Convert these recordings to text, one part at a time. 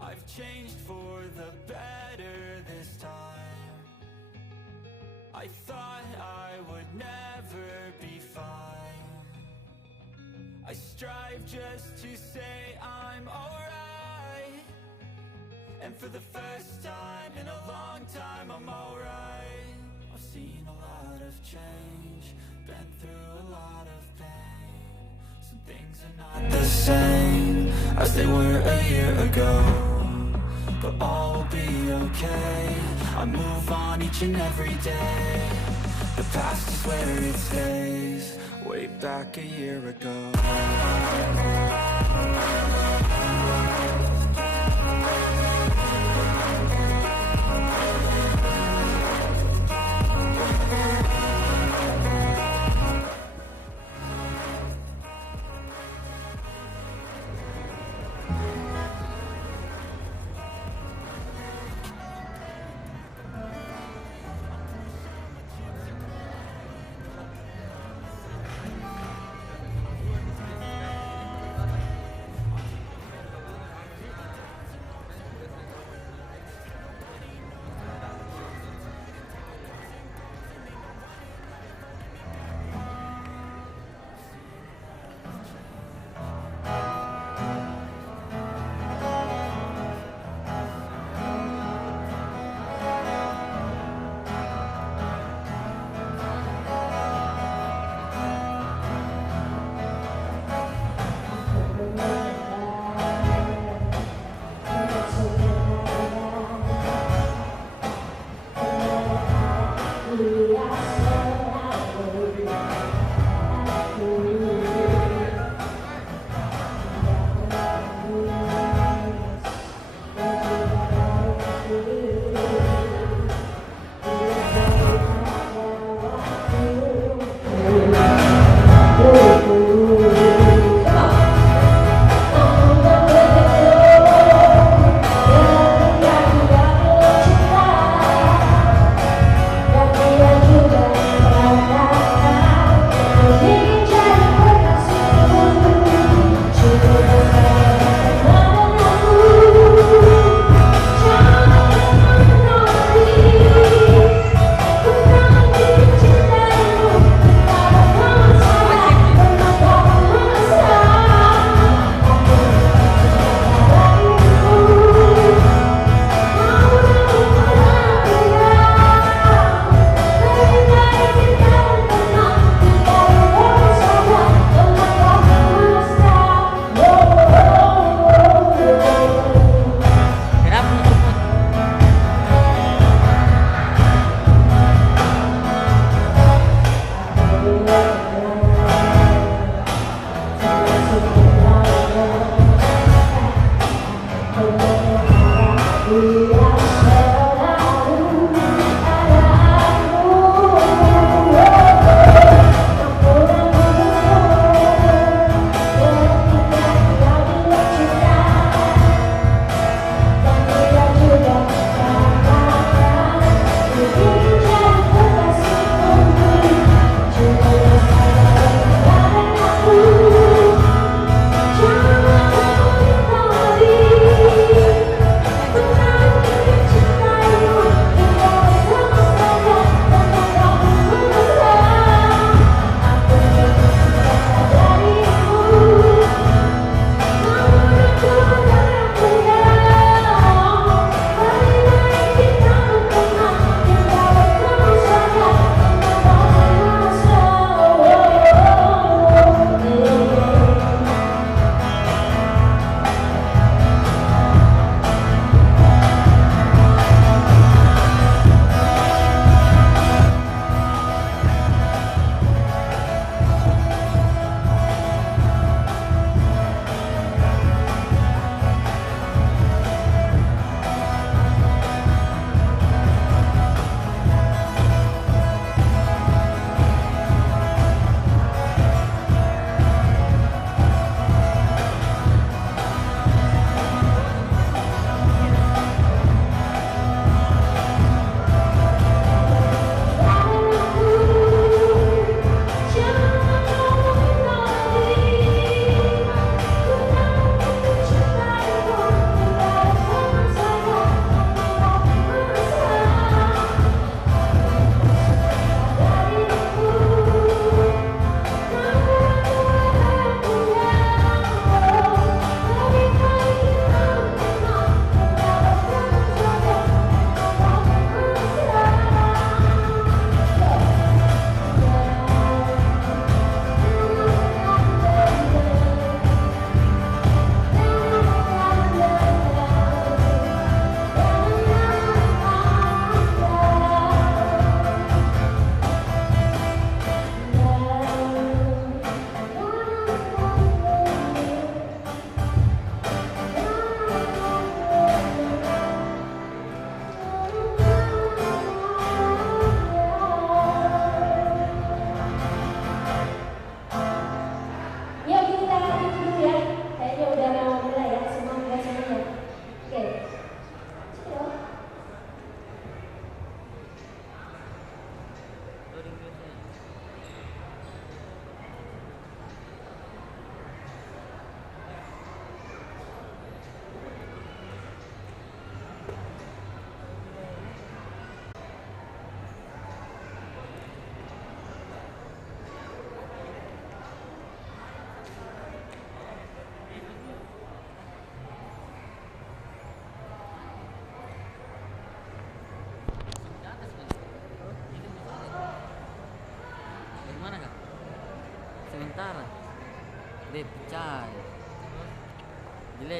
I've changed for the better this time. I thought I would never be fine. I strive just to say I'm alright, and for the first time in a long time I'm alright. I've seen a lot of change, been through a lot of pain. Some things are not the same as they were a year ago, but all will be okay. I move on each and every day. The past is where it stays, way back a year ago.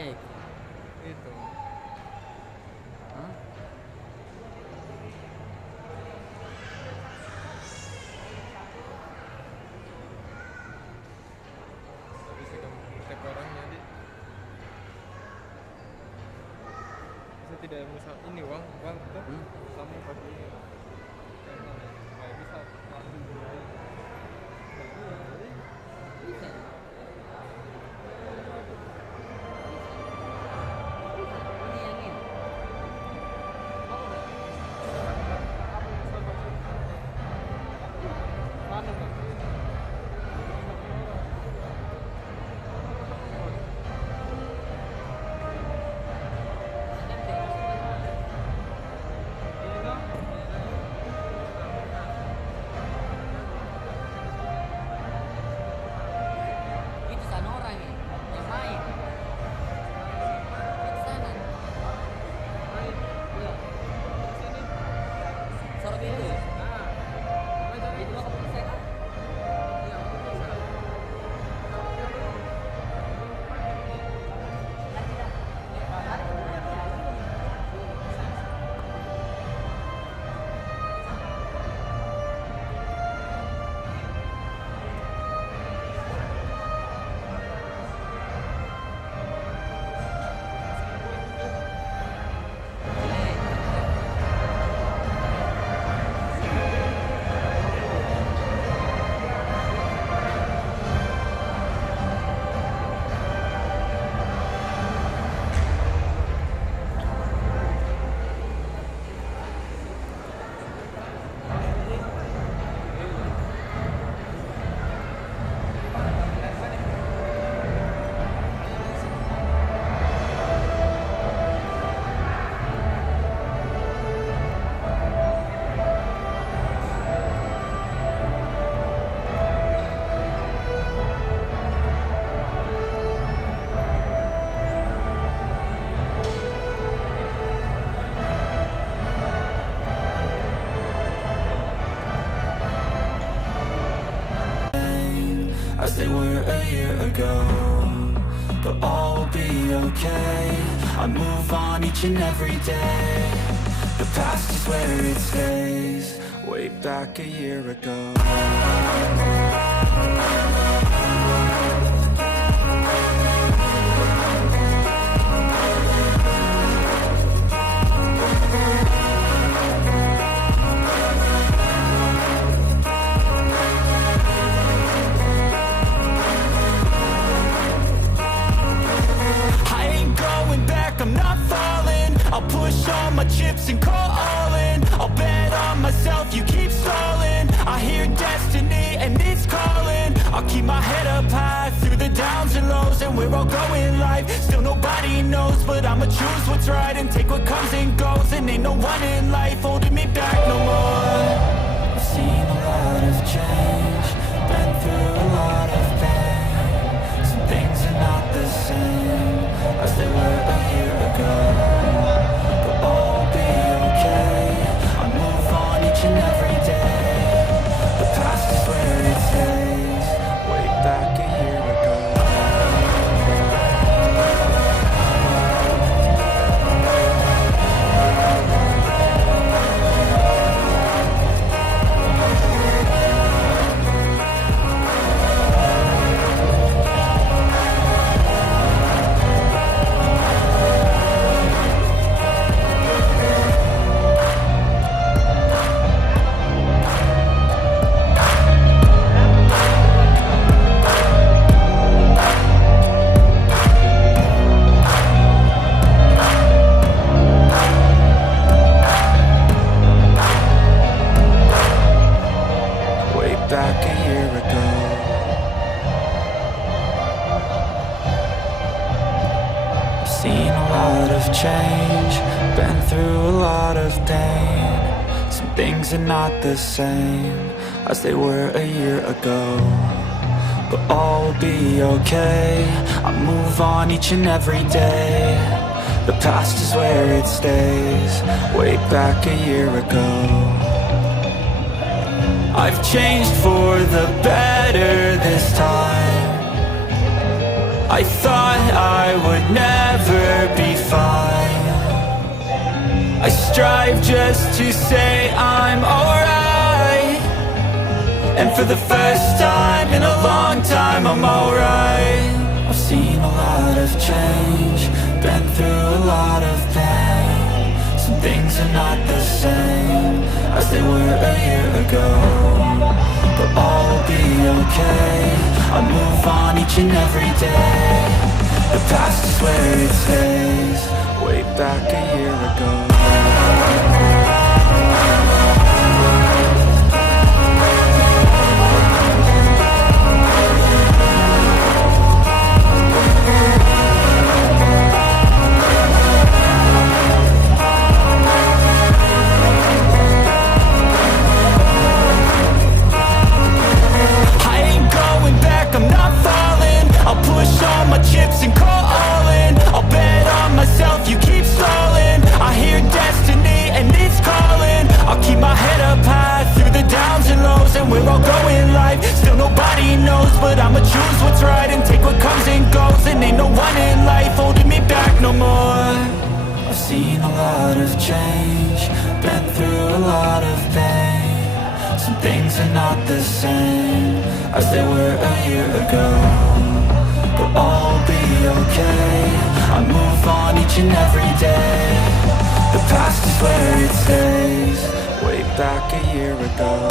naik. Itu. Hah? Tapi bisa kamu kontak orangnya di. Bisa tidak bisa ini uang tuh kamu pasti nggak bisa langsung biaya. Bisa. Ini yang ini. Mau nggak? Mana kan? Itu sana orang ya, yang main. Itu sana. Iya. Sorot itu. Itu mah keputusan kan? Iya, keputusan. as they were a year ago. But all will be okay. I move on each and every day. The past is where it stays. Way back a year ago. I'm not falling. I'll push all my chips and call all in. I'll bet on myself, you keep stalling. I hear destiny and it's calling. I'll keep my head up high through the downs and lows. And we're all going live, still nobody knows. But I'ma choose what's right and take what comes and goes. And ain't no one in life holding me back no more. I've seen a lot of change, been through a lot of pain. Some things are not the same as they were a year ago. But all will be okay. I move on each and every day. The past is where it stays. Way back a year ago. Back a year ago. I've seen a lot of change, been through a lot of pain. Some things are not the same as they were a year ago. But all will be okay. I move on each and every day. The past is where it stays. Way back a year ago. I've changed for the better this time. I thought I would never be fine. I strive just to say I'm alright. And for the first time in a long time, I'm alright. I've seen a lot of change, been through a lot of pain. Some things are not the same as they were a year ago, but all will be okay. I move on each and every day. The past is where it stays. Way back a year ago. I'll push all my chips and call all in. I'll bet on myself, you keep stalling. I hear destiny and it's calling. I'll keep my head up high through the downs and lows. And we're all going live, still nobody knows. But I'ma choose what's right and take what comes and goes. And ain't no one in life holding me back no more. I've seen a lot of change, been through a lot of pain. Some things are not the same as they were a year ago, but all will be okay. I move on each and every day. The past is where it stays. Way back a year ago.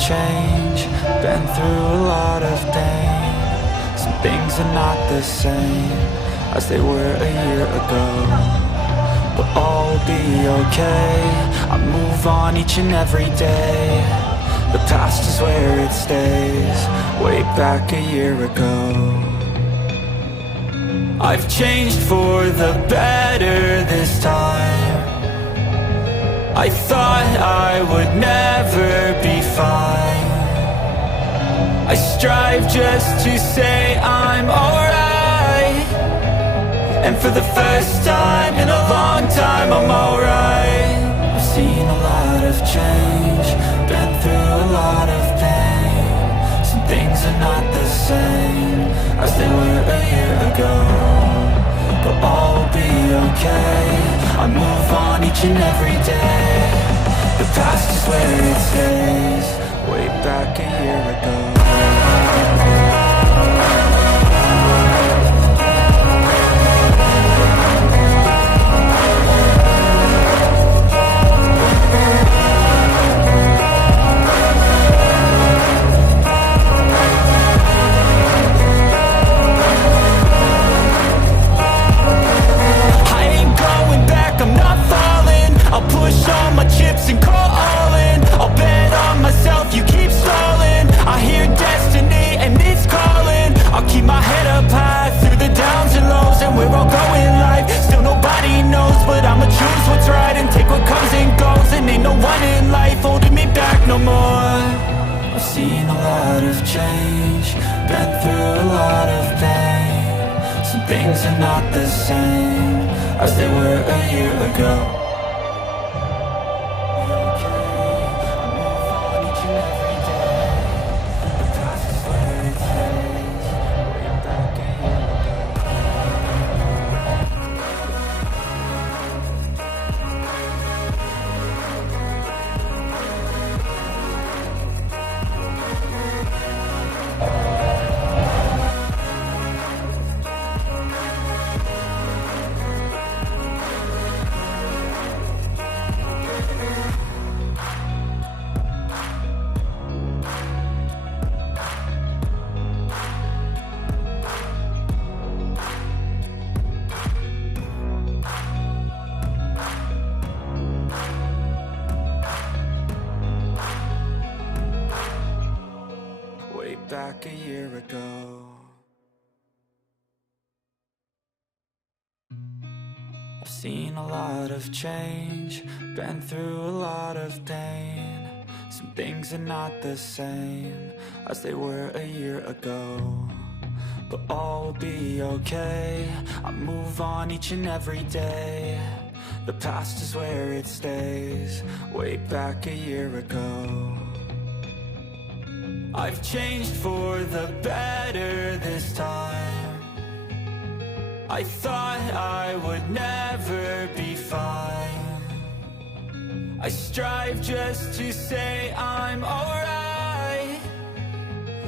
Change, been through a lot of pain. Some things are not the same as they were a year ago, but all will be okay. I move on each and every day. The past is where it stays. Way back a year ago. I've changed for the better this time. I thought I would never be fine. I strive just to say I'm alright. And for the first time in a long time, I'm alright. I've seen a lot of change, been through a lot of pain. Some things are not the same as they were a year ago, but all will be okay. I move on each and every day. The past is where it stays. Way back a year ago. I'll push all my chips and call all in. I'll bet on myself, you keep stalling. I hear destiny and it's calling. I'll keep my head up high through the downs and lows. And we're all going live, still nobody knows. But I'ma choose what's right and take what comes and goes. And ain't no one in life holding me back no more. I've seen a lot of change, been through a lot of pain. Some things are not the same as they were a year ago. ago. I've seen a lot of change, been through a lot of pain. Some things are not the same as they were a year ago, but all will be okay. I move on each and every day. The past is where it stays, way back a year ago. I've changed for the better this time. I thought I would never be fine. I strive just to say I'm alright,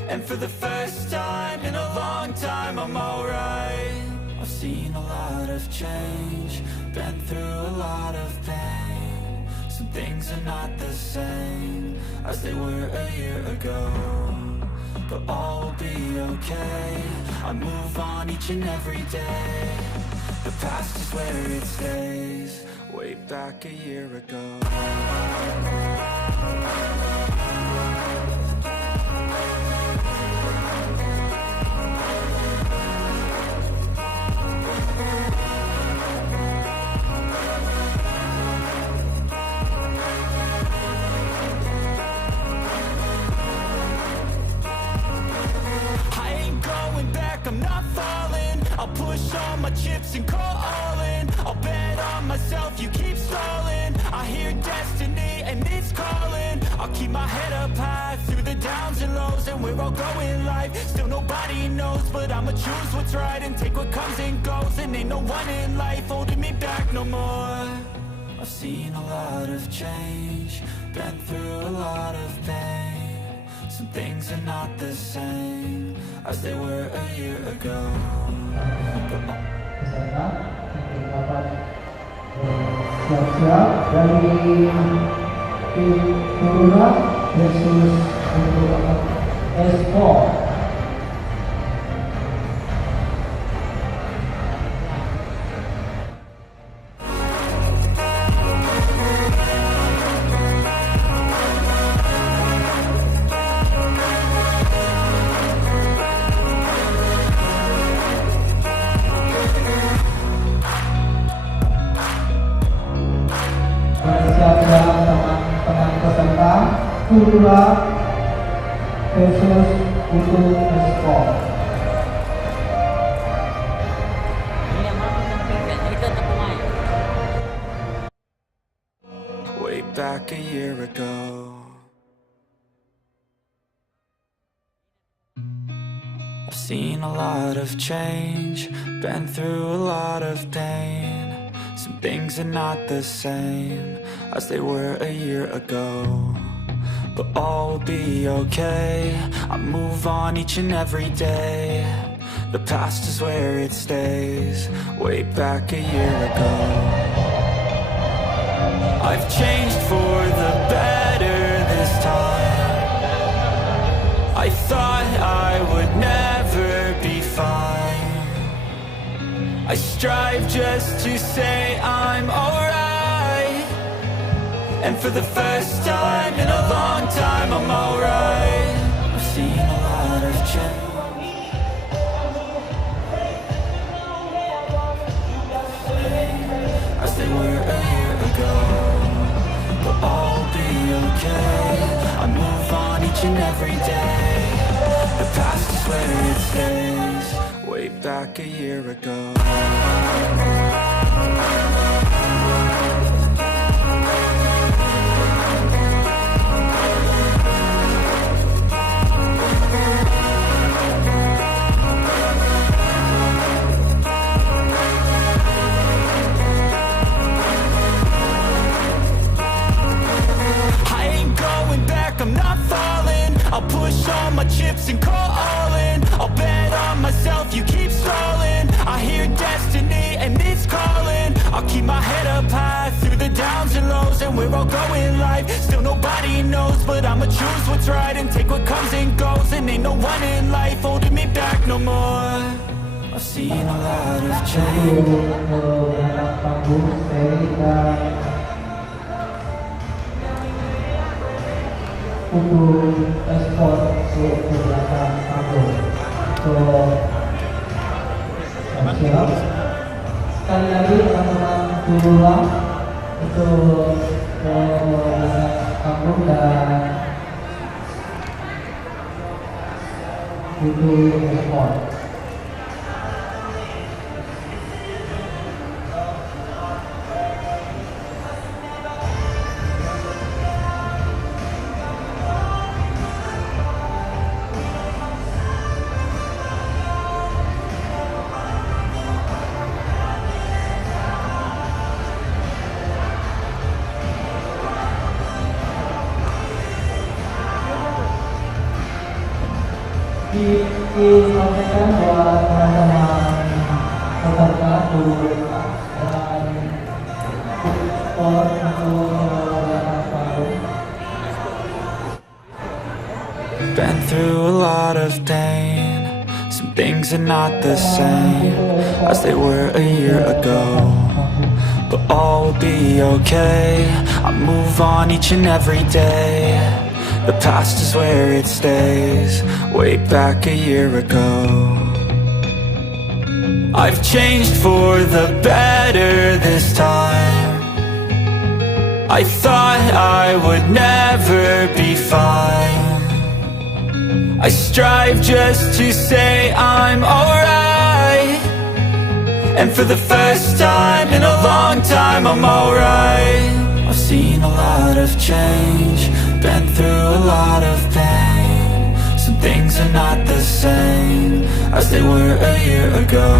and for the first time in a long time I'm alright. I've seen a lot of change, been through a lot of pain. Some things are not the same as they were a year ago, but all will be okay. I move on each and every day. The past is where it stays, way back a year ago. I'm not falling. I'll push all my chips and call all in. I'll bet on myself, you keep stalling. I hear destiny and it's calling. I'll keep my head up high through the downs and lows, and we're all going life. Still nobody knows, but I'ma choose what's right and take what comes and goes. And ain't no one in life holding me back no more. I've seen a lot of change, been through a lot of pain. Some things are not the same as they were a year ago. Peserta yang dapat siap-siap dari tim Turuna versus untuk S4. Teman-teman peserta Turuna versus untuk S4. Way back a year ago, I've seen a lot of change, been through a lot of pain. Some things are not the same as they were a year ago, but all will be okay. I move on each and every day. The past is where it stays, way back a year ago. I've changed for the better this time. I thought I would never be fine. I strive just to say I'm alright, and for the first time in a long time I'm alright. I've seen a lot of change. As they were a year ago, but all will be okay. I move on each and every day. The past is where it stays, way back a year ago. I'm not falling. I'll push all my chips and call all in. I'll bet on myself, you keep stalling. I hear destiny and it's calling. I'll keep my head up high through the downs and lows, and we're all going life. Still nobody knows, but I'ma choose what's right and take what comes and goes. And ain't no one in life holding me back no more. I've seen a lot of change. Untuk ekspor ke belakang panggung. untuk siap. Sekali lagi teman-teman turunlah untuk bisa kampung dan untuk ekspor. Disampaikan buat teman-teman peserta turun dan ekspor untuk patung. Been through a lot of pain. Some things are not the same as they were a year ago, but all will be okay. I move on each and every day. The past is where it stays, way back a year ago. I've changed for the better this time. I thought I would never be fine. I strive just to say I'm alright, and for the first time in a long time I'm alright. I've seen a lot of change, been through a lot of pain. Some things are not the same as they were a year ago,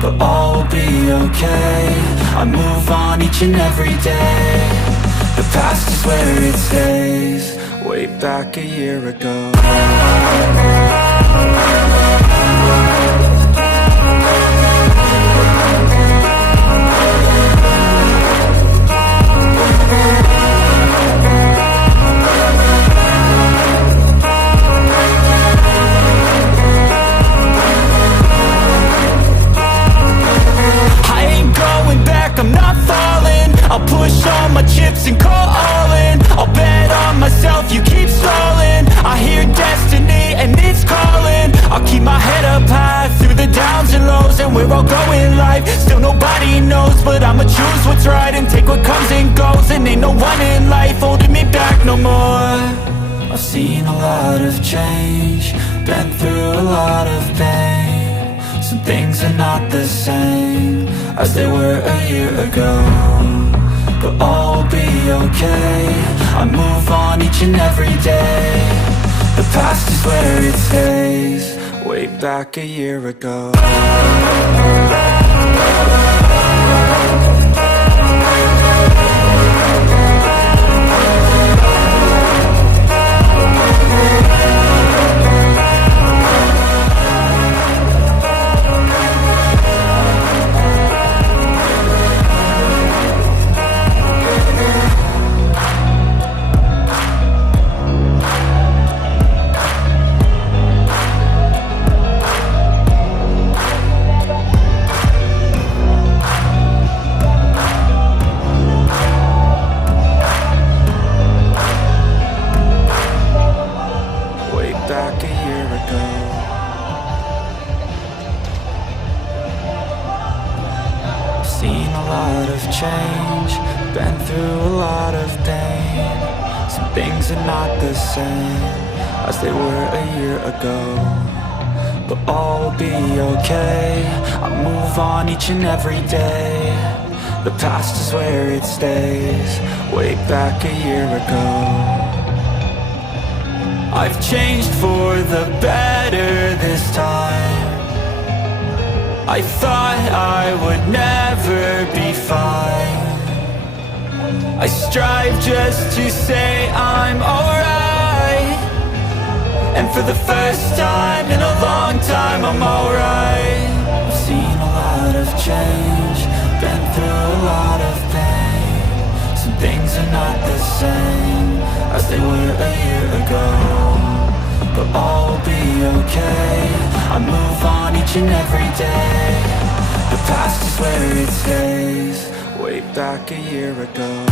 but all will be okay. I move on each and every day. The past is where it stays, way back a year ago. I'm not falling. I'll push all my chips and call all in. I'll bet on myself, you keep stalling. I hear destiny and it's calling. I'll keep my head up high through the downs and lows, and we're all going life. Still nobody knows, but I'ma choose what's right and take what comes and goes. And ain't no one in life holding me back no more. I've seen a lot of change, been through a lot of pain. Some things are not the same as they were a year ago, but all will be okay. I move on each and every day. The past is where it stays, way back a year ago. Change, been through a lot of pain. Some things are not the same as they were a year ago, but all will be okay. I move on each and every day. The past is where it stays, way back a year ago. I've changed for the better this time. I thought I would never be fine. I strive just to say I'm alright, and for the first time in a long time I'm alright. I've seen a lot of change, been through a lot of pain. Some things are not the same as they were a year ago, but all will be okay. I move on each and every day. The past is where it stays, way back a year ago.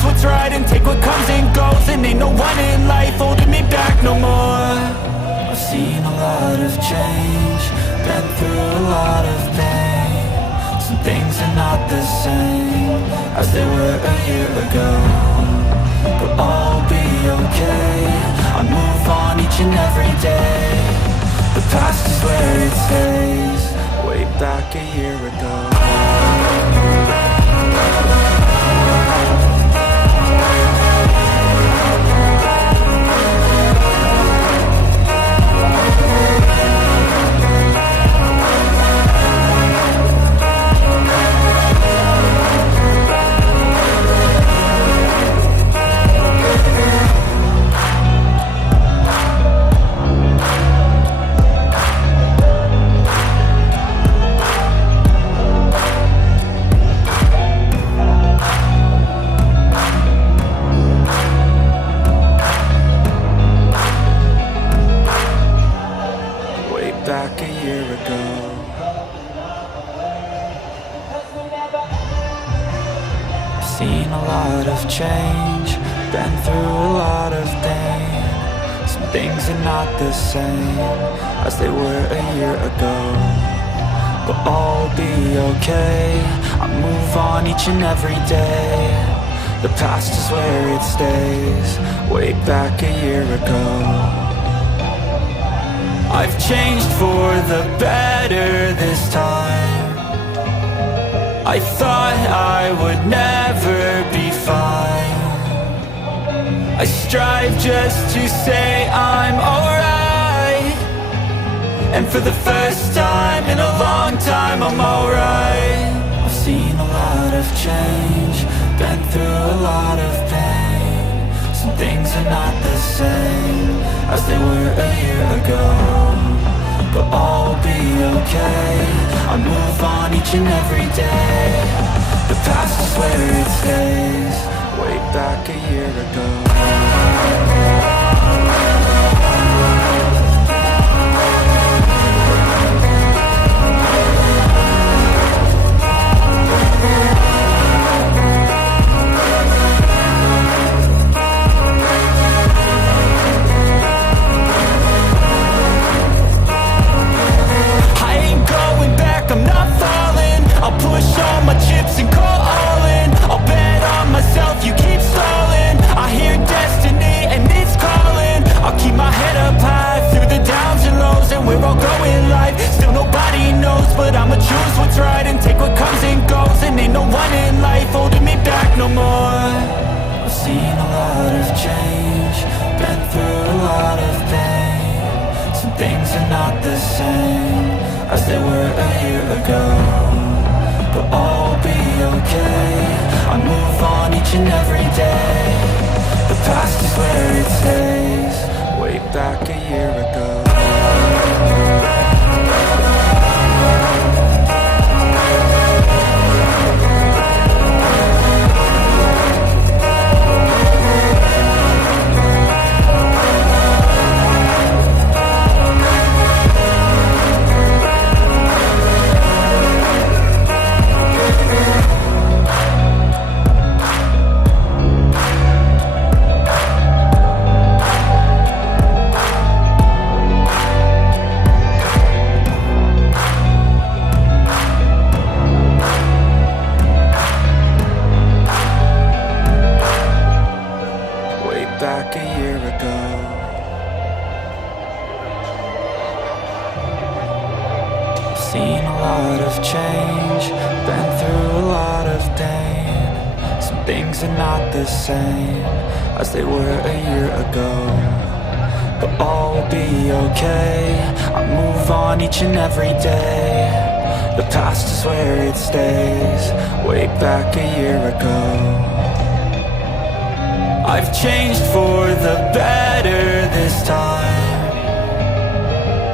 choose what's right and take what comes and goes, and ain't no one in life holding me back no more. I've seen a lot of change, been through a lot of pain. Some things are not the same as they were a year ago, but I'll be okay. I move on each and every day. The past is where it stays. Way back a year ago. Back a year ago. I've seen a lot of change, been through a lot of pain. Some things are not the same as they were a year ago, but I'll be okay. I move on each and every day. The past is where it stays. Way back a year ago. I've changed for the better this time. I thought I would never be fine. I strive just to say I'm alright, and for the first time in a long time I'm alright. I've seen a lot of change, been through a lot of pain. Some things are not the same as they were a year ago, but I'll be okay. I move on each and every day. The past is where it stays. Way back a year ago. I'm not falling. I'll push all my chips and go all in. I'll bet on myself, you keep stalling. I hear destiny and it's calling. I'll keep my head up high through the downs and lows, and we're all going live. Still nobody knows, but I'ma choose what's right and take what comes and goes, and ain't no one in life holding me back no more. I've seen a lot of change, been through a lot of pain. Some things are not the same as they were a year ago, but I'll be okay. I move on each and every day. The past is where it stays. Way back a year ago. Back a year ago. Seen a lot of change, been through a lot of pain. Some things are not the same as they were a year ago, but I'll be okay. I move on each and every day. The past is where it stays. Way back a year ago. I've changed for the better this time.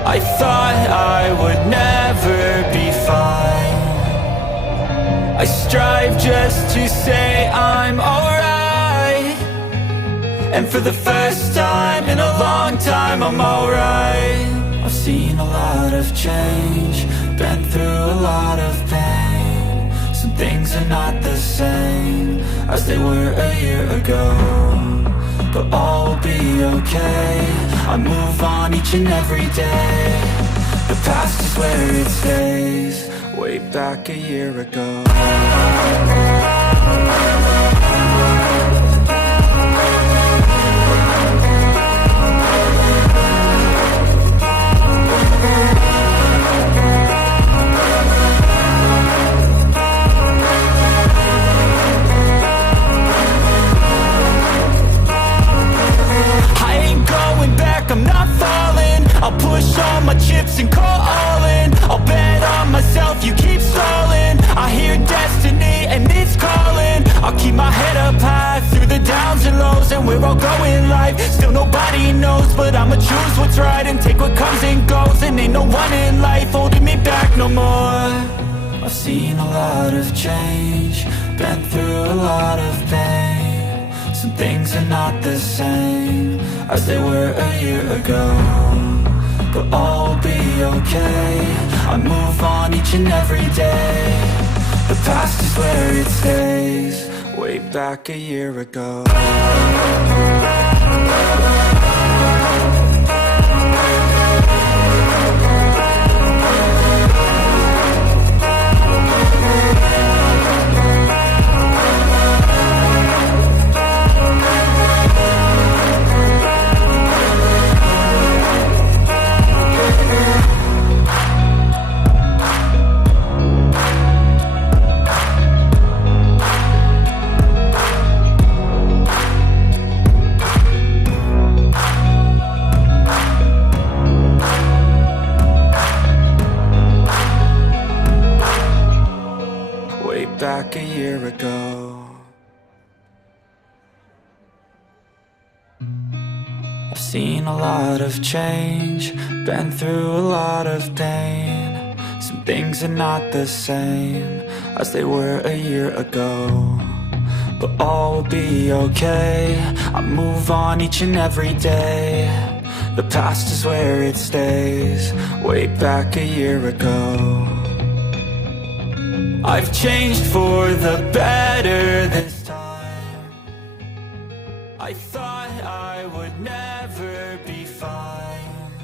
I thought I would never be fine. I strive just to say I'm alright, and for the first time in a long time I'm alright. I've seen a lot of change, been through a lot of pain. Some things are not the same as they were a year ago, but all will be okay. I move on each and every day. The past is where it stays, way back a year ago. I'm not falling, I'll push all my chips and call all in. I'll bet on myself, you keep stalling. I hear destiny and it's calling. I'll keep my head up high through the downs and lows, and we're all going live. Still nobody knows, but I'ma choose what's right and take what comes and goes. And ain't no one in life holding me back no more. I've seen a lot of change, been through a lot of pain. Some things are not the same as they were a year ago, but all will be okay. I move on each and every day. The past is where it stays, way back a year ago. Back a year ago. I've seen a lot of change, been through a lot of pain. Some things are not the same as they were a year ago, but all will be okay. I move on each and every day. The past is where it stays, way back a year ago. I've changed for the better this time. I thought I would never be fine.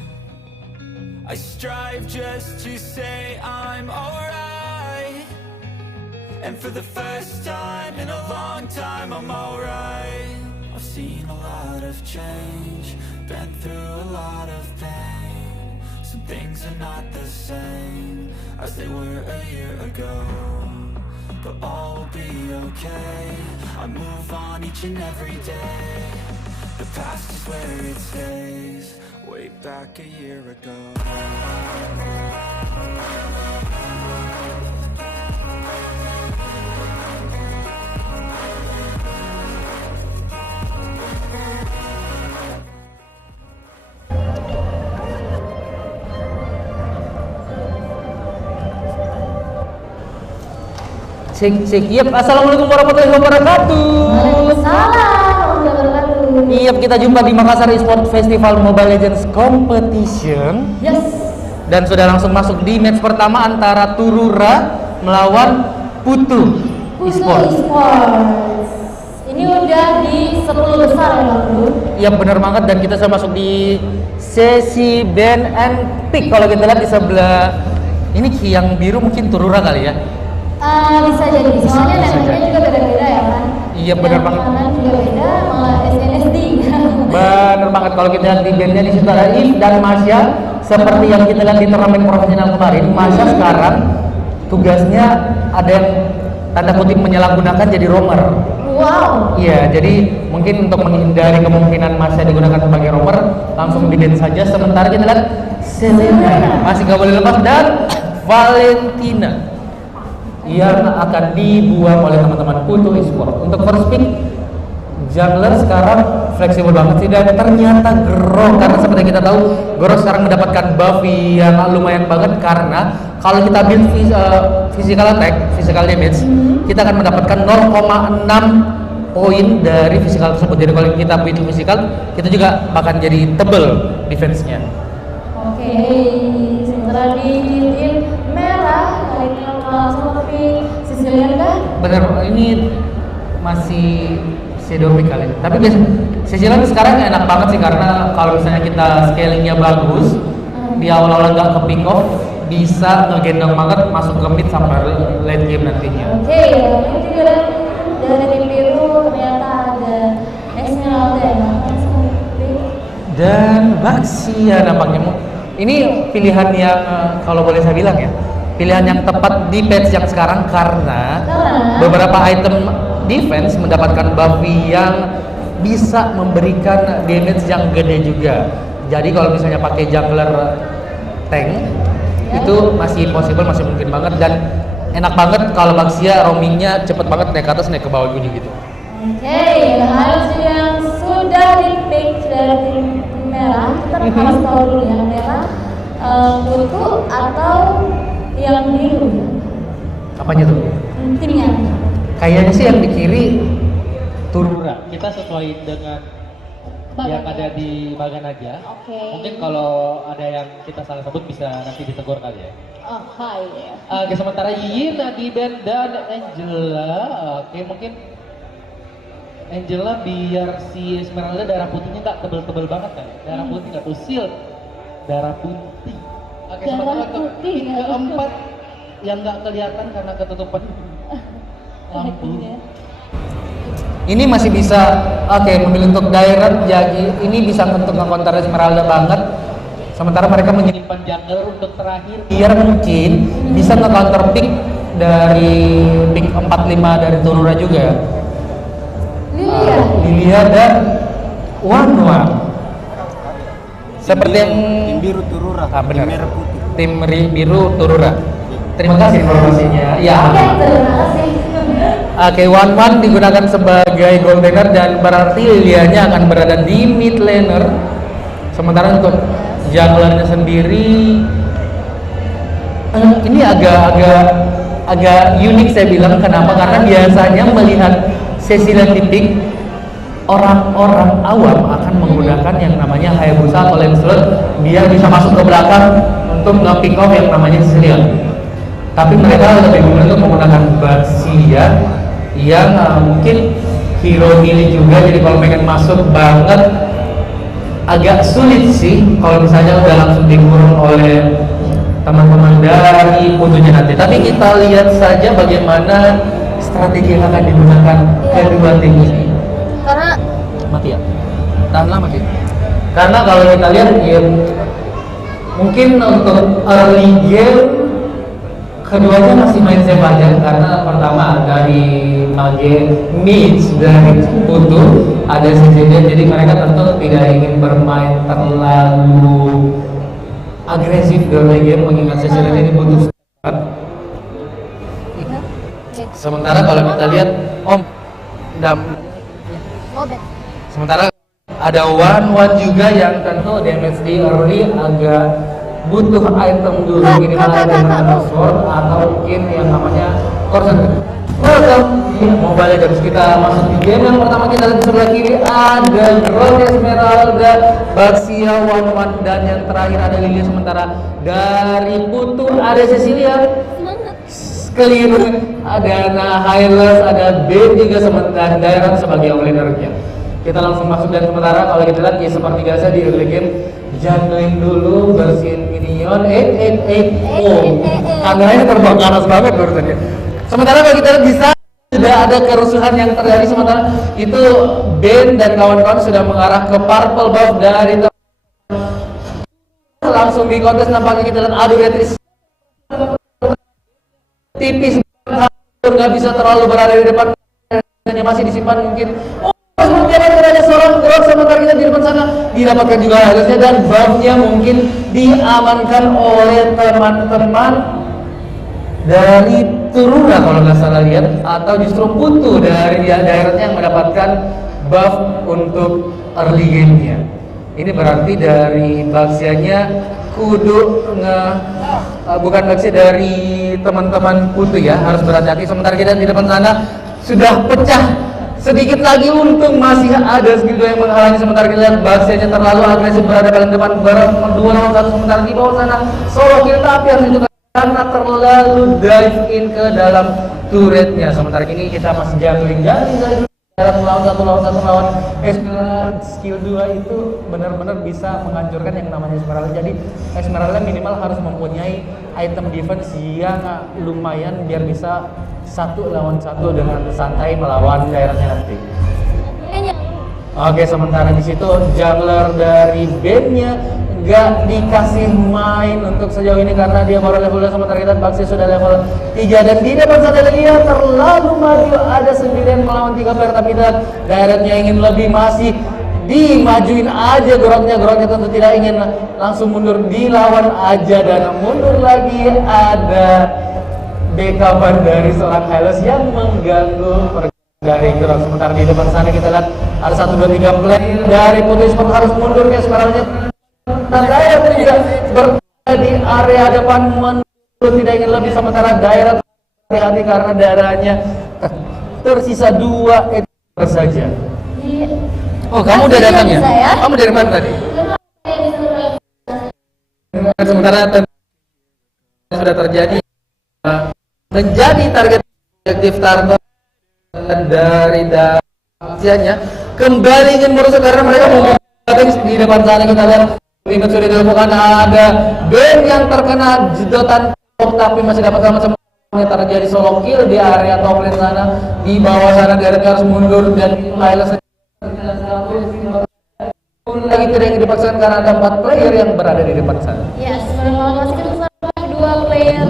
I strive just to say I'm alright, and for the first time in a long time I'm alright. I've seen a lot of change, been through a lot of pain. Some things are not the same as they were a year ago, but all will be okay. I move on each and every day. The past is where it stays, way back a year ago. Cek, yep. Assalamualaikum warahmatullahi wabarakatuh. Waalaikumsalam warahmatullahi wabarakatuh. Yep, kita jumpa di Makassar Esport Festival Mobile Legends Competition. Yes. Dan sudah langsung masuk di match pertama antara Turura melawan Putu Esports. Ini udah di 10 besar ya Bro? Iya benar banget, dan kita sudah masuk di sesi band and pick. Kalau kita lihat di sebelah ini yang biru mungkin Turura kali ya. Bisa jadi, soalnya namanya juga beda-beda ya kan? Iya benar banget. Yang juga beda, malah SNSD. Benar banget, kalau kita lihat di bandnya di situ ada If dan Masya. Seperti yang kita lihat di turnamen profesional kemarin, Masya sekarang tugasnya ada yang tanda kutip menyalahgunakan jadi roamer. Wow. Iya, jadi mungkin untuk menghindari kemungkinan Masya digunakan sebagai roamer, langsung di-ban saja. Sementara kita lihat Selena masih nggak boleh lepas, dan Valentina yang akan dibuang oleh teman-teman Putu Esports. Untuk first pick jungler sekarang fleksibel banget sih, dan ternyata Goro, karena seperti kita tahu Goro sekarang mendapatkan buff yang lumayan banget, karena kalau kita build physical attack, physical damage, kita akan mendapatkan 0,6 poin dari physical tersebut. Jadi kalau kita build physical, kita juga akan jadi tebel defense-nya. Oke, sementara di tim merah kali ini langsung ke sisi Sicilian kah? Bener, ini masih Sedovic kali. Tapi biasa Sicilian sekarang enak banget sih karena kalau misalnya kita scalingnya bagus, di awal-awal nggak ke pick off, bisa ngegendong banget masuk ke mid sampai late game nantinya. Oke, ini juga dari tim biru ternyata ada Esmeralda Dan Baxia nampaknya. Ini pilihan yang kalau boleh saya bilang ya, pilihan yang tepat di patch yang sekarang karena beberapa item defense mendapatkan buff yang bisa memberikan damage yang gede juga. Jadi kalau misalnya pakai jungler tank itu masih possible, masih mungkin banget dan enak banget kalau Baxia roamingnya cepet banget naik ke atas naik ke bawah gini gitu. Oke, harus yang sudah di pick dari tim merah, kita harus tahu dulu yang merah Kutu atau yang biru. Apanya tuh? Timnya. Kayaknya sih yang di kiri Turura. Kita sesuai dengan yang ada di bagian aja. Oke. Mungkin kalau ada yang kita salah sebut bisa nanti ditegur kali ya. Oh, hai ya. Oke, sementara Yin, Adiben, dan Angela. Oke, mungkin Angela biar si Esmeralda darah putihnya nggak tebel-tebel banget kan? Darah putih nggak tuh shield. Darah putih. Oke, Darah sementara putih, keempat yang nggak kelihatan karena ketutupan lampu. ini masih bisa memilih untuk direct, jadi ini bisa untuk nge-counter Esmeralda banget. Sementara mereka Menyimpan jungler untuk terakhir. biar mungkin bisa nge-counter pick dari pick 45 dari Turura juga. Lilia dan Wanwan. Seperti yang tim biru Turura, benar. tim merah putih. Tim biru Turura. Terima kasih informasinya. Ya. Terima kasih. Oke, Wanwan digunakan sebagai gold laner dan berarti Lilianya akan berada di mid laner. Sementara untuk junglernya sendiri ini agak unik saya bilang. Kenapa? Karena biasanya melihat Cecilia di pick, orang-orang awam akan menggunakan yang namanya Hayabusa atau Lancelot biar bisa masuk ke belakang untuk nge-pick off yang namanya Cecilia. Tapi mereka lebih memilih untuk menggunakan Baxia yang mungkin hero ini juga, jadi kalau pengen masuk banget agak sulit sih kalau misalnya udah langsung dikurung oleh teman-teman dari putunya nanti. Tapi kita lihat saja bagaimana strategi yang akan digunakan kedua tim ini. Karena Mati ya? Tahan lama sih. Karena kalau kita lihat ya, mungkin untuk early game keduanya masih main safe aja karena pertama dari Mage mid dari Putu ada CCD, jadi mereka tentu tidak ingin bermain terlalu agresif dalam game mengingat CCD ini butuh start. Sementara kalau kita lihat sementara ada Wanwan juga yang tentu damage di early agak butuh item dulu, minimal ada sword atau mungkin yang namanya Corsair. Welcome di Mobile Legends. Kita masuk di game yang pertama. Kita lihat di sebelah kiri ada Growth Esmeralda, Baxia, Wanwan, dan yang terakhir ada Lilia. Sementara dari Putu ada Cecilia, keliru ada Nahilus, ada Ben juga, sementara Dairan sebagai lanernya. Kita langsung masuk dan sementara kalau kita lihat ya seperti biasa di early game jungling dulu, bersihin minion. Kameranya terbang ke atas banget barusannya. Sementara kalau kita lihat bisa sudah ada kerusuhan yang terjadi, sementara itu Ben dan kawan-kawan sudah mengarah ke purple buff dari langsung di kontes. Nampaknya kita lihat adu retris tipis, nggak bisa terlalu berada di depan, hanya masih disimpan mungkin. Seperti ada seorang Growth, sementara kita di depan sana didapatkan juga harusnya dan buffnya mungkin diamankan oleh teman-teman dari Turura kalau nggak salah lihat, atau justru Putu dari daerahnya yang mendapatkan buff untuk early game-nya. Ini berarti dari Baxianya kudu bukan Baxia, dari teman-teman Putu ya, harus berhati-hati. Sementara kita di depan sana sudah pecah. Sedikit lagi untung masih ada skill yang menghalangi, sementara kita lihat Baxianya terlalu agresif berada paling depan berdua lawan satu. Sementara di bawah sana solo kill tapi harus itu karena terlalu dive in ke dalam turretnya. Sementara ini kita masih juggling dari dalam satu lawan Esmeralda. Skill 2 itu benar-benar bisa menghancurkan yang namanya Esmeralda. Jadi Esmeralda minimal harus mempunyai item defense yang lumayan biar bisa 1 lawan 1 dengan santai melawan daerahnya nanti. Oke, sementara di situ jungler dari bandnya nggak dikasih main untuk sejauh ini karena dia baru level 2, sementara kita Baxi sudah level 3 dan di depan sana dia terlalu maju, ada sendirian melawan 3 player, tapi Dairetnya ingin lebih, masih dimajuin aja Groknya tentu tidak ingin langsung mundur, dilawan aja dan mundur lagi. Ada backupan dari seorang Hylos yang mengganggu dari Grok. Sementara di depan sana kita lihat ada 1, 2, 3 player dari Putri Sport harus mundur ke sekarangnya. Nah, Dairet juga berada di area depan, tidak ingin lebih, sementara Dairet hati-hati karena darahnya tersisa 2 eter saja. Oh, kamu udah datang ya? Kamu dari mana tadi? Sementara sudah terjadi menjadi target objektif target dari daerahnya kembali ingin merusak karena mereka mungkin di depan sana. Kita lihat ribet sudah dilakukan, ada band yang terkena jedotan tapi masih dapat sama-sama. Terjadi solo kill di area top lane sana. Di bawah sana Derek harus mundur dan Hylos lagi tidak yang dipaksakan karena ada 4 player yang berada di depan sana. Yes, masih bersama 2 player.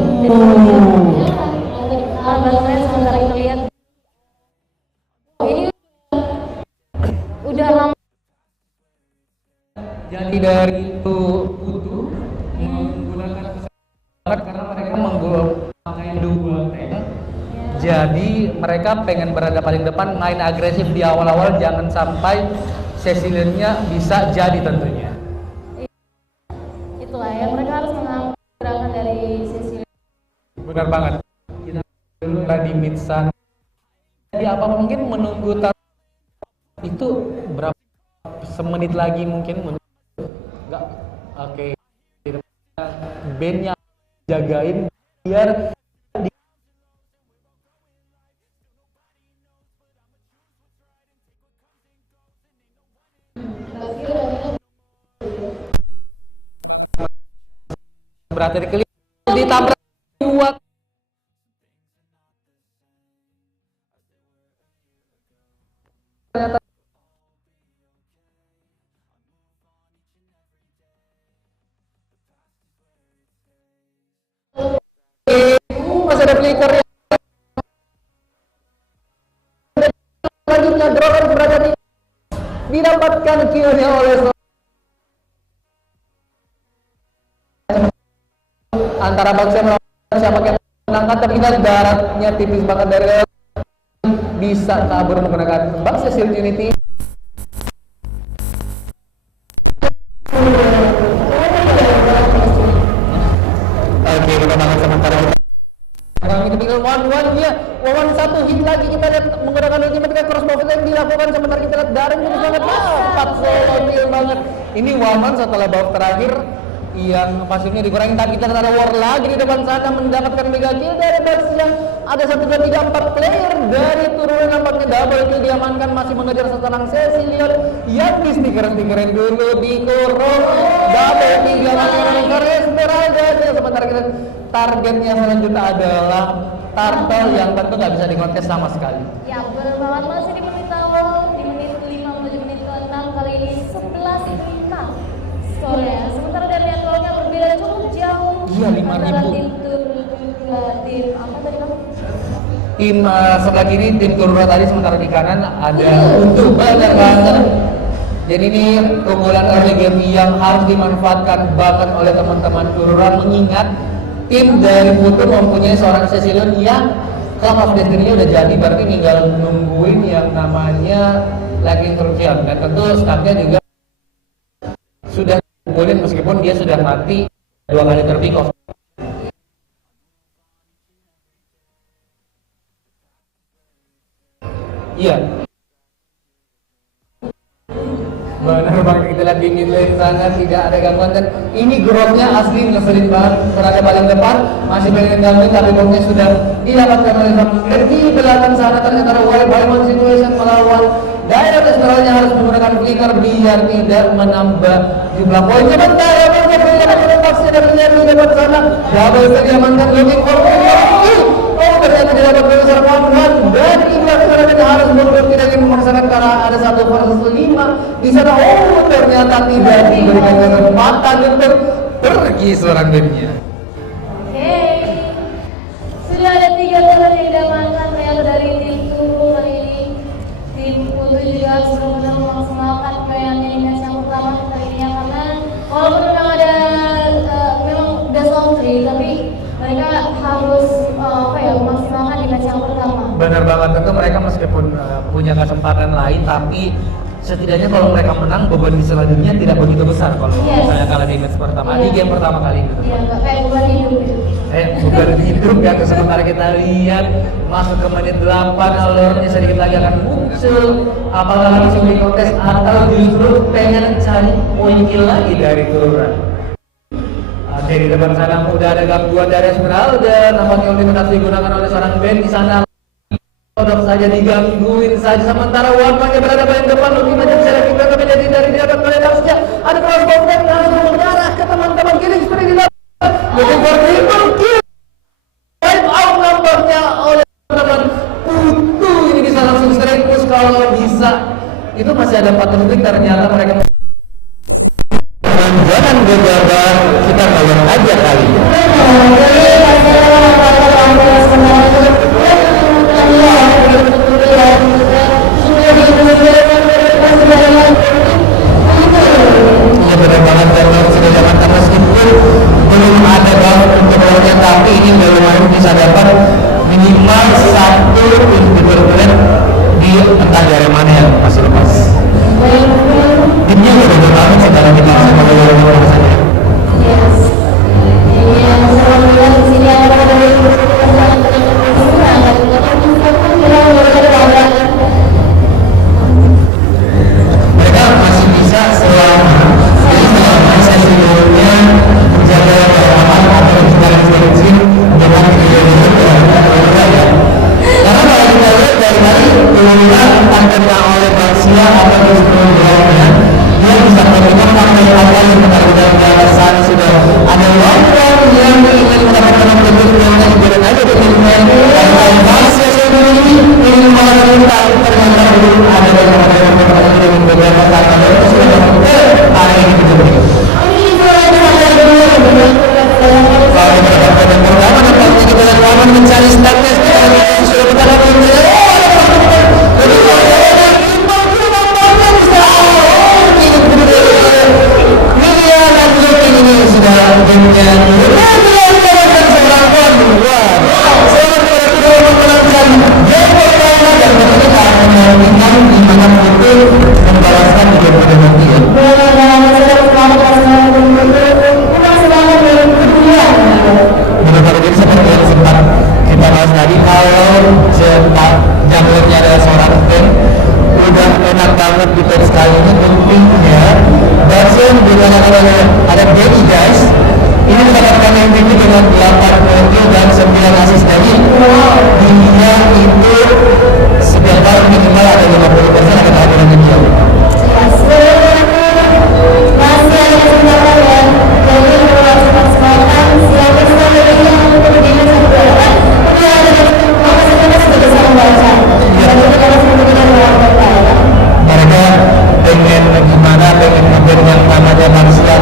Sementara kita lihat ini udah lama. Jadi dari itu menggunakan pesawat karena mereka menggunakan 2 tank. Jadi mereka pengen berada paling depan, main agresif di awal-awal, jangan sampai Ceciliannya bisa jadi tentunya. Itulah ya, mereka harus mengambil gerakan dari Cecilia. Benar banget. Kita dulu di mid sana. Jadi apa mungkin menunggu itu berapa semenit lagi mungkin enggak. Oke. Bandnya jagain biar berarti ditabrak 2. Masih ada flicker ya. Selanjutnya Drogon berada didapatkan kill-nya oleh antara Baxi melawan siapa yang menangkan, tapi kita daratnya tipis banget dari bisa kabur menggunakan Baxi Shield Unity. Oke, kita banget sementara sekarang itu tinggal 1-1 dia, lawan 1 hit lagi. Kita lihat menggunakan ultimate crossbow yang dilakukan, sementara kita lihat Darren itu sangat cepat solo kill banget. Ini 1-1 setelah buff terakhir yang pasifnya dikurangi, tapi kita ada war lagi di depan sana mendapatkan mega kill dari Baxi yang ada 1, 2, 3, 4 player dari turunan. Nampaknya double kill diamankan, masih mengejar seorang Cecilion yang di stiker-stikerin dulu di kurung. Double kill diamankan oleh Esmeralda. Sementara kita targetnya selanjutnya adalah Turtle yang tentu nggak bisa dikontes sama sekali. Ya, benar banget, masih di menit awal, di menit 5 menuju menit ke-6, kali ini 11-5 skornya. Sementara dari networknya berbeda cukup jauh. Iya, 5.000. Tim apa tadi Bang? Tim sebelah kiri tim Turura tadi, sementara di kanan ada untuk banyak banget. Jadi ini keunggulan early game yang harus dimanfaatkan banget oleh teman-teman Turura, mengingat tim dari Putu mempunyai seorang Cecilion yang Club of Destiny-nya udah jadi, berarti tinggal nungguin yang namanya Lightning Instruction, dan tentu staffnya juga sudah kumpulin meskipun dia sudah mati 2 kali terpick off. Iya. Benar banget, kita lihat di mid lane sana tidak ada gangguan dan ini growth-nya asli ngeselin banget. Berada paling depan masih pengen gangguin tapi growth-nya sudah didapatkan oleh Samuel. Di belakang sana ternyata Wild Diamond Situation melawan Direct Emerald yang harus menggunakan flicker biar tidak menambah jumlah poin. Sementara pasti ada pilihan di depan sana. Double stack diamankan looking for kill. Oh ternyata didapat besar one dan Ibrah sekarang harus mundur tidak ingin memaksakan karena ada 1 versus 5 di sana. Oh ternyata tidak diberikan kesempatan untuk pergi seorang gamenya. Oke, sudah ada 3 turun yang diamankan yang dari tim Tunggu kali ini. Tim Putu juga harus benar-benar memaksimalkan kayaknya di match yang pertama kali ini karena walaupun memang ada memang best of 3 tapi mereka harus memaksimalkan di match yang pertama. Benar banget, tentu mereka meskipun punya kesempatan lain tapi setidaknya kalau mereka menang beban di selanjutnya tidak begitu besar kalau misalnya kalah di match pertama di game pertama kali gitu. Iya, nggak kayak beban hidup gitu. Bukan hidup ya, sementara kita lihat masuk ke menit 8 alurnya sedikit lagi akan muncul apakah langsung di kontes atau justru pengen cari poin kill lagi dari kelurahan. Oke, di depan sana udah ada gangguan dari Esmeralda, nampaknya ultimate digunakan oleh seorang band di sana. Kodok saja digangguin saja sementara warnanya berada paling depan ultimate bisa kita menjadi dari dapat oleh Darsya. Ada crossbow dan langsung mengarah ke teman-teman killing seperti di looking for triple kill. Wipe out nampaknya oleh teman Putu ini bisa langsung straight push kalau bisa. Itu masih ada 4 detik ternyata mereka jangan gegabah, kita kalian aja kali. Iya benar banget dan sudah dapat meskipun belum ada banget untuk lawannya tapi ini lumayan bisa dapat minimal 1 inhibitor di entah dari mana yang masih lepas. Timnya udah banget sekarang kita bisa melawan saja. Yes. Yang saya lihat di sini ada dari mereka masih bisa selama sesi dulunya menjaga keamanan atau menjaga kondisi dengan karena kalau kita lihat dari tadi kelurahan entah oleh Barcia atau sebelumnya dia bisa melakukan pakai apa yang benar-benar biasa sudah ada orang yang ingin mendapatkan objektif yang diberikan aja dengan dan Barcia sebelum ini ingin melakukan ternyata belum ada beberapa yang beberapa kata itu sudah hari ini betul. Kalau mendapatkan yang pertama nampaknya kita lawan mencari status sudah kita lakukan. Ada Benny guys, ini mendapatkan MVP dengan 8 poin dan 9 assist dari dia itu setiap kali minimal ada 50% ada kehadiran dia. Masih ada kesempatan ya, jadi harus maksimalkan siapa strategi yang untuk diri sendiri. Tapi ada maksudnya sudah bisa membaca. Jadi kalau sebenarnya mereka pengen gimana, pengen ngejar yang namanya manusia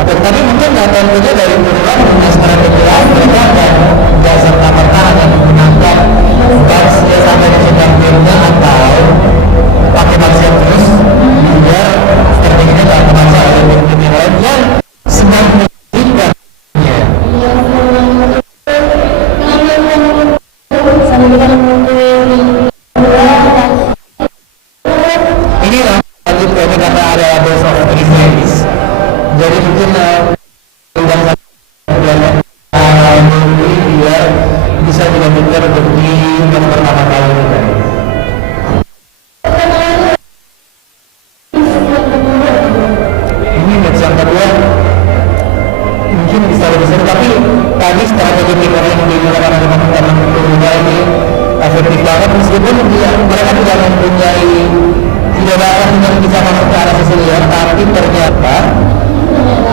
atau tadi mungkin datang juga dari Tuhan punya strategi lain mereka dan nggak serta-merta hanya menggunakan menarik banget meskipun mereka tidak mempunyai tidak dapat yang bisa masuk ke arah Sicilian, tapi ternyata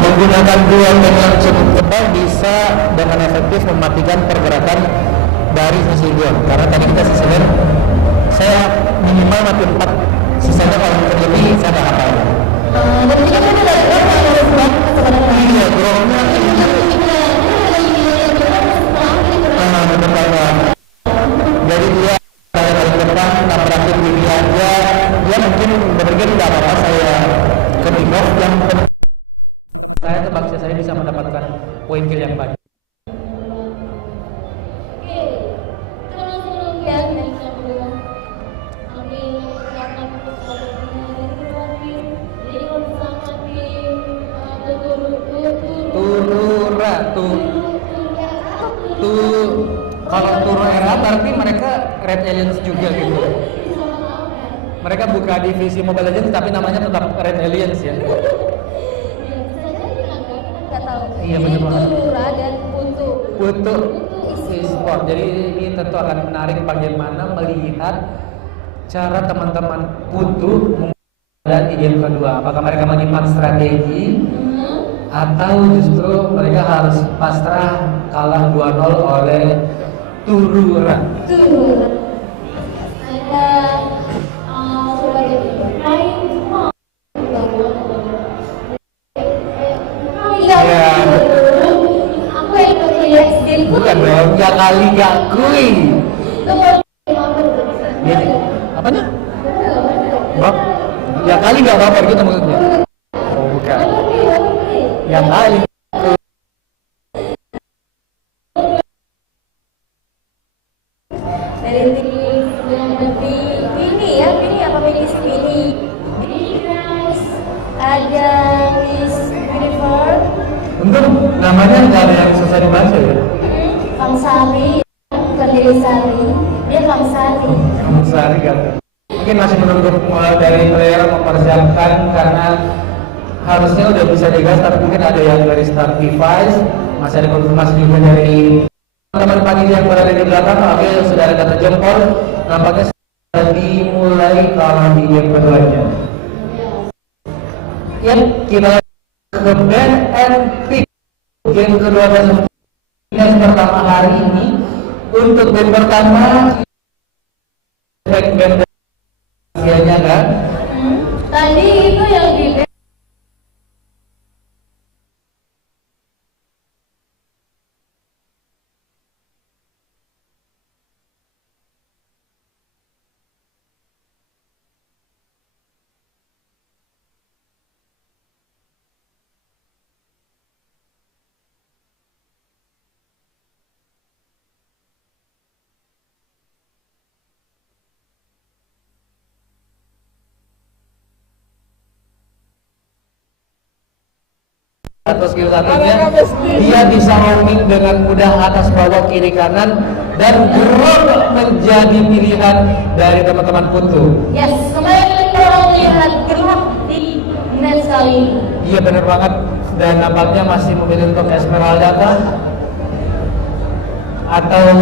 menggunakan dua tank yang cukup tebal bisa dengan efektif mematikan pergerakan dari Sicilian. Karena tadi kita Sicilian saya minimal mati 4, sisanya kalau mungkin lebih saya nggak hafal. Dan kita kan ada Iya, grownya betul banget. Jadi dia saya paling depan nabrakin diri aja, dia mungkin bergen nggak apa-apa saya ke pick-off yang saya terpaksa saya bisa mendapatkan poin kill yang banyak. Oke, kita langsung lihat match yang kedua. Ambil silakan untuk selanjutnya dari kedua tim. Jadi kalau misalkan tim Turura kalau Turu era berarti mereka Red Aliens juga gitu. Mereka buka divisi Mobile Legends tapi namanya tetap Red Aliens ya. nggak tahu. Iya, bener banget. Turura dan Putu. Putu e-sport. Jadi ini tentu akan menarik bagaimana melihat cara teman-teman Putu dan di game kedua. Apakah mereka menyimpan strategi atau justru mereka harus pasrah kalah 2-0 oleh Turura. Turura. Ada sebagai main Iya. Aku yang terlihat game Bukan dong, ya kali gak kui. Gini, apanya? Bang, ya kali gak apa-apa gitu maksudnya. Oh bukan. Ya kali. Dari tim yang lebih Bini apa Bini sih Bini guys, ada Miss Universe, Untuk namanya nggak ada yang susah dibaca ya. Kang Sari, bukan Dewi Sari, dia Kang Sari. Kamu sehari gak? Mungkin masih menunggu dari player mempersiapkan karena harusnya udah bisa digas tapi mungkin ada yang dari start device, masih ada konfirmasi juga dari teman-teman pagi yang berada di belakang. Oke, sudah ada kata jempol, nampaknya sudah dimulai kalau di game keduanya. Ya, kita ke band and pick game kedua dan pertama hari ini. Untuk band pertama band Asianya kan? Tadi itu yang di atau skill satunya dia bisa roaming dengan mudah atas bawah kiri kanan dan gerak menjadi pilihan dari teman-teman Putu. Yes, kembali kita melihat gerak di match kali ini. Iya benar banget, dan nampaknya masih memilih untuk Esmeralda kah? Atau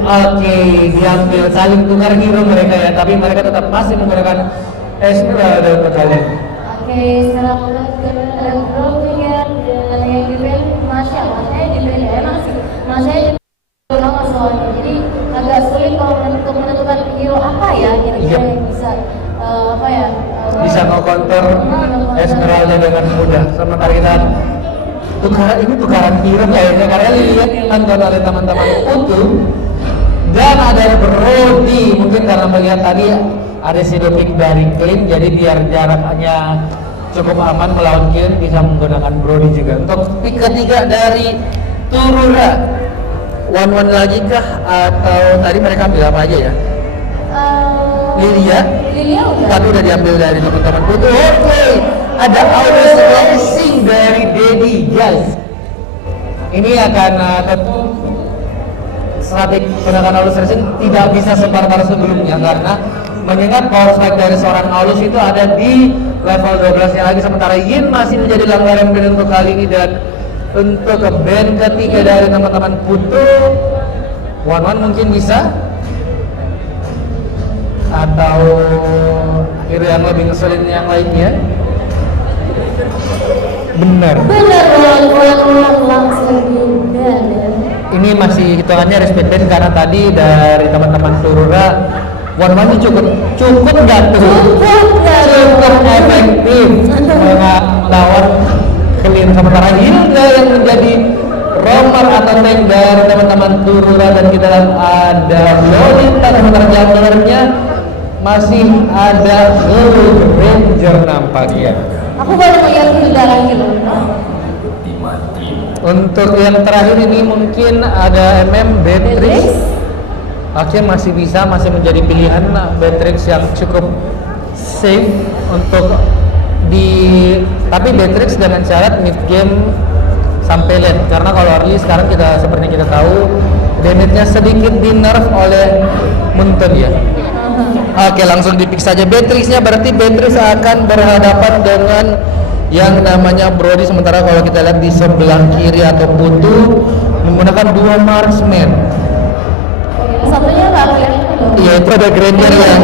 oke, diambil saling tukar hero mereka ya, tapi mereka tetap masih menggunakan Esmeralda untuk kali ini. Oke, sekarang ada Grovian dan yang di band Masya di band ya, emang sih Masya banget soalnya, jadi agak sulit kalau untuk menentukan hero apa ya kira-kira yang bisa bisa nge-counter Esmeralda dengan mudah. Sementara kita tukaran hero kayaknya karena lihat yang nonton oleh teman-teman Putu dan ada Brody, mungkin karena melihat tadi ada sido-pick dari Clean, jadi biar jaraknya cukup aman melawan Clean bisa menggunakan Brody juga. Untuk pick ketiga dari Turura, one lagi kah atau tadi mereka ambil apa aja ya? Lilia udah. Tapi udah diambil dari teman-teman Putu. Oke, ada auto slicing dari Dedi, guys. Ini akan tentu strategi menggunakan auto slicing tidak bisa sebarbar sebelumnya karena mengingat power strike dari seorang Aulus itu ada di level 12 nya lagi, sementara Yin masih menjadi langgaran band untuk kali ini. Dan untuk ke band ketiga dari teman-teman Putu, One mungkin bisa atau hero yang lebih ngeselin yang lainnya? Benar. Benar langsung hindar ya. Ini masih hitungannya respected karena tadi dari teman-teman Turura one-one cukup nggak tuh? Cukup efektif melawan clean. Sementara Hilda yang menjadi romer atau tank dari teman-teman Turura, dan kita lihat ada Lolita, sementara junglernya masih ada Ranger nampaknya. Aku baru melihat Hilda lagi loh. Untuk yang terakhir ini mungkin ada Beatrix. Akhirnya masih menjadi pilihan Beatrix yang cukup safe untuk tapi Beatrix dengan syarat mid game sampai late, karena kalau early sekarang seperti kita tahu damage-nya sedikit di nerf oleh Munton ya. Oke, langsung di pick saja Beatrix-nya, berarti Beatrix akan berhadapan dengan yang namanya Brody. Sementara kalau kita lihat di sebelah kiri atau Putu menggunakan 2 marksman. Satunya nggak kelihatan. Iya, itu ada Granger yang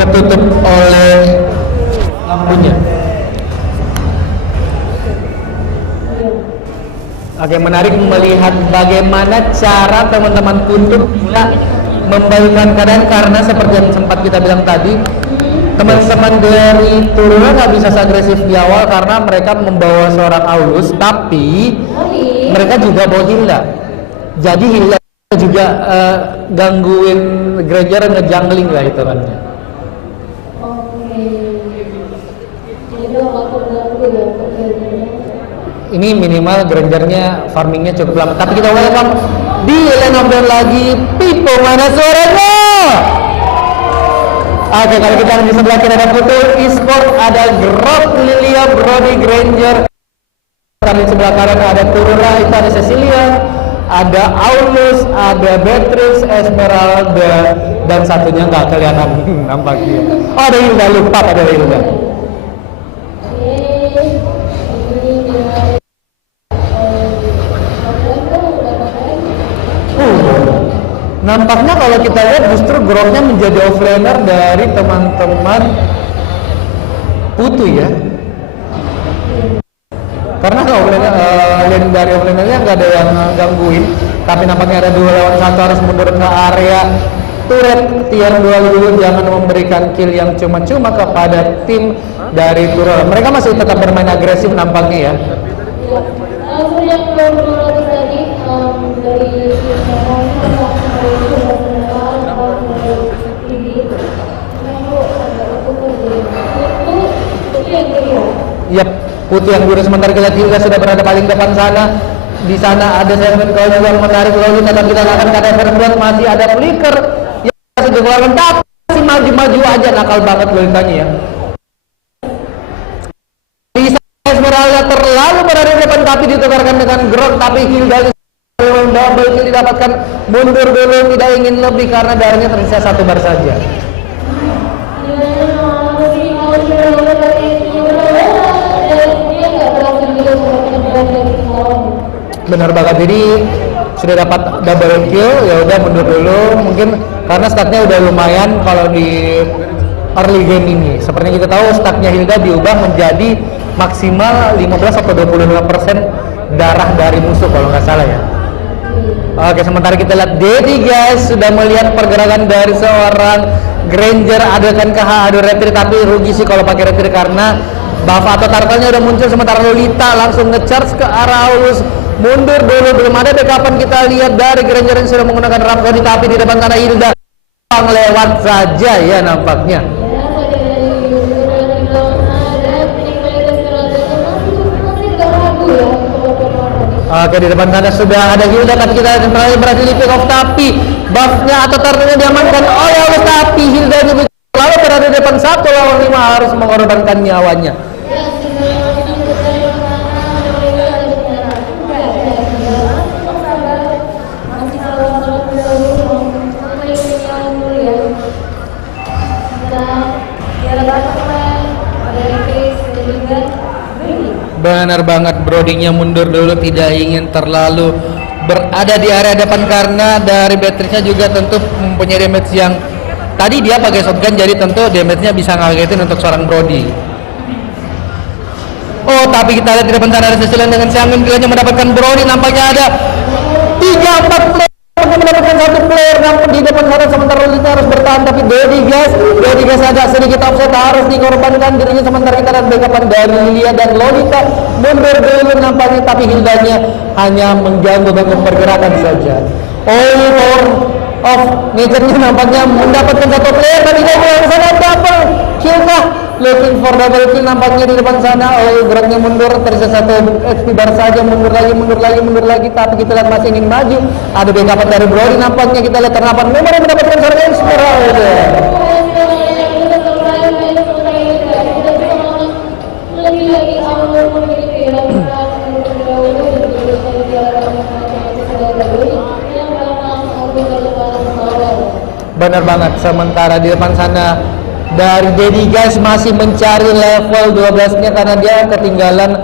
ketutup oleh lampunya. Oke, menarik melihat bagaimana cara teman-teman Putu membaikkan keadaan, karena seperti yang sempat kita bilang tadi, teman-teman dari Turura nggak bisa agresif di awal karena mereka membawa seorang Aulus, tapi mereka juga bawa Hilda. Jadi Hilda juga gangguin Granger, ngejungling lah itu kan. Ini minimal Grangernya farmingnya cukup lama. Tapi kita welcome di lane of the lagi Pipo, mana suaranya? Oke, kalau kita di sebelah kiri ada Putu Esport, ada Grok, Lilia, Brody, Granger. Di sebelah kanan ada Turura, itu ada Cecilia, ada Aulus, ada Beatrix, Esmeralda, dan satunya nggak kelihatan nampaknya. Oh, ada Hilda, lupa ada Hilda. Nampaknya kalau kita lihat justru Groknya menjadi offlaner dari teman-teman Putu ya. Karena lane dari offlanernya nggak ada yang gangguin, tapi nampaknya ada 2 lawan 1 harus mundur ke area turret tier 2 dulu, jangan memberikan kill yang cuma-cuma kepada tim dari Turura. Mereka masih tetap bermain agresif nampaknya ya. Aku yang belum tadi dari Yap, Putih yang biru. Sementara kita Hilda sudah berada paling depan sana. Di sana ada segmen kau juga menarik lalu tetap kita akan kata berbuat, masih ada flicker yang masih dikeluarkan, tapi masih maju-maju aja, nakal banget Lolitanya ya. Di sana Esmeralda terlalu berada di depan tapi ditukarkan dengan Grok, tapi Hilda double kill didapatkan, mundur dulu, tidak ingin lebih karena darahnya tersisa 1 bar saja. Benar banget, jadi sudah dapat double kill, ya udah mundur dulu, mungkin karena statnya udah lumayan kalau di early game ini. Seperti kita tahu statnya Hilda diubah menjadi maksimal 15 atau 25% darah dari musuh kalau nggak salah ya. Oke, sementara kita lihat Dedi guys sudah melihat pergerakan dari seorang Granger, adakan KH, ada retreat, tapi rugi sih kalau pakai retreat karena buff atau turtle-nya udah muncul. Sementara Lolita langsung nge-charge ke arah Aulus, mundur dulu, belum ada backupan. Kita lihat dari Granger yang sudah menggunakan Ramkodi, tapi di depan sana Hilda lewat saja ya nampaknya. Oke, di depan sana sudah ada Hilda, tapi kita berhasil di pick off, tapi buffnya atau turtle-nya diamankan oleh Aulus, tapi Hilda juga lalu berada di depan 1 lawan 5 harus mengorbankan nyawanya. Benar banget, Brody-nya mundur dulu, tidak ingin terlalu berada di area depan karena dari Beatrix-nya juga tentu mempunyai damage yang Tadi dia pakai shotgun, jadi tentu damage-nya bisa ngagetin untuk seorang Brody. Oh, tapi kita lihat di depan sana ada Cecilian dengan Xiangmin, killnya mendapatkan Brody. Nampaknya ada 3-4 player mendapatkan satu player namun di depan sana, sementara Lolita harus bertahan, tapi Daddy Gas agak sedikit offset, harus dikorbankan dirinya. Sementara kita lihat backupan dari Lilia dan Lolita mundur dulu nampaknya, tapi Hildanya hanya mengganggu pergerakan saja. Oh, power of nature-nya nampaknya mendapatkan satu player, tapi dia ke sana double kill kah? Looking for double kill nampaknya di depan sana. Oh, geraknya mundur, tersisa satu HP bar saja, mundur lagi, tapi kita lihat masih ingin maju. Ada backup dari Brody nampaknya, kita lihat terdapat nomor yang mendapatkan seorang Esmeralda. Benar banget, sementara di depan sana dari Daddy Guys masih mencari level 12-nya karena dia ketinggalan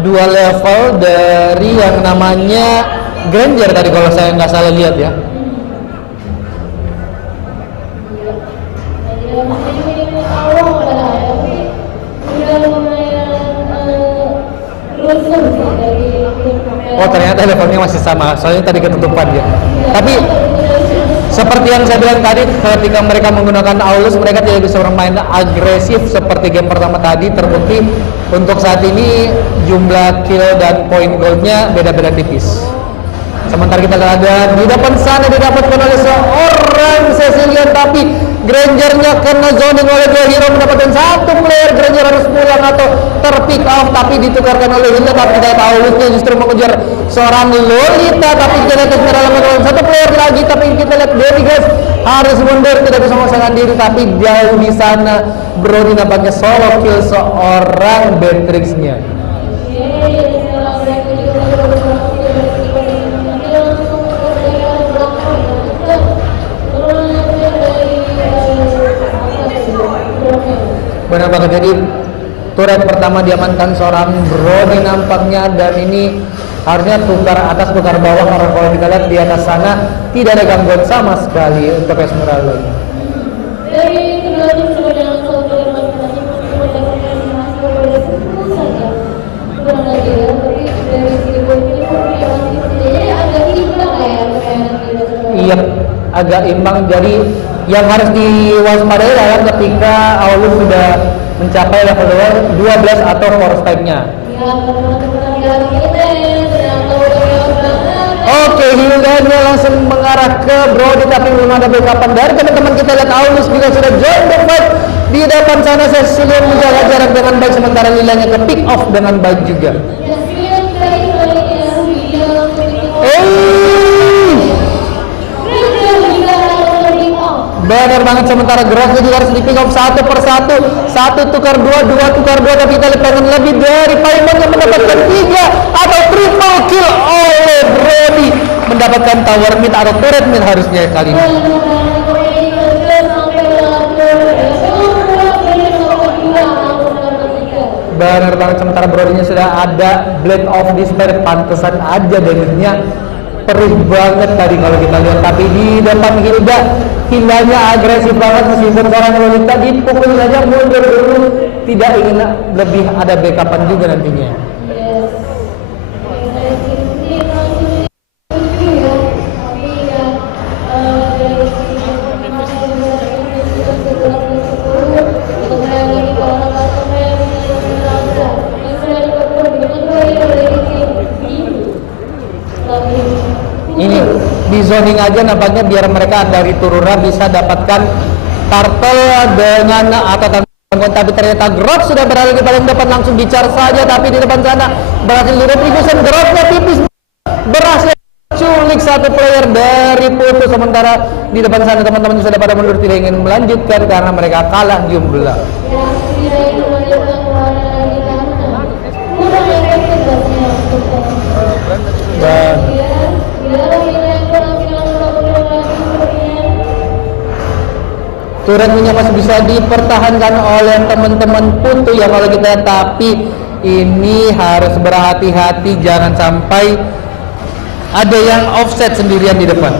2 level dari yang namanya Granger tadi kalau saya nggak salah lihat ya. Oh, ternyata levelnya masih sama, soalnya tadi ketutupan ya. Tapi seperti yang saya bilang tadi, ketika mereka menggunakan Aulus, mereka tidak bisa bermain agresif seperti game pertama tadi. Terbukti untuk saat ini jumlah kill dan point goldnya beda-beda tipis. Sementara kita ada di depan sana didapatkan oleh seorang Cecilian, tapi Grangernya kena zoning oleh dua hero, mendapatkan satu player. Granger harus pulang atau terpick off, tapi ditukarkan oleh Hilda. Tapi kita tahu Lutnya justru mengejar seorang Lolita, tapi kita lihat Esmeralda melawan satu player lagi, tapi kita lihat Daddy Guys harus mundur, tidak bisa memaksakan diri, tapi jauh di sana Brody nampaknya solo kill seorang Beatrix-nya. Benar banget, jadi turret pertama diamankan seorang Brody nampaknya, dan ini harusnya tukar atas tukar bawah karena kalau kita lihat di atas sana tidak ada gangguan sama sekali untuk Esmeralda. Iya, agak imbang, jadi yang harus diwaspadai adalah ketika Aulus sudah mencapai level 12 atau force time-nya. Oke, Hildanya langsung mengarah ke Brody, tapi belum ada backupan dari teman-teman. Kita lihat Aulus juga sudah join the fight. Di depan sana Cecilian menjaga jarak dengan baik, sementara Lilanya ke pick off dengan baik juga. Benar banget, sementara geraknya juga harus di pick off satu persatu, satu tukar dua, tapi kita lihat lebih dari Paimon yang mendapatkan 3 atau triple kill oleh Brody, mendapatkan tower mid atau turret mid harusnya kali ini. Benar banget, sementara Brody-nya sudah ada Blade of Despair, pantesan aja damage-nya perih banget tadi kalau kita lihat. Tapi di depan Hildanya agresif banget, meskipun seorang Lolita dipukul saja mundur dulu, tidak ingin lebih ada backupan juga nantinya. Ini di zoning aja nampaknya biar mereka dari Turura bisa dapatkan turtle dengan atau tanggungan, tapi ternyata Grok sudah berada di paling depan, langsung di-charge saja, tapi di depan sana berhasil di-retribution. Groknya tipis, berhasil culik satu player dari Putu, sementara di depan sana teman-teman sudah pada mundur, tidak ingin melanjutkan karena mereka kalah jumlah. Turretnya masih bisa dipertahankan oleh teman-teman Putu ya kalau kita, tapi ini harus berhati-hati jangan sampai ada yang offset sendirian di depan.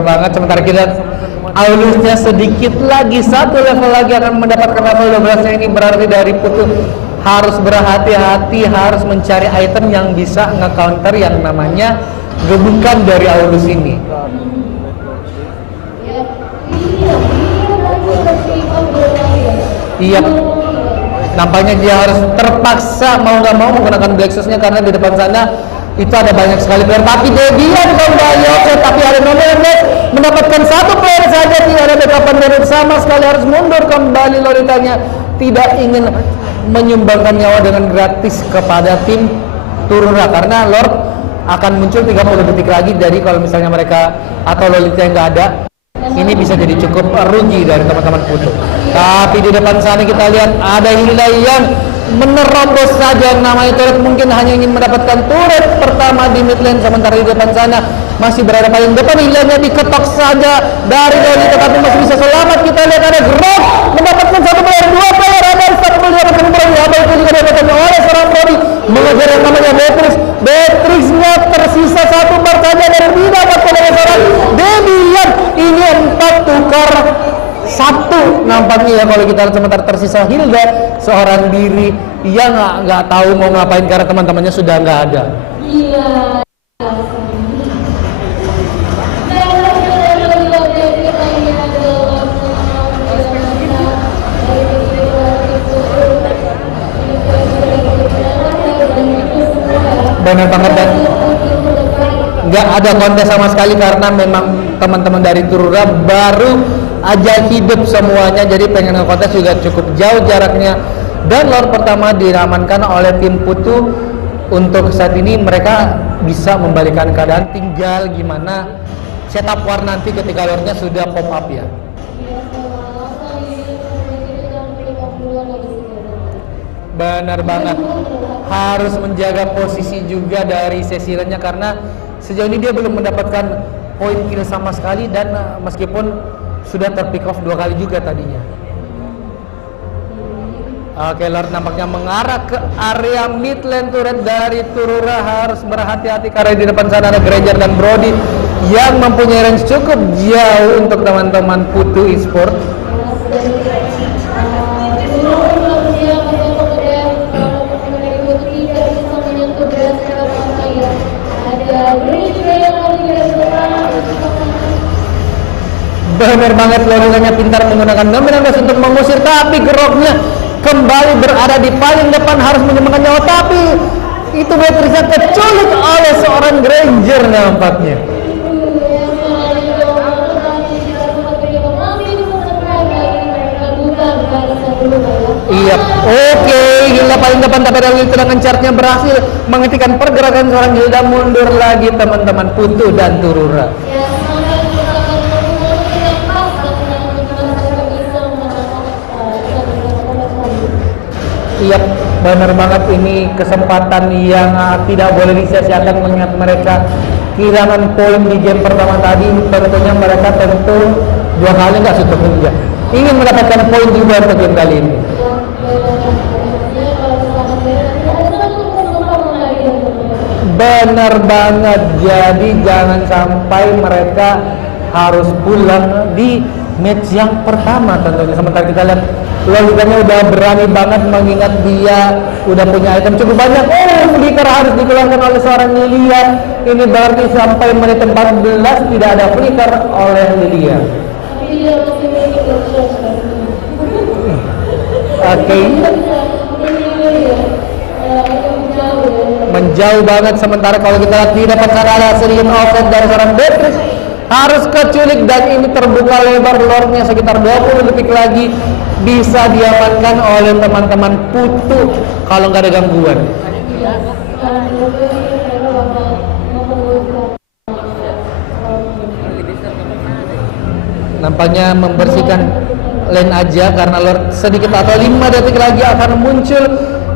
bener banget. Sementara kita Aulusnya sedikit lagi, satu level lagi akan mendapatkan level 12-nya. Ini berarti dari Putu harus berhati-hati, harus mencari item yang bisa nge-counter yang namanya gebukan dari Aulus ini. Iya, nampaknya dia harus terpaksa mau nggak mau menggunakan Blacksus-nya karena di depan sana itu ada banyak sekali player. Tapi Debian kembali oke, tapi ada nomor mendapatkan satu player saja, tidak ada backupan dari sama sekali, harus mundur kembali. Lolitanya tidak ingin menyumbangkan nyawa dengan gratis kepada tim Turura karena Lord akan muncul 30 detik lagi. Jadi kalau misalnya mereka atau Lolita yang nggak ada, ini bisa jadi cukup rugi dari teman-teman Putu. Tapi di depan sana kita lihat ada Hilda yang menerobos saja yang namanya turret, mungkin hanya ingin mendapatkan turret pertama di mid lane. Sementara di depan sana masih berada paling depan, Hildanya diketok saja dari Lolita tapi masih bisa selamat. Kita lihat ada Grok mendapatkan satu player, dua player, ada satu player yang kembali. Apa itu juga didapatkan oleh seorang Brody mengejar yang namanya Beatrix. Beatrixnya tersisa satu bar saja dan didapatkan oleh seorang Debian. Ini 4 tukar 1 nampaknya ya kalau kita lihat. Sementara tersisa Hilda seorang diri yang nggak tahu mau ngapain karena teman-temannya sudah nggak ada. Benar banget, dan nggak ada kontes sama sekali karena memang teman-teman dari Turura baru aja hidup semuanya, jadi pengen ngekontes juga cukup jauh jaraknya. Dan Lord pertama diamankan oleh tim Putu. Untuk saat ini mereka bisa membalikan keadaan, tinggal gimana setup war nanti ketika Lordnya sudah pop up ya. Benar banget, harus menjaga posisi juga dari Cecilnya karena sejauh ini dia belum mendapatkan poin kill sama sekali, dan meskipun sudah terpick off 2 kali juga tadinya. Oke, Lord nampaknya mengarah ke area mid lane turret dari Turura, harus berhati-hati karena di depan sana ada Granger dan Brody yang mempunyai range cukup jauh untuk teman-teman Putu Esport. Benar banget, Lolitanya pintar menggunakan nominal untuk mengusir, tapi Groknya kembali berada di paling depan, harus menyumbangkan nyawa, tapi itu Beatrixnya keculik oleh seorang Granger nampaknya. Iya, oke, Hilda paling depan tapi ada dengan chartnya berhasil menghentikan pergerakan seorang Hilda. Mundur lagi teman-teman Putu dan Turura. Iya, benar banget, ini kesempatan yang tidak boleh disia-siakan mengingat mereka kehilangan poin di game pertama tadi. Tentunya mereka tentu 2 kali nggak sepenuhnya ingin mendapatkan poin juga untuk game kali ini. Benar banget, jadi jangan sampai mereka harus pulang di match yang pertama tentunya. Sementara kita lihat Lolitanya udah berani banget mengingat dia udah punya item cukup banyak. Flicker harus dikeluarkan oleh seorang Lilia. Ini berarti sampai menit 14 tidak ada flicker oleh Lilia. Oke. Menjauh banget, sementara kalau kita lihat di depan sana ada sedikit offset dari seorang Beatrix, harus keculik dan ini terbuka lebar. Lordnya sekitar 20 detik lagi bisa diamankan oleh teman-teman Putu kalau nggak ada gangguan. Nampaknya membersihkan lane aja karena Lord sedikit atau 5 detik lagi akan muncul,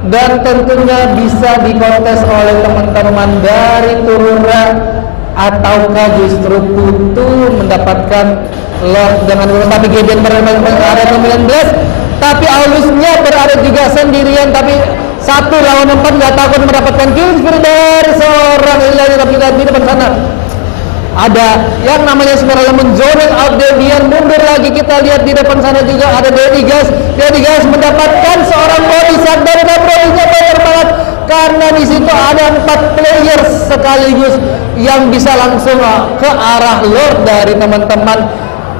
dan tentunya bisa dikontes oleh teman-teman dari Turura ataukah justru Putu mendapatkan Lord dengan tapi Gideon berada di area 19, tapi Aulusnya berada juga sendirian, tapi 1 lawan 4 nggak takut mendapatkan kill dari seorang Hilda. Tapi di depan sana ada yang namanya Esmeralda menzoning out Devian, mundur lagi. Kita lihat di depan sana juga ada Daddy Gas mendapatkan seorang body shot dari Gabrielnya banyak banget karena di situ ada 4 player sekaligus yang bisa langsung ke arah Lord dari teman-teman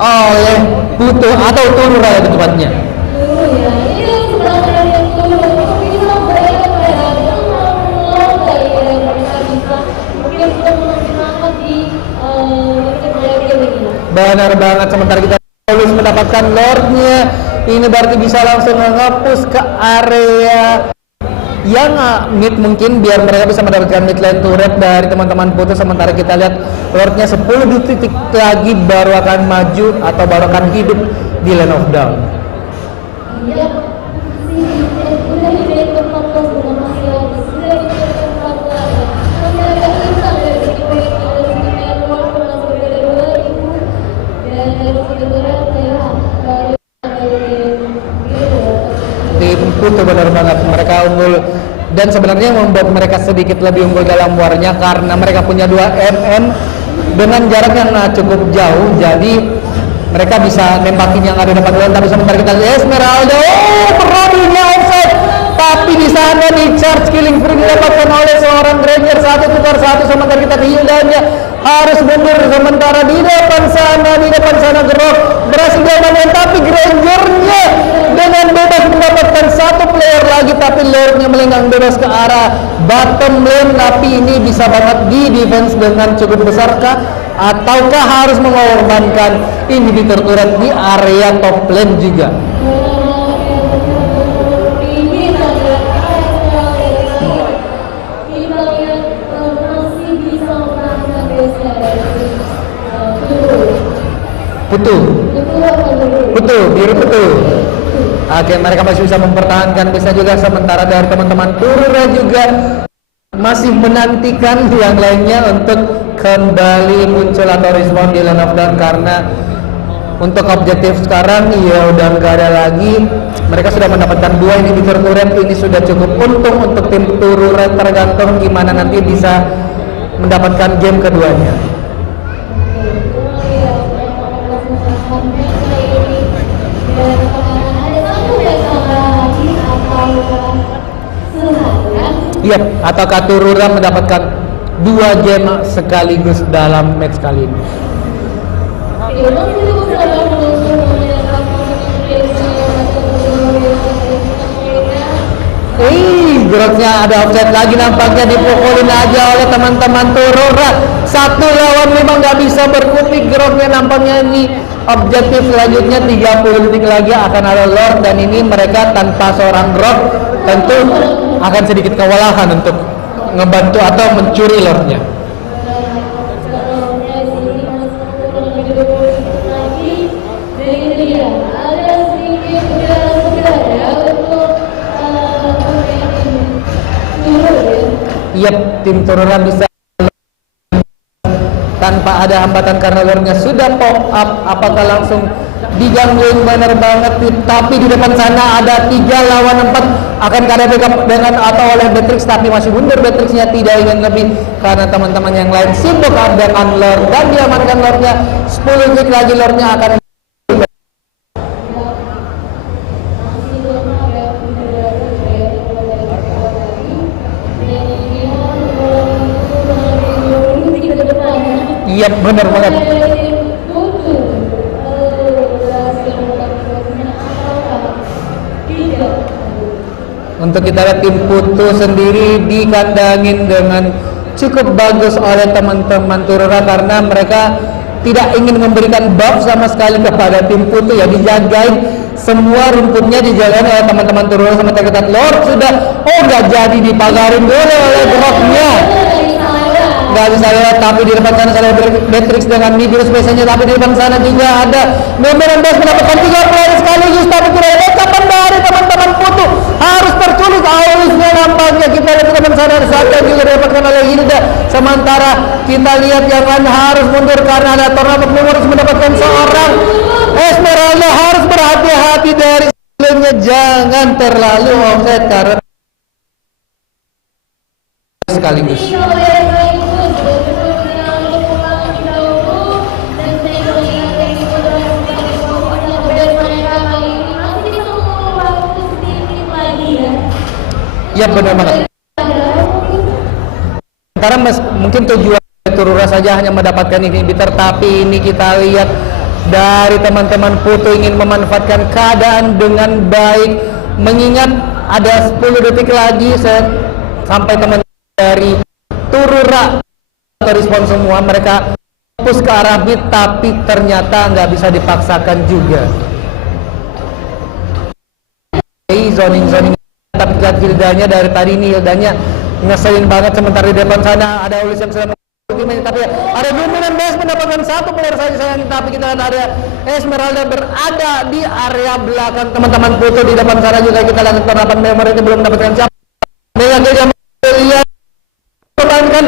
oleh Putu atau Turura itu tepatnya. Benar banget, sementara kita Paulus mendapatkan Lordnya, ini berarti bisa langsung ngepus ke area yang mid mungkin biar mereka bisa mendapatkan mid lane turret dari teman-teman Putus. Sementara kita lihat Lordnya 10 detik lagi baru akan maju atau baru akan hidup di Lane of Down. Tim Putu benar banget, mereka unggul dan sebenarnya membuat mereka sedikit lebih unggul dalam warnya karena mereka punya 2 MM dengan jarak yang cukup jauh, jadi mereka bisa nembakin yang ada di depan. Tapi sebentar kita lihat Esmeralda, peradinya offside, tapi di sana nih charge killing free didapatkan oleh seorang Granger, 1-1. Sementara kita Hildanya harus mundur, sementara di depan sana Grok berhasil diamankan, tapi Grangernya dengan bebas mendapatkan 1 player lagi, tapi Lordnya melenggang bebas ke arah bottom lane. Tapi ini bisa banget di defense dengan cukup besar kah, ataukah harus mengorbankan inhibitor turret di area top lane juga. Biru Putu. Oke, mereka masih bisa mempertahankan, bisa juga. Sementara dari teman-teman Turura juga masih menantikan yang lainnya untuk kembali muncul atau respon di Lane of Down, karena untuk objektif sekarang ya udah nggak ada lagi. Mereka sudah mendapatkan 2 inhibitor turret, ini sudah cukup untung untuk tim Turura, tergantung gimana nanti bisa mendapatkan game keduanya. Yap, ataukah Turura mendapatkan 2 game sekaligus dalam match kali ini? Groknya ada offset lagi, nampaknya dipukulin aja oleh teman-teman Turura. 1 lawan 5 nggak bisa berkutik. Groknya nampaknya ini objektif selanjutnya 30 detik lagi akan ada Lord, dan ini mereka tanpa seorang Grok tentu akan sedikit kewalahan untuk ngebantu atau mencuri Lordnya. Yap, tim Turura bisa tanpa ada hambatan karena Lordnya sudah pop up. Apakah langsung digangguin? Bener banget, tapi di depan sana ada 3 lawan 4. Akan ada backup dengan atau oleh Beatrix, tapi masih mundur. Beatrixnya tidak ingin lebih karena teman-teman yang lain sibuk dengan Lord dan diamankan Lordnya. 10 detik lagi Lordnya akan Iya, benar banget. Untuk kita lihat tim Putu sendiri dikandangin dengan cukup bagus oleh teman-teman Turura karena mereka tidak ingin memberikan buff sama sekali kepada tim Putu, ya dijagain semua rumputnya, dijagain oleh teman-teman Turura. Sama kita Lord sudah nggak jadi dipagarin dulu oleh Groknya. Nggak bisa lewat, tapi di depan sana ada Beatrix dengan Nibiru spesialnya, tapi di depan sana juga ada Memberan Bas mendapatkan 3 player sekaligus, tapi tidak ada kapan dari teman-teman Putu, harus terculik Aulusnya nampaknya. Kita lihat di depan sana ada satu yang juga didapatkan oleh Hilda, sementara kita lihat yang lain harus mundur karena ada Tornado harus mendapatkan seorang Esmeralda. Harus berhati-hati dari sebelumnya, jangan terlalu offset karena sekaligus. Iya benar banget. Karena mungkin tujuan Turura saja hanya mendapatkan inhibitor, tapi ini kita lihat dari teman-teman Putu ingin memanfaatkan keadaan dengan baik, mengingat ada 10 detik lagi sampai teman dari Turura respon semua, mereka push ke arah mid, tapi ternyata nggak bisa dipaksakan juga. Zoning tapi lihat Hildanya dari tadi ini, Hildanya ngeselin banget, sementara di depan sana ada Ulis yang sedang tapi ada dominan base mendapatkan satu player saja sayang, tapi kita lihat ada Esmeralda berada di area belakang teman-teman Putu. Di depan sana juga kita lihat penerapan memori itu belum mendapatkan siapa. Mega Gaya lihat perbankan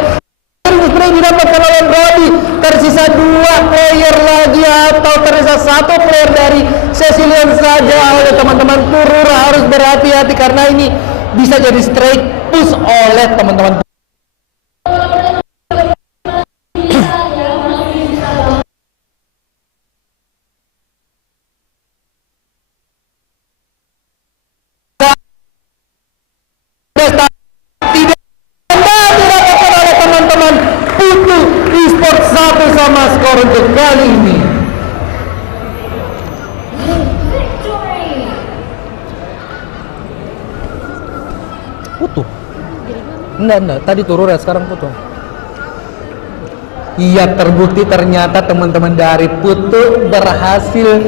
spray didapatkan oleh Brody. Tersisa 2 player lagi atau tersisa 1 player dari Cecilian saja. Oleh teman-teman Turura harus berhati-hati karena ini bisa jadi straight push oleh teman-teman. Skor untuk kali ini. Putu. Enggak, tadi Turura, sekarang Putu. Iya, terbukti ternyata teman-teman dari Putu berhasil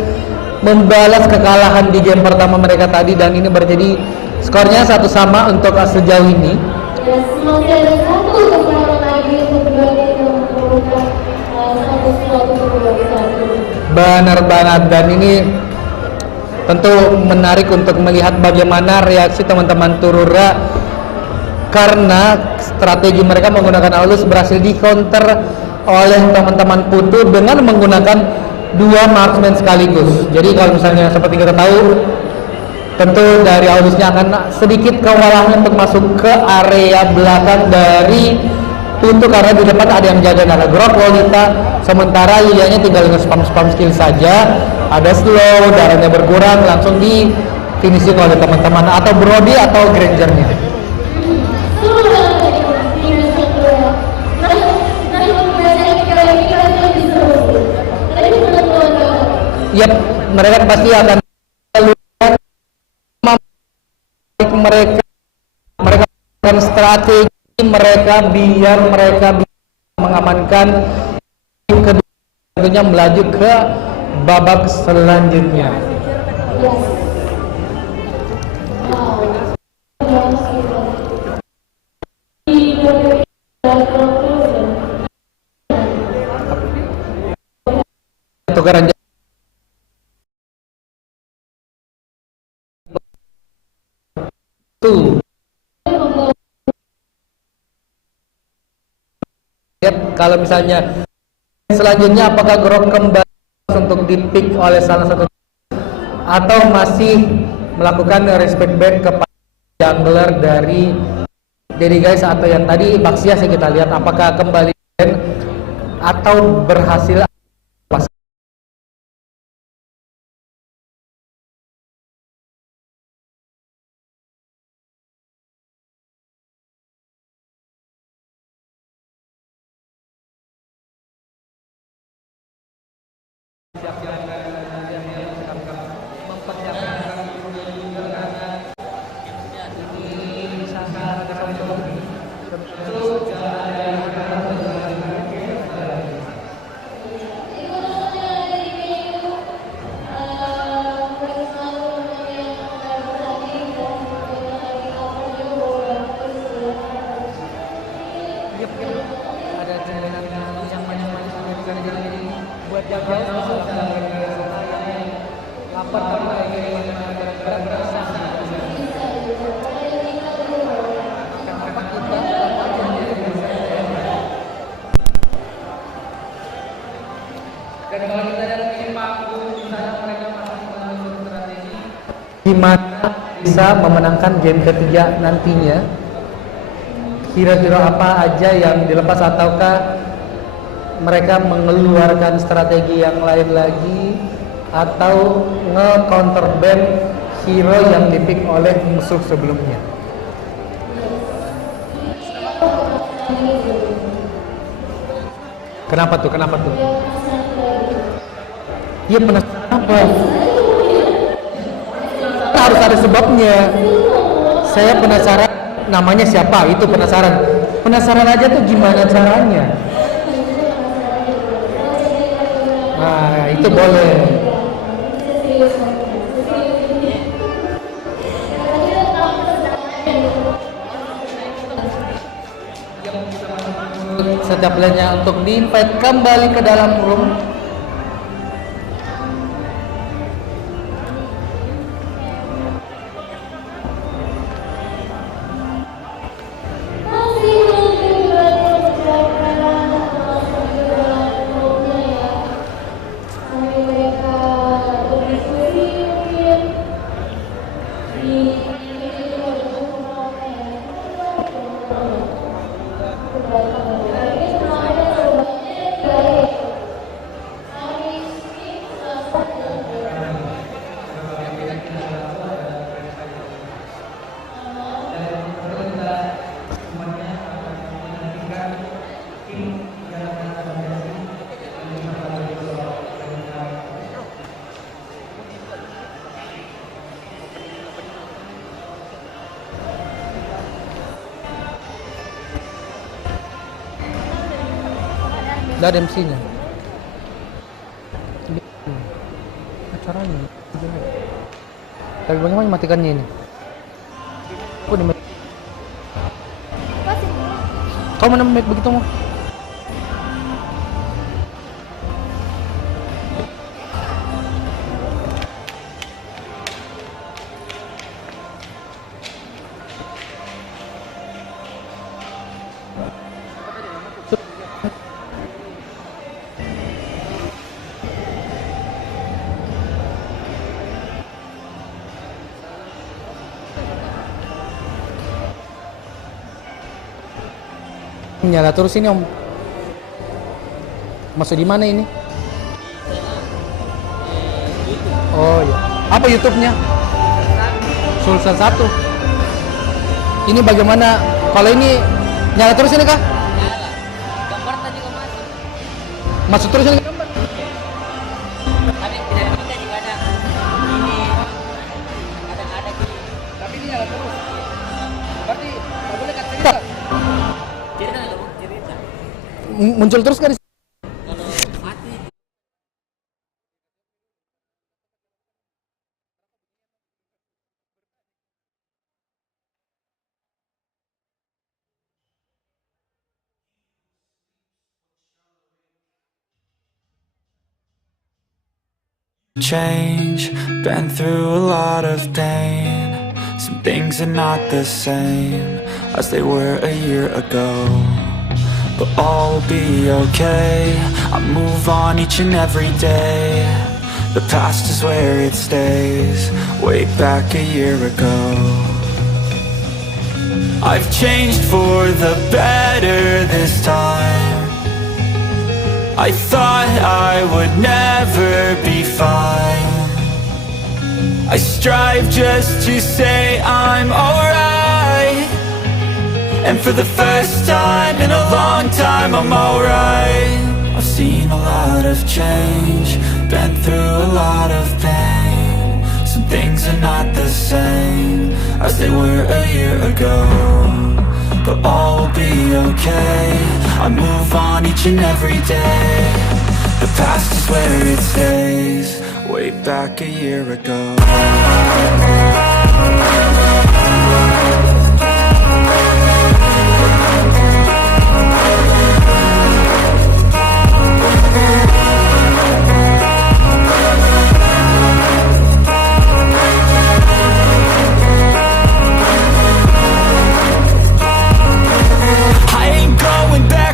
membalas kekalahan di game pertama mereka tadi, dan ini berjadi skornya 1-1 untuk sejauh ini. Masih ada 1 kesempatan lagi untuk kedua tim memperoleh Benar banget, dan ini tentu menarik untuk melihat bagaimana reaksi teman-teman Turura karena strategi mereka menggunakan Aulus berhasil di counter oleh teman-teman Putu dengan menggunakan 2 marksman sekaligus. Jadi kalau misalnya seperti kita tahu, tentu dari Aulusnya akan sedikit kewalahan untuk masuk ke area belakang dari Putu karena di depan ada yang jaga Nara Grok Lolita, sementara Lilianya tinggal nge-spam skill saja. Ada slow, darahnya berkurang, langsung di finishing oleh teman-teman atau Brody atau Grangernya. Yap, mereka pasti akan mereka akan strategi mereka biar mereka bisa mengamankan tim kedua, tentunya melaju ke babak selanjutnya. Tukaran tuh. Lihat kalau misalnya selanjutnya apakah Grok kembali untuk di-pick oleh salah satu atau masih melakukan respect ban kepada jungler dari Daddy Guys atau yang tadi Baxias yang kita lihat apakah kembali ban atau berhasil pas. Gimana bisa memenangkan game ketiga nantinya, kira-kira apa aja yang dilepas ataukah mereka mengeluarkan strategi yang lain lagi atau nge-counter ban hero yang dipick oleh musuh sebelumnya. Kenapa tuh? Kenapa tuh? Iya penasaran apa? Harus ada sebabnya. Saya penasaran namanya siapa, itu penasaran. Penasaran aja tuh gimana caranya. Nah, itu boleh. Setiap lainnya untuk di-invite kembali ke dalam room. Udah ada MC-nya. Acaranya. Tapi bagaimana matikannya ini? Kok dimatikan? Kau mana mic begitu mau? Nyala terus ini om. Masuk di mana ini? Oh iya. Apa YouTube-nya? Sulsel 1. Ini bagaimana? Kalau ini nyala terus ini kah? Gambar tadi kok masuk. Masuk terus ini gambar. Tapi tidak bisa di kadang. Ini kadang ada gitu. Tapi ini nyala terus. Berarti nggak boleh kan cerita? Cerita nggak mau cerita. Muncul terus kan? Kalau mati. Change, been through a lot of pain. Some things are not the same as they were a year ago, but all will be okay. I move on each and every day. The past is where it stays, way back a year ago. I've changed for the better this time. I thought I would never be fine. I strive just to say I'm alright, and for the first time in a long time I'm alright. I've seen a lot of change, been through a lot of pain. Some things are not the same as they were a year ago, but all will be okay. I move on each and every day. The past is where it stays, way back a year ago.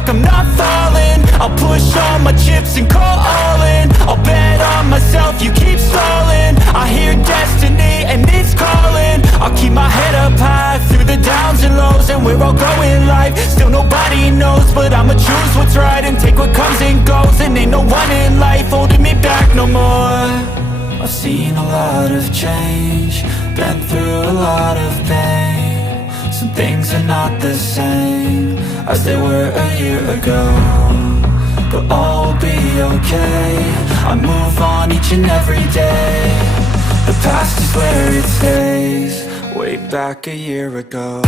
I'm not falling, I'll push all my chips and call all in. I'll bet on myself, you keep stalling. I hear destiny and it's calling. I'll keep my head up high through the downs and lows, and we're all growing life. Still nobody knows, but I'ma choose what's right and take what comes and goes. And ain't no one in life holding me back no more. I've seen a lot of change, been through a lot of pain. Some things are not the same as they were a year ago, but all will be okay. I move on each and every day. The past is where it stays. Way back a year ago.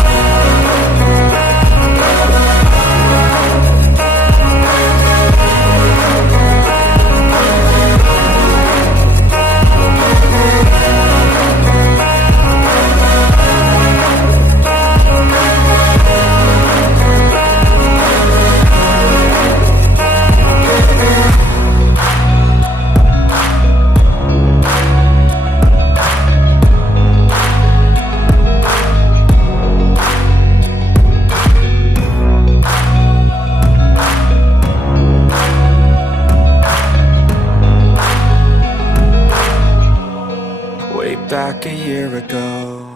Back a year ago.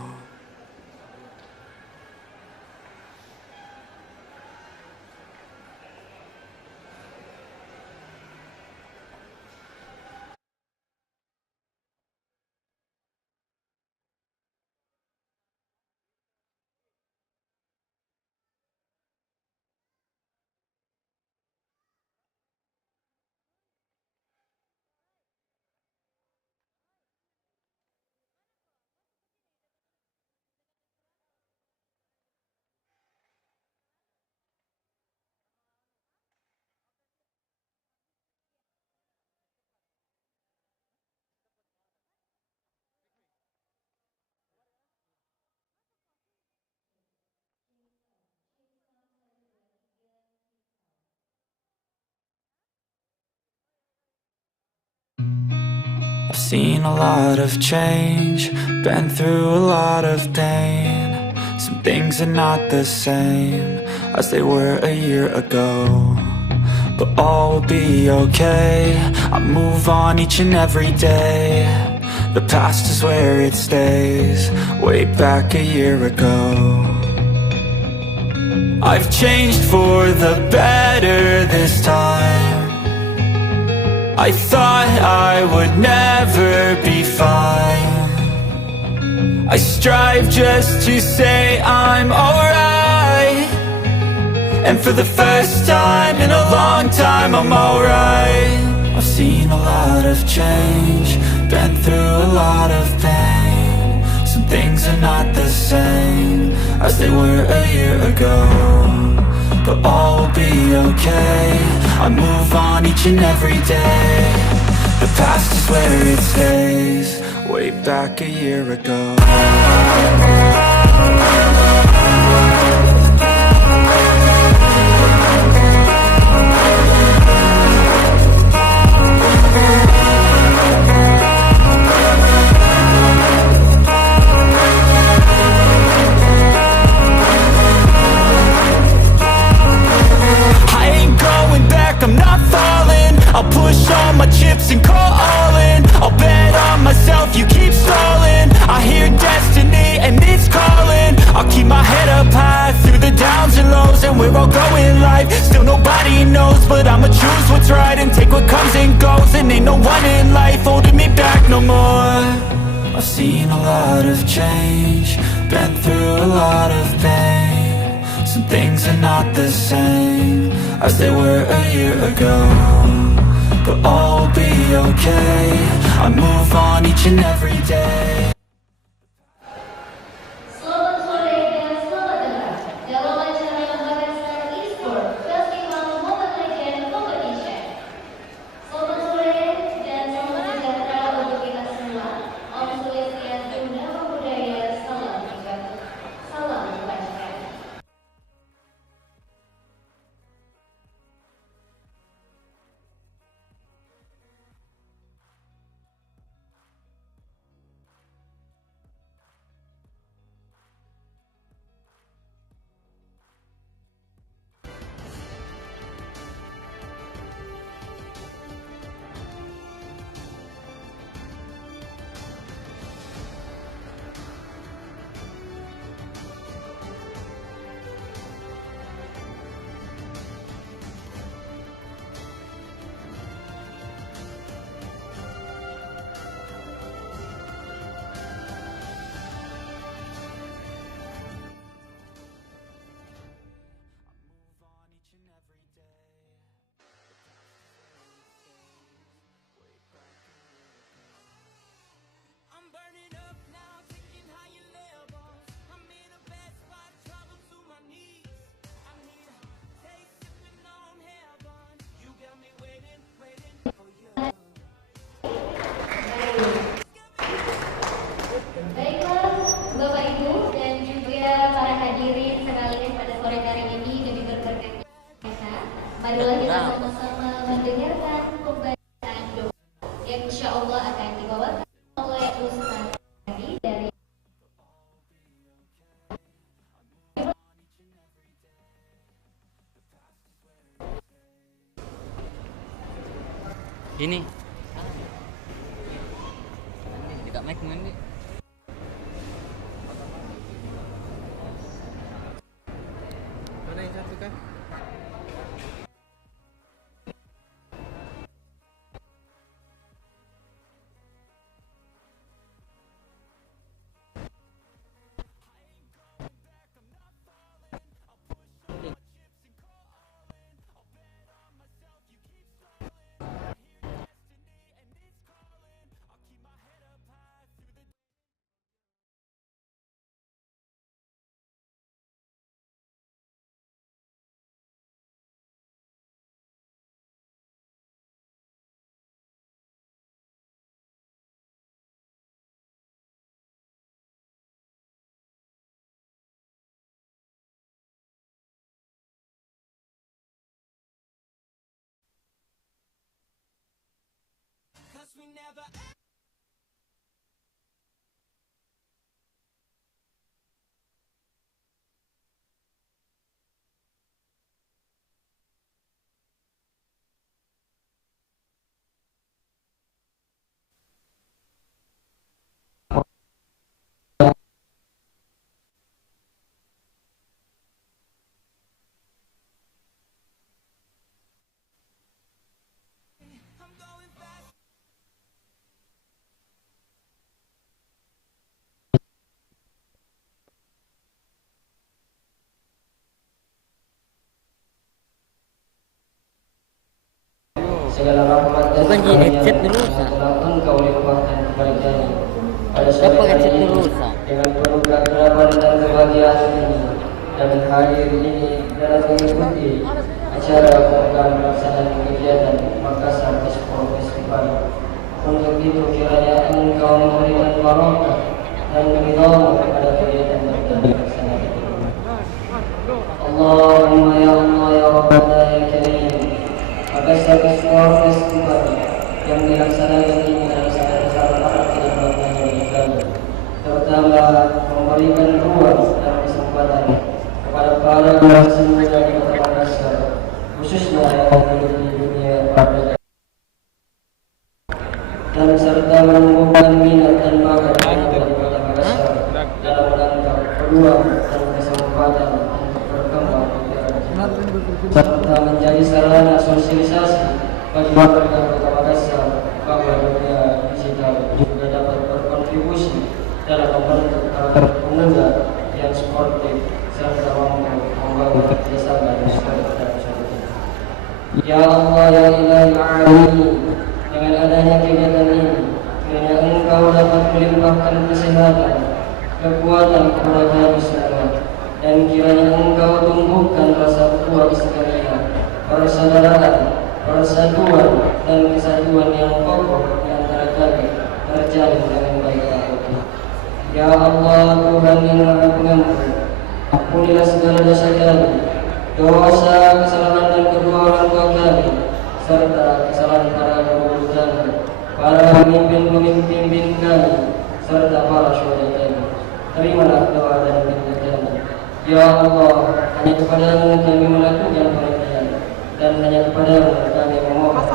I've seen a lot of change, been through a lot of pain. Some things are not the same as they were a year ago, but all will be okay. I move on each and every day. The past is where it stays. Way back a year ago. I've changed for the better this time. I thought I would never be fine. I strive just to say I'm alright, and for the first time in a long time I'm alright. I've seen a lot of change, been through a lot of pain. Some things are not the same as they were a year ago, but all will be okay. I move on each and every day. The past is where it stays. Way back a year ago. I'm not falling. I'll push all my chips and call all in. I'll bet on myself, you keep stalling. I hear destiny and it's calling. I'll keep my head up high through the downs and lows, and we're all going life. Still nobody knows, but I'ma choose what's right and take what comes and goes. And ain't no one in life holding me back no more. I've seen a lot of change, been through a lot of pain. Some things are not the same as they were a year ago, but all will be okay. I move on each and every day. Selamat sore dan selamat datang dalam acara Makassar Esport Festival Mobile Legends Competition. Selamat sore dan salam sejahtera untuk kita semua. Om Swastiastu, Namo Buddhaya, salam kebajikan, salam kebajikan. Ini. Dekat mic ini. Mana yang satu kan? Segala rahmat dan Bukan di headset dulu, Sa. Engkau limpahkan kepada pada sore Dapat headset hari dulu, ini Sa. dengan penuh keakraban dan kebahagiaan ini dan hadir ini dalam mengikuti acara pembukaan pelaksanaan kegiatan Makassar Esport Festival. Untuk itu kiranya Engkau memberikan barokah dan ridha-Mu kepada kegiatan kita pelaksanaan ini. Allahumma ya Allah ya Rabbana ya Karim. Makassar Esport Festival yang dilaksanakan ini adalah sangat besar tidak maknanya bagi kami. Terutama memberikan ruang dan kesempatan kepada para generasi muda di Kota Makassar, khususnya yang hidup di dunia perdagangan, dan serta menumbuhkan minat dan bakat di Kota Makassar dalam menangkap peluang dan kesempatan untuk berkembang serta menjadi sarana sosialisasi bagi warga Kota Makassar bahwa dunia digital juga dapat berkontribusi dalam membentuk karakter pemuda yang sportif serta mampu membangun kerjasama dan soliditas. Ya Allah ya Ilahil Alamin, dengan adanya kegiatan ini kiranya Engkau dapat melimpahkan kesehatan, kekuatan kepada kami semua, dan kiranya Engkau tumbuhkan rasa keluarga sekalian, persaudaraan, persatuan dan kesatuan yang kokoh di antara kami terjalin dengan baik. Ya Allah Tuhan yang Maha Pengampun, ampunilah segala dosa kami, dosa, kesalahan dan kedua orang tua kami, serta kesalahan para guru kami, para pemimpin-pemimpin kami, serta para syuhada kami. Terimalah doa dan minta kami. Ya Allah, hanya kepadamu kami melakukan pengajian, dan hanya kepadamu kami memohon.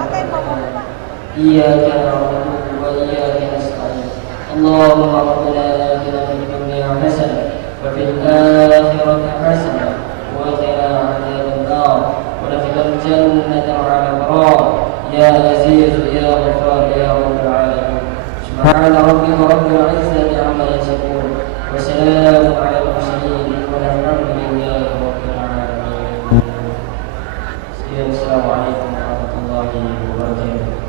Iyyaka na'budu wa iyyaka nasta'in. Allahumma rabbana atina fid dunya hasanah wa fil akhirati hasanah wa qina adzaban nar wa adkhilna jannata ma'al abrar ya aziz ya ghafar ya rabbal alamin. Subhana rabbika rabbil izzati amma yasifun wa salamun 'alal mursalin walhamdulillahi rabbil alamin. Assalamualaikum warahmatullahi wabarakatuh.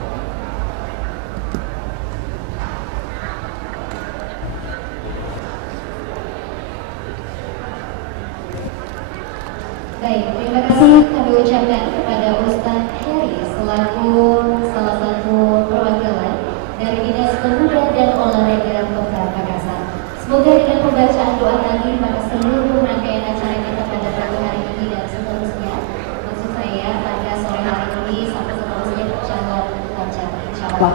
Baik, terima kasih kami ucapkan kepada Ustadz Heri selaku salah satu perwakilan dari Dinas Pemuda dan Olahraga Kota Makassar. Semoga dengan pembacaan doa tadi maka seluruh rangkaian acara kita pada pagi hari ini dan seterusnya, maksud saya pada sore hari ini sampai seterusnya berjalan lancar insyaallah.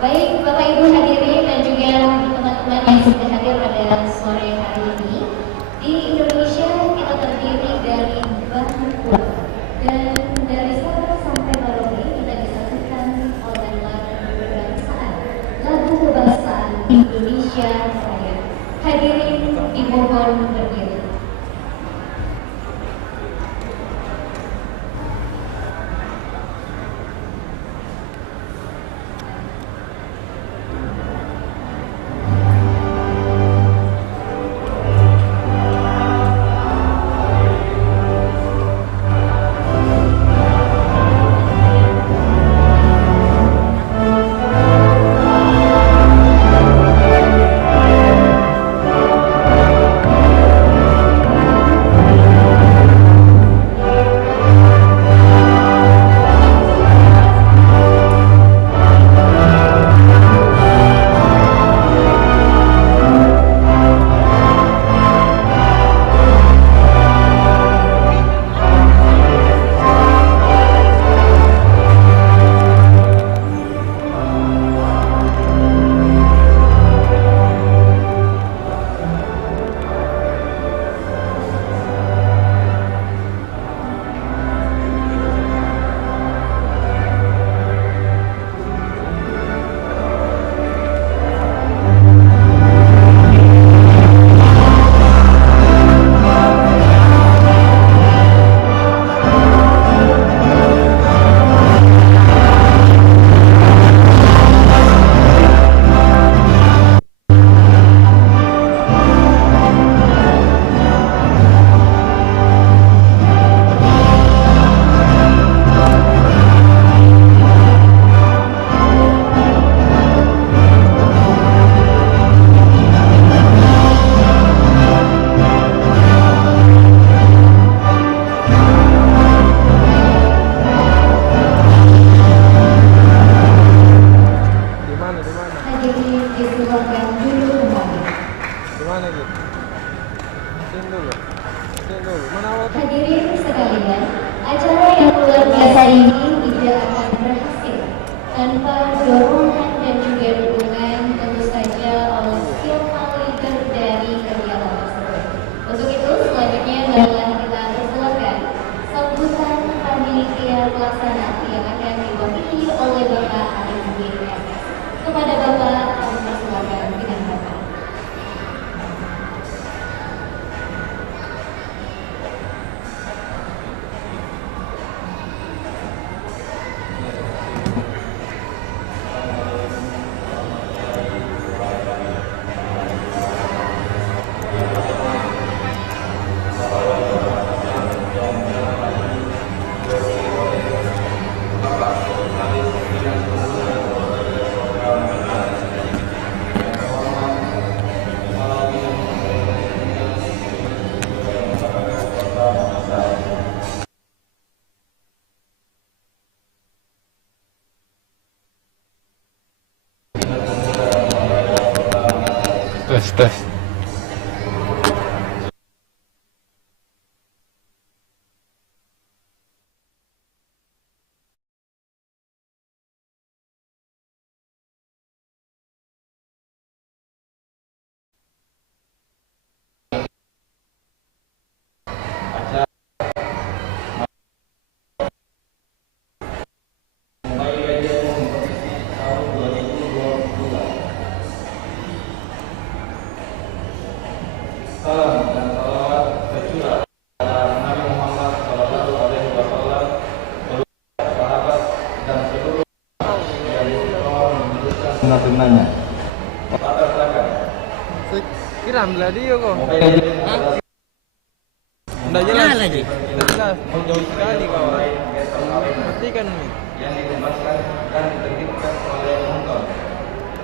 Baik Bapak Ibu hadirin dan juga teman-teman yang sudah hadir pada sore hari ini, di Indonesia kita terdiri dari bahan kuat dan dari Sabang sampai Merauke kita disaksikan oleh berdiri. Hadirin sekalian, acara yang luar biasa ini tidak akan berhasil tanpa dorongan dan juga dukungan tentu saja oleh skillful leader dari kegiatan tersebut. Untuk itu selanjutnya adalah kita persilakan sambutan panitia pelaksana yang akan diwakili oleh Bapak Arif Bin SS. Kepada Bapak, kami persilakan dengan Bapak. Tes. Salam dan salawat tercurah kepada Nabi Muhammad Sallallahu Alaihi Wasallam, seluruh sahabat dan seluruh yang berdoa meneruskan sunnah-sunnahnya. Latar belakang. Kira ambil dia kok. Nggak jelas lagi. Nggak jelas. Jauh sekali kawan. Matikan nih. Yang dikembangkan dan diterbitkan oleh penonton.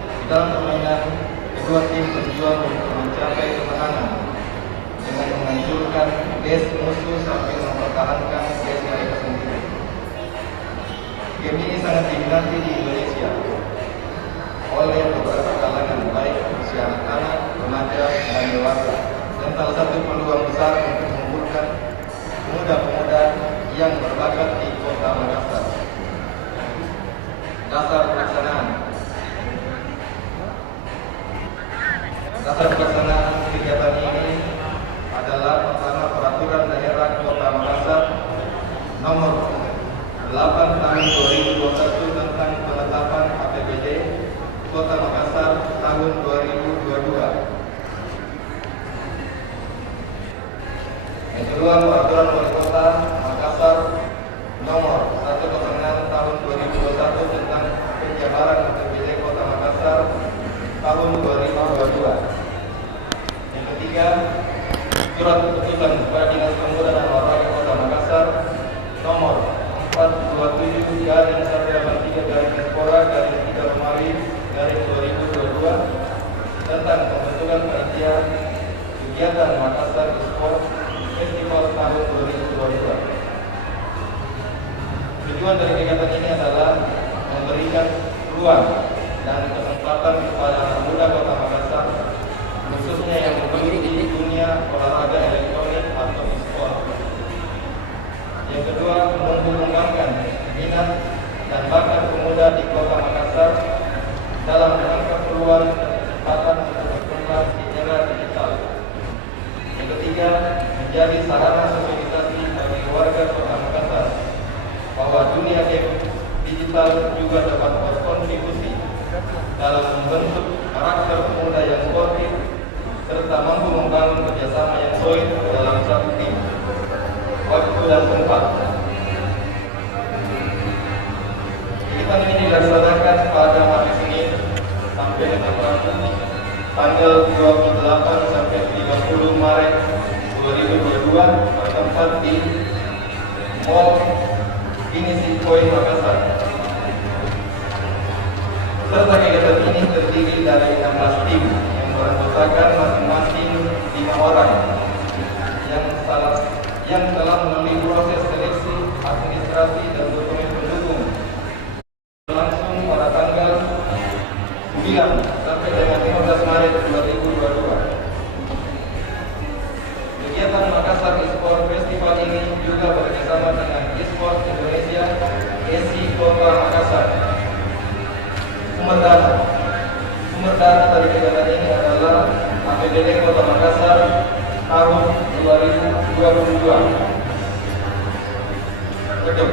Di dalam permainan, kedua tim berjuang untuk mencapai kemenangan dengan menghancurkan base musuh sambil mempertahankan base mereka sendiri. Game ini sangat diminati di Indonesia oleh beberapa kalangan, baik usia anak-anak, remaja, dan dewasa, dan salah satu peluang besar untuk mengumpulkan pemuda-pemuda yang berbakat di Kota Makassar. Dasar pelaksanaan. Dasar pelaksanaan kegiatan ini adalah pertama Peraturan Daerah Kota Makassar Nomor 8 Tahun 2021 tentang penetapan Yang kedua, Peraturan Wali Kota Makassar Nomor 106 Tahun 2021 tentang penjabaran APBD Kota Makassar tahun 2022. Yang ketiga, Surat Keputusan kepada Dinas Pemuda dan Olahraga Kota Makassar Nomor 427-183-Menpora-3 tentang pembentukan panitia kegiatan Makassar Sport Festival tahun 2022. Tujuan dari kegiatan ini adalah memberikan ruang dan kesempatan kepada anak muda Kota Makassar, khususnya yang menggeluti dunia olahraga elektronik atau e-sport. Yang kedua, mengembangkan minat dan bakat pemuda di Kota Makassar dalam menangkap peluang kesempatan untuk berkembang di era digital. Yang ketiga, menjadi sarana sosialisasi bagi warga Kota Makassar bahwa dunia game digital juga dapat berkontribusi dalam membentuk karakter pemuda yang sportif serta mampu membangun kerjasama yang solid dalam satu tim, waktu dan tempat. Kegiatan ini dilaksanakan pada hari Senin sampai dengan Rabu tanggal 28 sampai 30 Maret 2022 bertempat di Mall Finishing Point Makassar. Peserta kegiatan ini terdiri dari 16 tim yang beranggotakan masing-masing 5 orang yang telah melalui proses seleksi, administrasi dan dokumen pendukung berlangsung pada tanggal 9 sampai dengan 15 Maret 2022. Kegiatan Makassar Esport Festival ini juga bekerjasama dengan Esport Indonesia, ESI Kota Makassar. Sumber dana dari kegiatan ini adalah APBD Kota Makassar tahun 2022. Betul.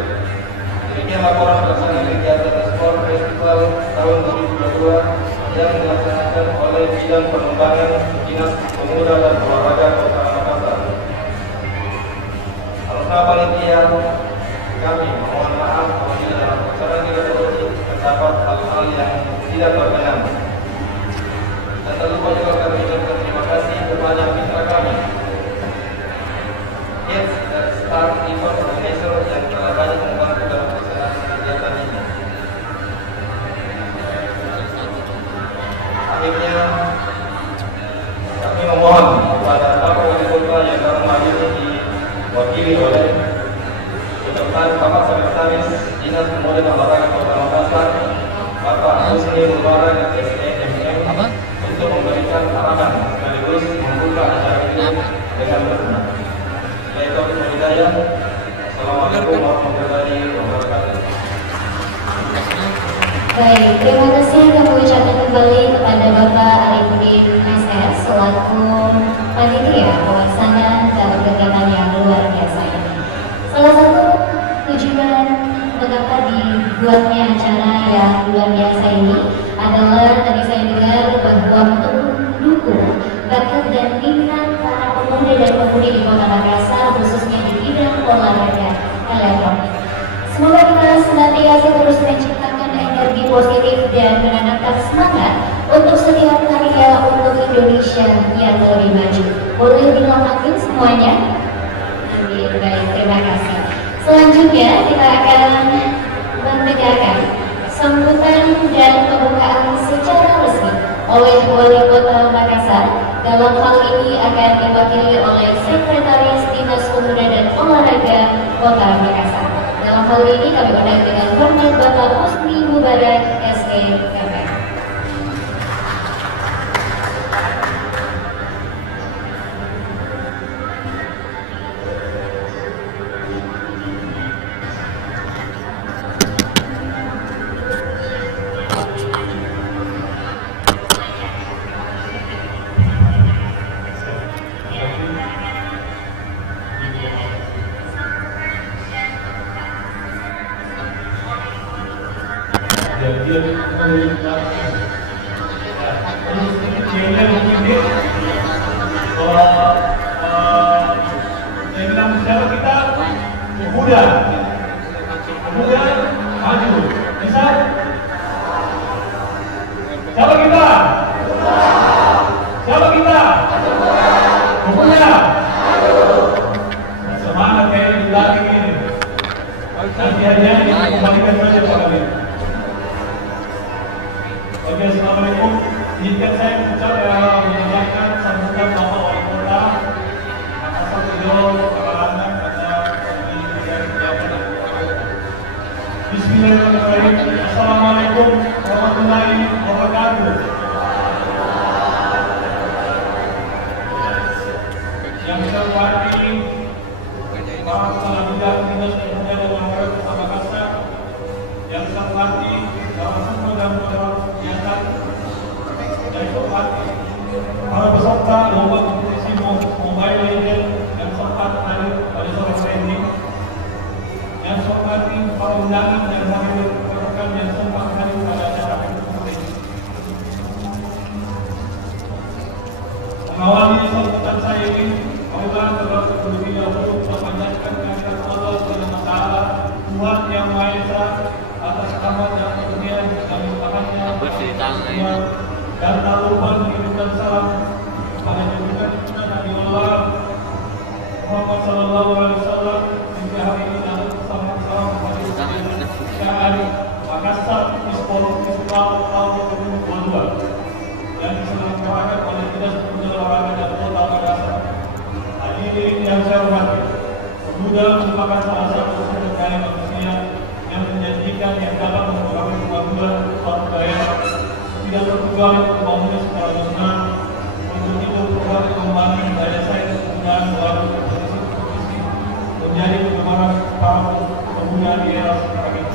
Demikian laporan pelaksanaan kegiatan Esport Festival tahun 2022 yang dilaksanakan oleh Bidang Pengembangan Dinas Pemuda dan Olahraga Kota Makassar. Atas nama panitia, kami mohon maaf apabila dalam pelaksanaan kegiatan ini terdapat hal-hal yang tidak berkenan. Dan tak lupa juga kami ucapkan terima kasih kepada mitra kami, Kids dan Star Event Organizer yang telah banyak membantu dalam pelaksanaan kegiatan ini. Akhirnya, kami memohon kepada Bapak Wali Kota yang dalam hal ini diwakili oleh Sekretaris Bapak Sekretaris Dinas Pemuda dan Olahraga Kota Makassar, Bapak Husni Mubarak SEMM, untuk memberikan arahan sekaligus membuka acara ini dengan berkenan. Waalaikumsalam hidayah. Assalamualaikum warahmatullahi wabarakatuh. Baik, terima kasih kami ucapkan kembali kepada Bapak Arifudin Nasir selaku panitia pelaksana dalam kegiatan yang luar biasa ini. Salah satu tujuan mengapa dibuatnya acara yang luar biasa ini adalah tadi saya dengar bahwa untuk mendukung bakat dan minat para pemuda dan pemudi di Kota Makassar khususnya di bidang olahraga elektronik. Semoga kita senantiasa terus menciptakan energi positif dan menanamkan semangat untuk setiap karya untuk Indonesia yang lebih maju. Boleh dilengkapi semuanya? Baik, terima kasih. Selanjutnya kita akan mendengarkan sambutan dan pembukaan secara resmi oleh Wali Kota Makassar. Dalam hal ini akan diwakili oleh Sekretaris Dinas Pemuda dan Olahraga Kota Makassar. Dalam hal ini kami undang dengan hormat Bapak Husni Mubarak SEMM. Muda. Muda, maju. Bisa? Siapa kita? Siapa kita? Muda. Semangat kayak di belakang ini. Nanti hadiahnya kita kembalikan saja Pak Kabin. Oke, assalamualaikum. Izinkan saya mengucapkan sambutan Bapak Wali Kota Makassar beliau Kepalanan pada Bismillahirrahmanirrahim. Assalamualaikum warahmatullahi wabarakatuh. Yang saya hormati para kepala bidang dinas pemuda dan olahraga Kota Makassar, yang saya hormati para siswa dan modal kegiatan, yang saya hormati para peserta lomba kompetisi Mobile Legends yang sempat hadir pada sore hari ini, yang saya hormati para undangan dan hadir rekan yang sempat hadir pada acara ini. Mengawali sambutan saya ini, marilah terlebih dahulu memanjatkan kehadirat Allah Subhanahu wa Ta'ala, Tuhan yang Maha Esa, atas rahmat dan karunia dan limpahannya semua, dan tak lupa mengirimkan salam pada junjungan kita Nabi Allah Muhammad Sallallahu Alaihi Wasallam hingga hari ini dan salam kepada KRI Makassar Esport Festival tahun 2022 yang diselenggarakan oleh Dinas Pemuda Olahraga dan Kota Makassar. Hadirin yang saya hormati, pemuda merupakan salah satu sumber daya manusia yang menjanjikan yang dapat mengurangi pembangunan suatu daerah tidak tertuang pembangunan secara nasional. Untuk itu program pengembangan daya saing penggunaan melalui kompetisi menjadi perkembangan para pemuda di era sekarang ini.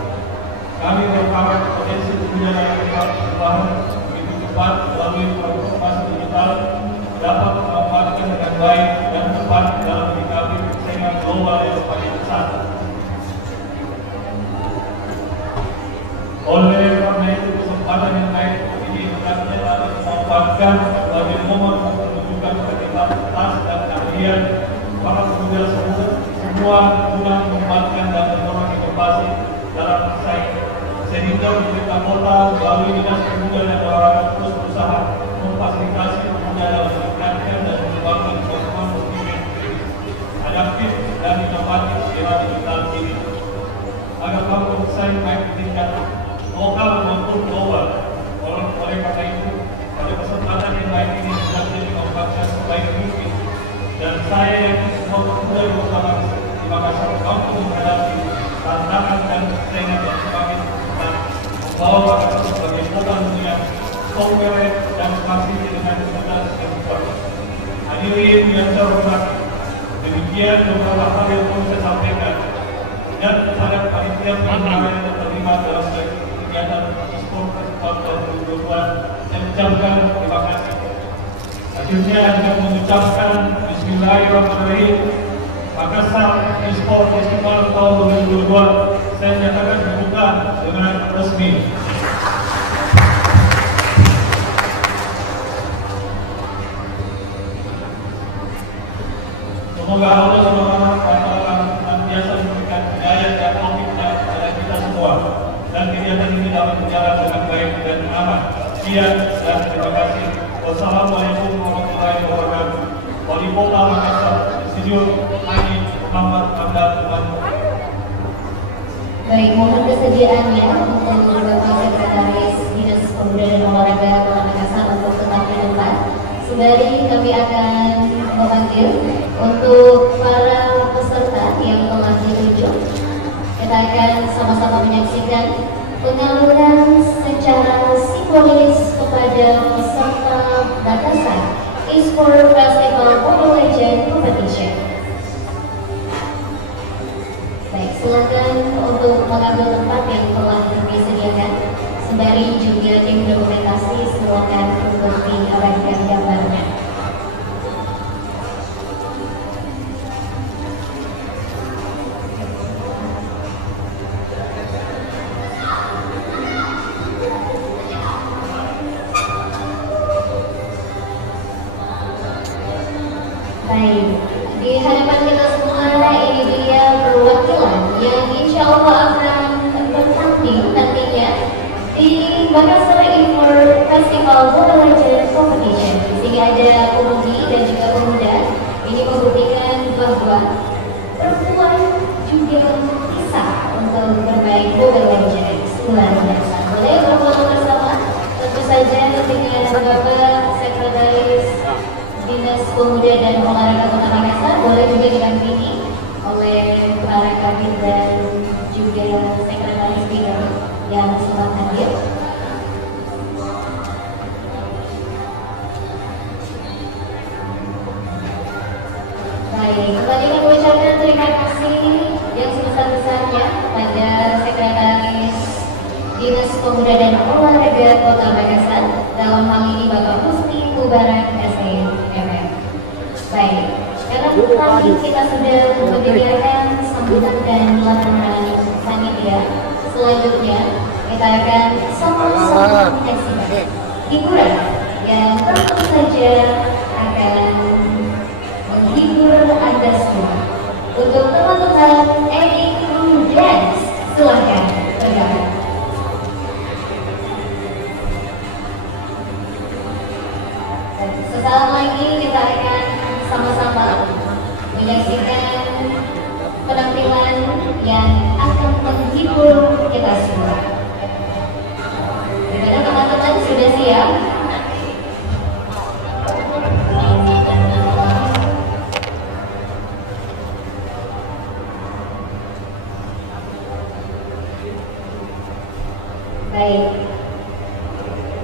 Kami berharap potensi pemuda dalam perubahan begitu cepat melalui transformasi digital dapat memanfaatkan dengan baik dan tepat dalam menyikapi persaingan global yang semakin besar. Oleh karena itu, kesempatan yang baik ini hendaknya dapat memanfaatkan sebagai momen untuk menunjukkan kreativitas dan keahlian para pemuda semua guna mengembangkan dan mendorong inovasi dalam bersaing, sehingga pemerintah kota melalui Dinas Pemuda dan Olahraga terus berusaha memfasilitasi pemuda dalam meningkatkan dan mengembangkan kemampuan berpikir adaptif dan inovatif di era digital ini agar mampu bersaing baik di tingkat lokal maupun global. Oleh karena itu, pada kesempatan yang baik ini hendaknya dimanfaatkan sebaik mungkin, dan saya yakin semua pemuda di Kota Makassar mampu menghadapi tantangan dan persaingan yang semakin ketat, membawa Makassar sebagai kota dunia kompeten dan masih dengan kualitas yang kuat. Hadirin yang saya hormati, demikian beberapa hal yang perlu saya sampaikan, dan terhadap panitia penyelenggara yang terlibat dalam kegiatan e-sport Festival tahun 2022, saya ucapkan terima kasih. Akhirnya dengan mengucapkan Bismillahirrahmanirrahim, Makassar e-sport Festival tahun 2022 saya nyatakan dibuka dengan resmi. Semoga Allah Subhanahu wa Ta'ala senantiasa memberikan hidayah dan taufik kepada kita semua, dan kegiatan ini dapat berjalan dengan baik dan aman. Sekian dan terima kasih. Wassalamualaikum warahmatullahi wabarakatuh. Wali Kota Makassar, Insinyur Haji Muhammad Hamdan Tumanmu. Baik, mohon kesediaannya untuk Bapak Sekretaris Dinas Pemuda dan Olahraga Kota Makassar untuk tetap di depan. Sembari kami akan memanggil untuk para peserta yang telah ditunjuk. Kita akan sama-sama menyaksikan penyaluran secara simbolis kepada peserta Makassar e-sport Festival Mobile Legends Competition. Baik, silakan untuk mengambil tempat yang telah disediakan. Sembari juga tim dokumentasi silakan untuk diabadikan gambarnya. Baik, di hadapan kita semua ini dia perwakilan yang insya Allah akan bertanding nantinya di Makassar Indoor Festival Mobile Legends Competition. Di sini ada pemudi dan juga pemuda. Ini membuktikan bahwa perempuan juga bisa untuk bermain Mobile Legends. Luar biasa. Boleh berfoto bersama? Tentu saja dengan Bapak Sekretaris Dinas Pemuda dan Olahraga Kota Makassar. Boleh juga didampingi oleh para kadin dan juga sekretaris bidang yang sempat hadir. Baik, kembali kami ucapkan terima kasih yang sebesar-besarnya pada Sekretaris Dinas Pemuda dan Olahraga Kota Makassar, dalam hal ini Bapak Husni Mubarak SEMM. Baik, karena tadi kita sudah menyediakan sambutan dan laporan panitia, selanjutnya kita akan sama-sama menyaksikan hiburan yang tentu saja akan menghibur Anda semua. Untuk teman-teman Eddie Crew Dance, silahkan bergabung. Sesaat lagi kita akan sama-sama menyaksikan penampilan yang akan menghibur kita semua. Gimana teman-teman, sudah siap? Baik.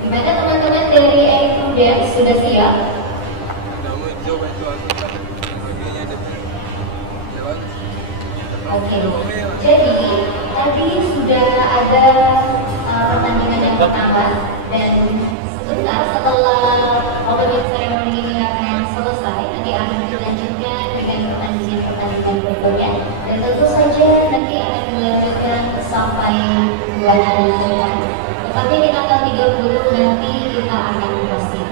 Gimana teman-teman dari Eikuda, sudah siap? Oke, jadi tadi sudah ada pertandingan yang pertama, dan sebentar setelah opening ceremony ini akan selesai, nanti akan dilanjutkan dengan pertandingan berikutnya, dan tentu saja nanti akan dilanjutkan sampai 2 hari ke depan. Tetapi di tanggal 30 nanti kita akan closing.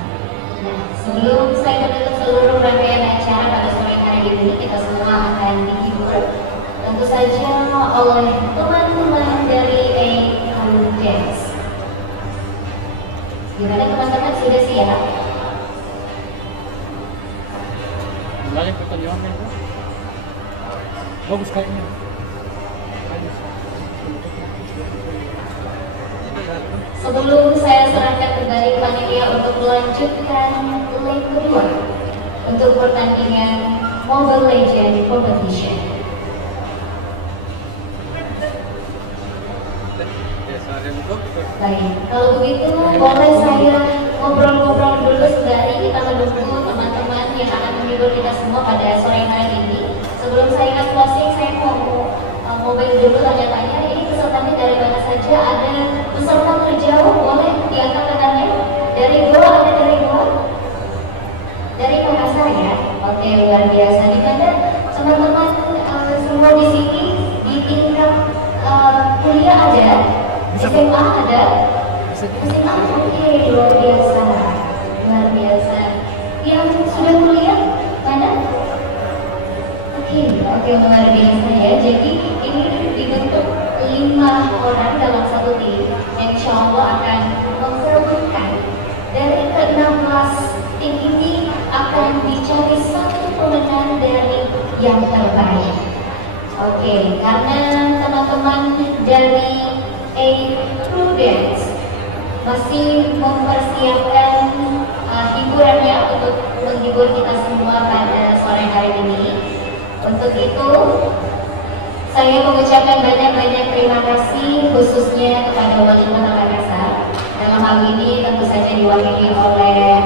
Nah, sebelum saya menutup seluruh rangkaian acara pada sore hari ini, kita semua akan dihibur tentu saja oleh teman-teman dari Eikuda Dance. Gimana teman-teman, sudah siap? Lagi pertanyaannya itu bagus kayaknya. Sebelum saya serahkan kembali panitia untuk melanjutkan leg kedua untuk pertandingan Mobile Legends Competition. Baik, kalau begitu boleh saya ngobrol-ngobrol dulu sembari kita menunggu teman-teman yang akan menghibur kita semua pada sore hari ini. Sebelum saya akan closing, saya mau mobil dulu tanya-tanya, ini pesertanya dari mana saja? Ada peserta terjauh, boleh diangkat tangannya? Dari Goa, ada dari Goa? Dari Makassar ya? Oke, luar biasa. Di mana teman-teman semua di sini di tingkat kuliah ada? SMA ada? SMA, oke, luar biasa. Luar biasa. Yang sudah kuliah, mana? Oke, luar biasa ya. Jadi ini dibentuk 5 orang dalam satu tim yang insya Allah akan memperebutkan dari ke-16 tim ini, akan dicari satu pemenang dari yang terbaik. Oke, karena teman-teman dari Eikuda Dance masih mempersiapkan hiburannya untuk menghibur kita semua pada sore hari ini. Untuk itu, saya mengucapkan banyak-banyak terima kasih khususnya kepada Wali Kota Makassar. Dalam hal ini tentu saja diwakili oleh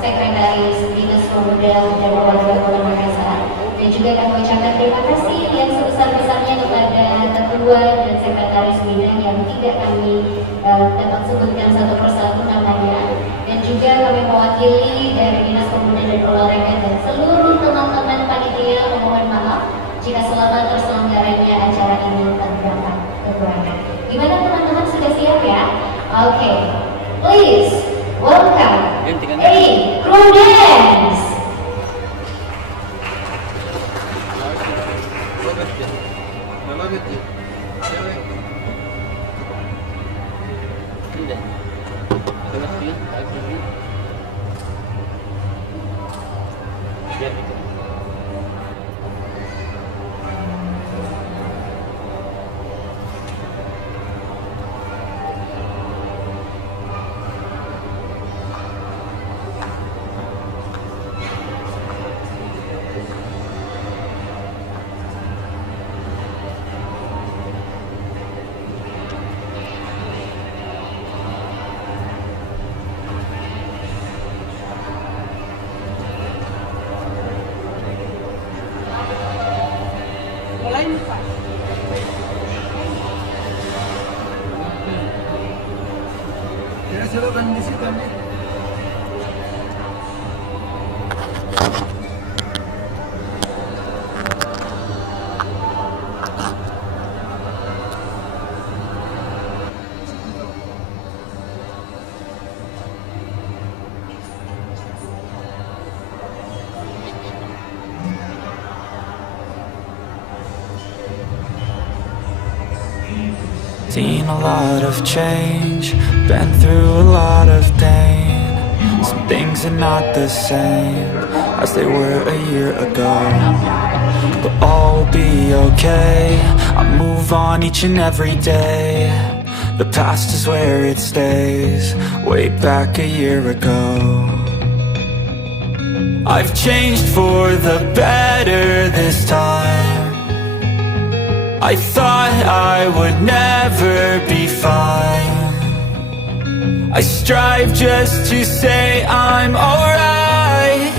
Sekretaris Dinas Pemuda dan Olahraga Kota Makassar. Dan juga kami mengucapkan terima kasih yang sebesar-besarnya kepada Ketua dan Sekretaris Bidang yang tidak kami dapat sebutkan satu persatu namanya. Dan juga kami mewakili dari Dinas Pemuda dan Olahraga dan seluruh teman-teman panitia memohon maaf jika selama terselenggaranya acara ini terdapat kekurangan. Gimana teman-teman, sudah siap ya? Oke, please welcome Eikuda Dance. Dalam itu. Cewek. Udah. Terus sih, lagi sih. Biar gitu. Ya silakan di situ nih. Seen a lot of change, been through a lot of pain. Some things are not the same as they were a year ago, but all will be okay. I move on each and every day. The past is where it stays, way back a year ago. I've changed for the better this time. I thought I would never be fine. I strive just to say I'm alright,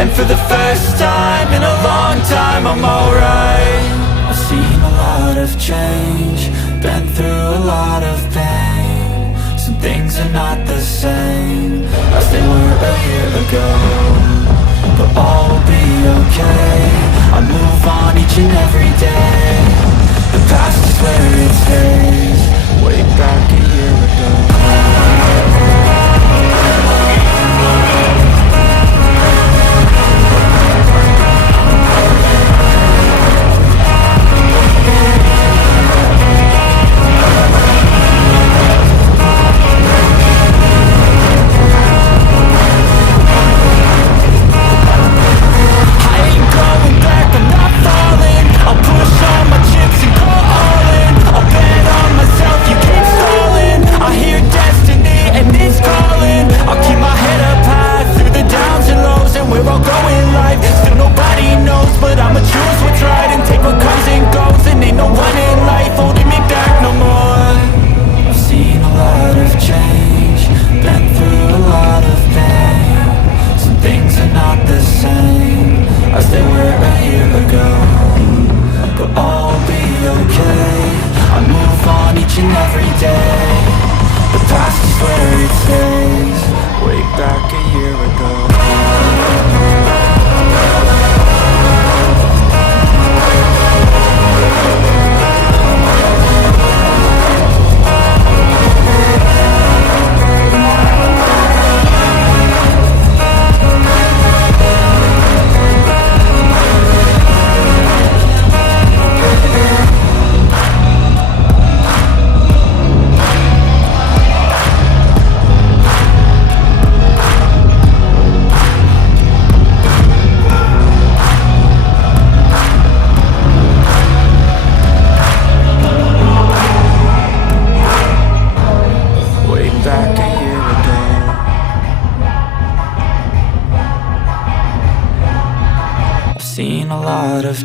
and for the first time in a long time I'm alright. I've seen a lot of change, been through a lot of pain. Some things are not the same as they were a year ago, but all will be okay. I move on each and every day. The past is where it stays, way back a year ago.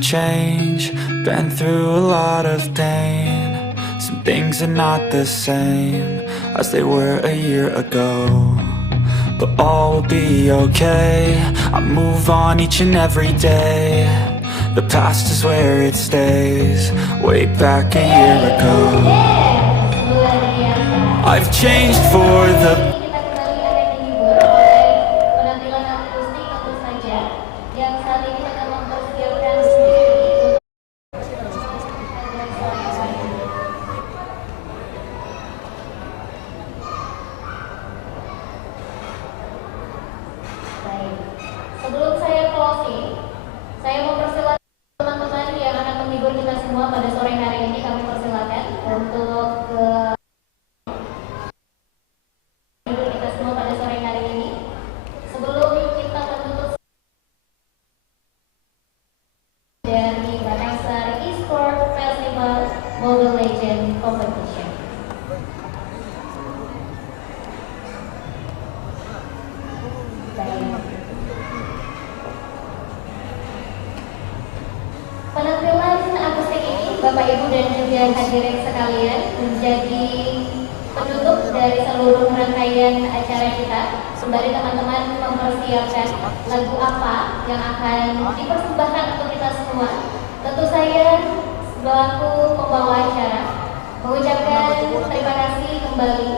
Change, been through a lot of pain. Some things are not the same as they were a year ago, but all will be okay. I move on each and every day. The past is where it stays, way back a year ago. I've changed for the Sebelum saya closing, saya mempersilahkan teman-teman yang akan menghibur kita semua Bapak Ibu dan juga hadirin sekalian, menjadi penutup dari seluruh rangkaian acara kita. Sembari teman-teman mempersiapkan lagu apa yang akan dipersembahkan untuk kita semua, tentu saya selaku pembawa acara mengucapkan terima kasih kembali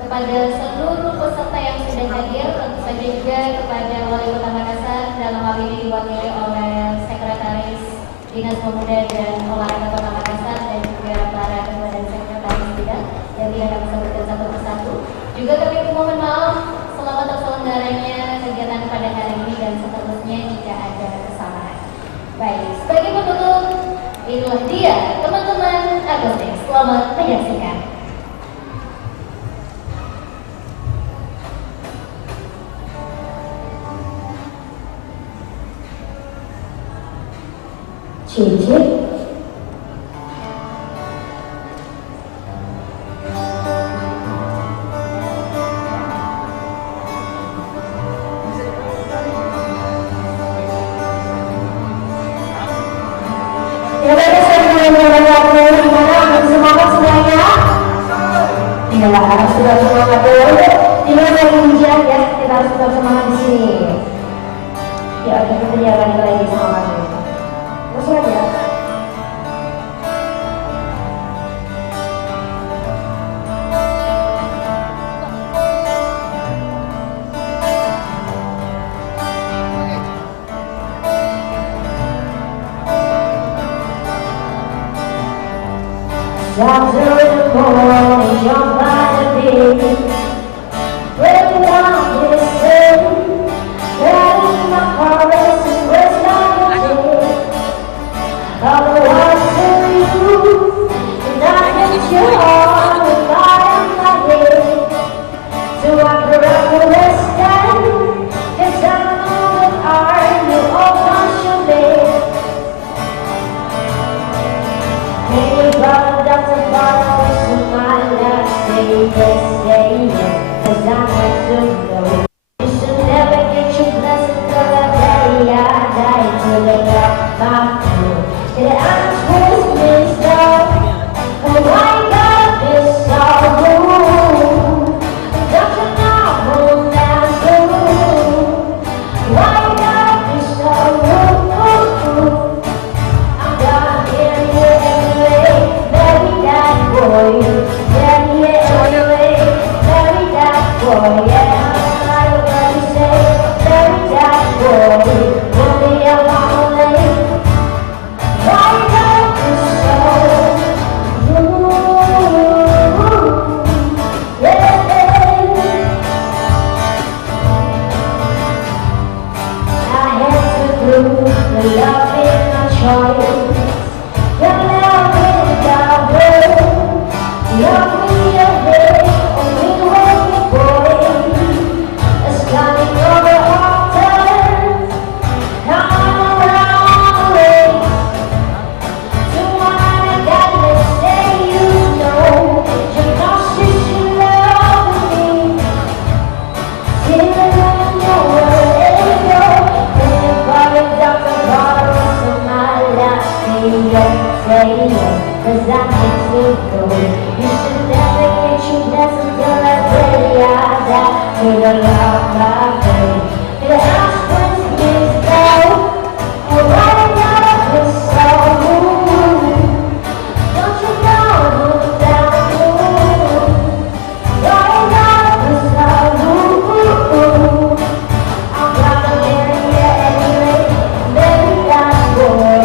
kepada seluruh peserta yang sudah hadir, tentu saja juga kepada Wali Kota Makassar, dalam hal ini diwakili oleh Sekretaris Dinas Pemuda dan Olahraga Kota Makassar dan juga para ketua dan sekretaris bidang yang tidak dapat sebutkan satu persatu. Juga kami mohon maaf selamat terselenggaranya kegiatan pada hari ini dan seterusnya jika ada kesalahan. Baik, sebagai penutup, inilah dia teman-teman Agustin. Selamat menyaksikan. Cincin ya, baik, saya mulai gimana? Semangat semuanya? Iyalah, harus sudah semangat dulu. Gimana yang hujan ya? Kita harus tetap semangat di sini. Ya, kita berjalan lagi semangatnya. Masuk aja. Saturday morning, jump by the beach, breaking down this city, getting my forest and waste like a tree. Otherwise to you, and I get you on the fire in my head. So I grab the west end, 'cause I know that are you all on your bed. Can you run down the bottom to my last say yes, say yes, 'cause I have to know. You should never get your blessing till the day I die, till they got my food. That I'm supposed to stop, and why God is so rude? Don't you know who that's the rule? Why God is so rude? I'm gonna hear you anyway, bury that boy, bury it anyway, bury that boy, yeah, I don't know what you say, bury that boy, one day I'm on the lake. Why God is so rude? Yeah. I had to prove the love in my choice. The love in the world. Love me a day, only one boy. It's coming over often. Come around the way. So I gotta say you know, you know since you love me. Didn't know where to go. And if I got the bottom of my last say yes, 'cause I need to go. You should never get your blessing till the day I die. To the love my way. The house was his though. Oh, why God is so rude? Don't you know who's down rude? Why God is so rude? I'm gonna marry you anyway, marry that boy,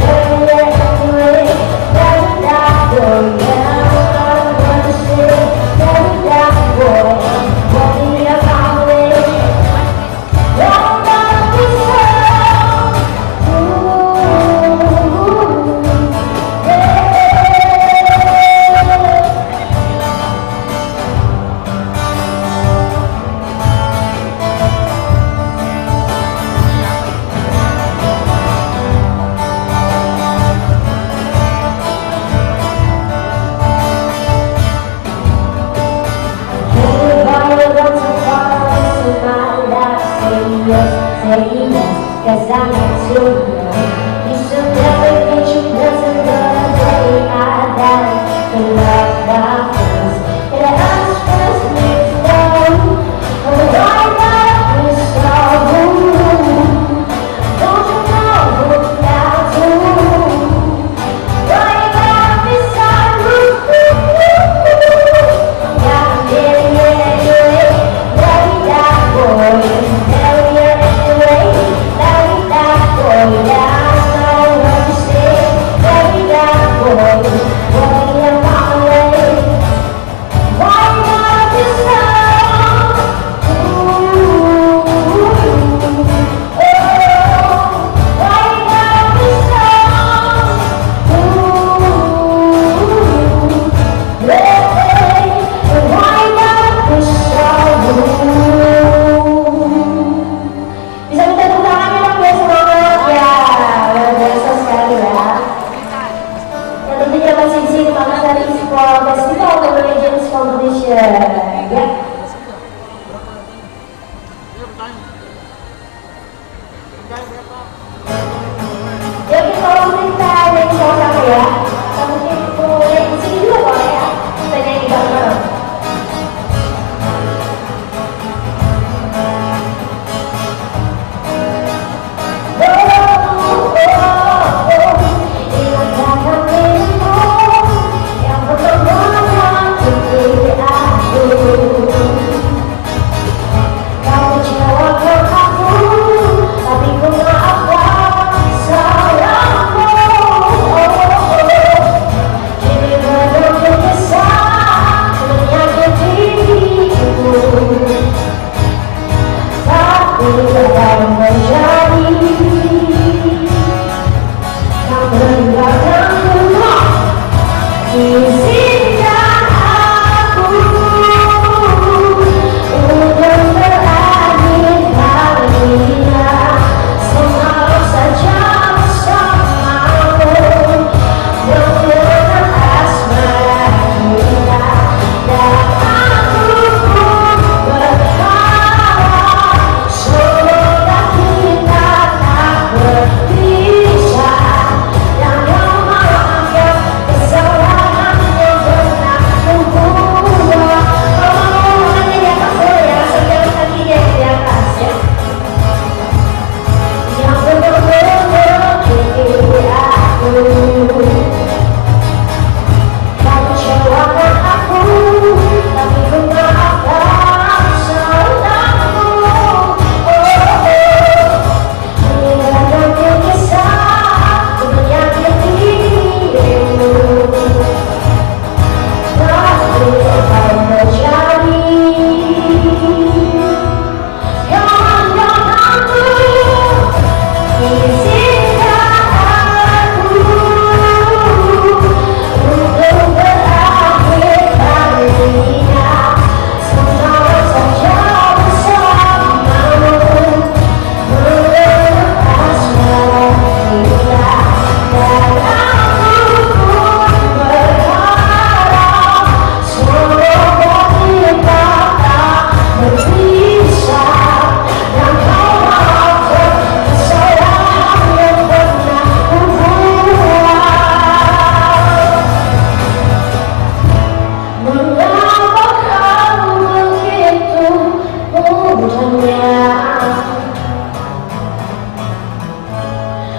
marry you anyway, marry that boy, yeah, I don't wanna say, marry that boy, one day I'm on the way. Why God is so rude? Yeah. Cause I'm into you. You should never get your blessing, but I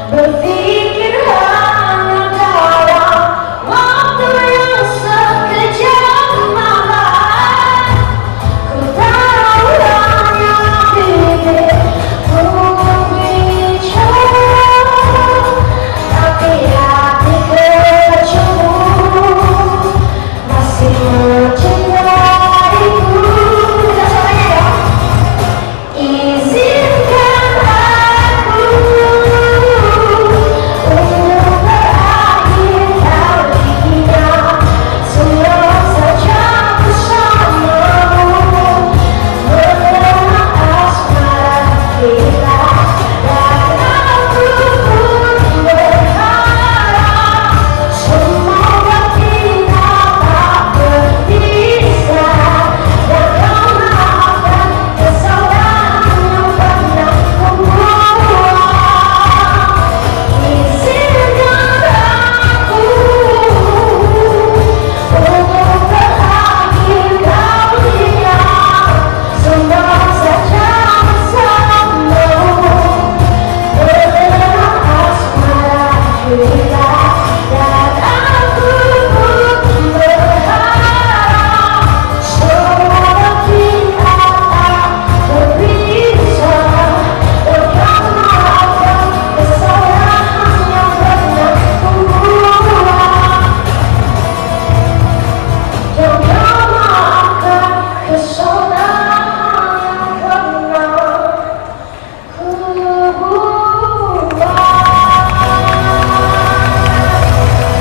Berpikir hanya dalam waktu yang sekejap mata. Ku tahu hanya bibirku bicara, tapi hati kecilmu masih mencintaiku. Kita suaranya dong. Izinkan aku untuk berakhir kalinya, semua saja bersamamu, mengenang asmara kita. Dan aku pun berharap semoga kita tak berpisah, dan kau maafkan kesalahan yang pernah kubuat. Izinkan aku untuk berakhir kalinya, semua saja bersamamu, mengenang asmara kita. Dan aku pun berharap semoga kita tak berpisah, dan kau maafkan kesalahan yang pernah kubuat. Dan kau maafkan kesalahan yang pernah kubuat.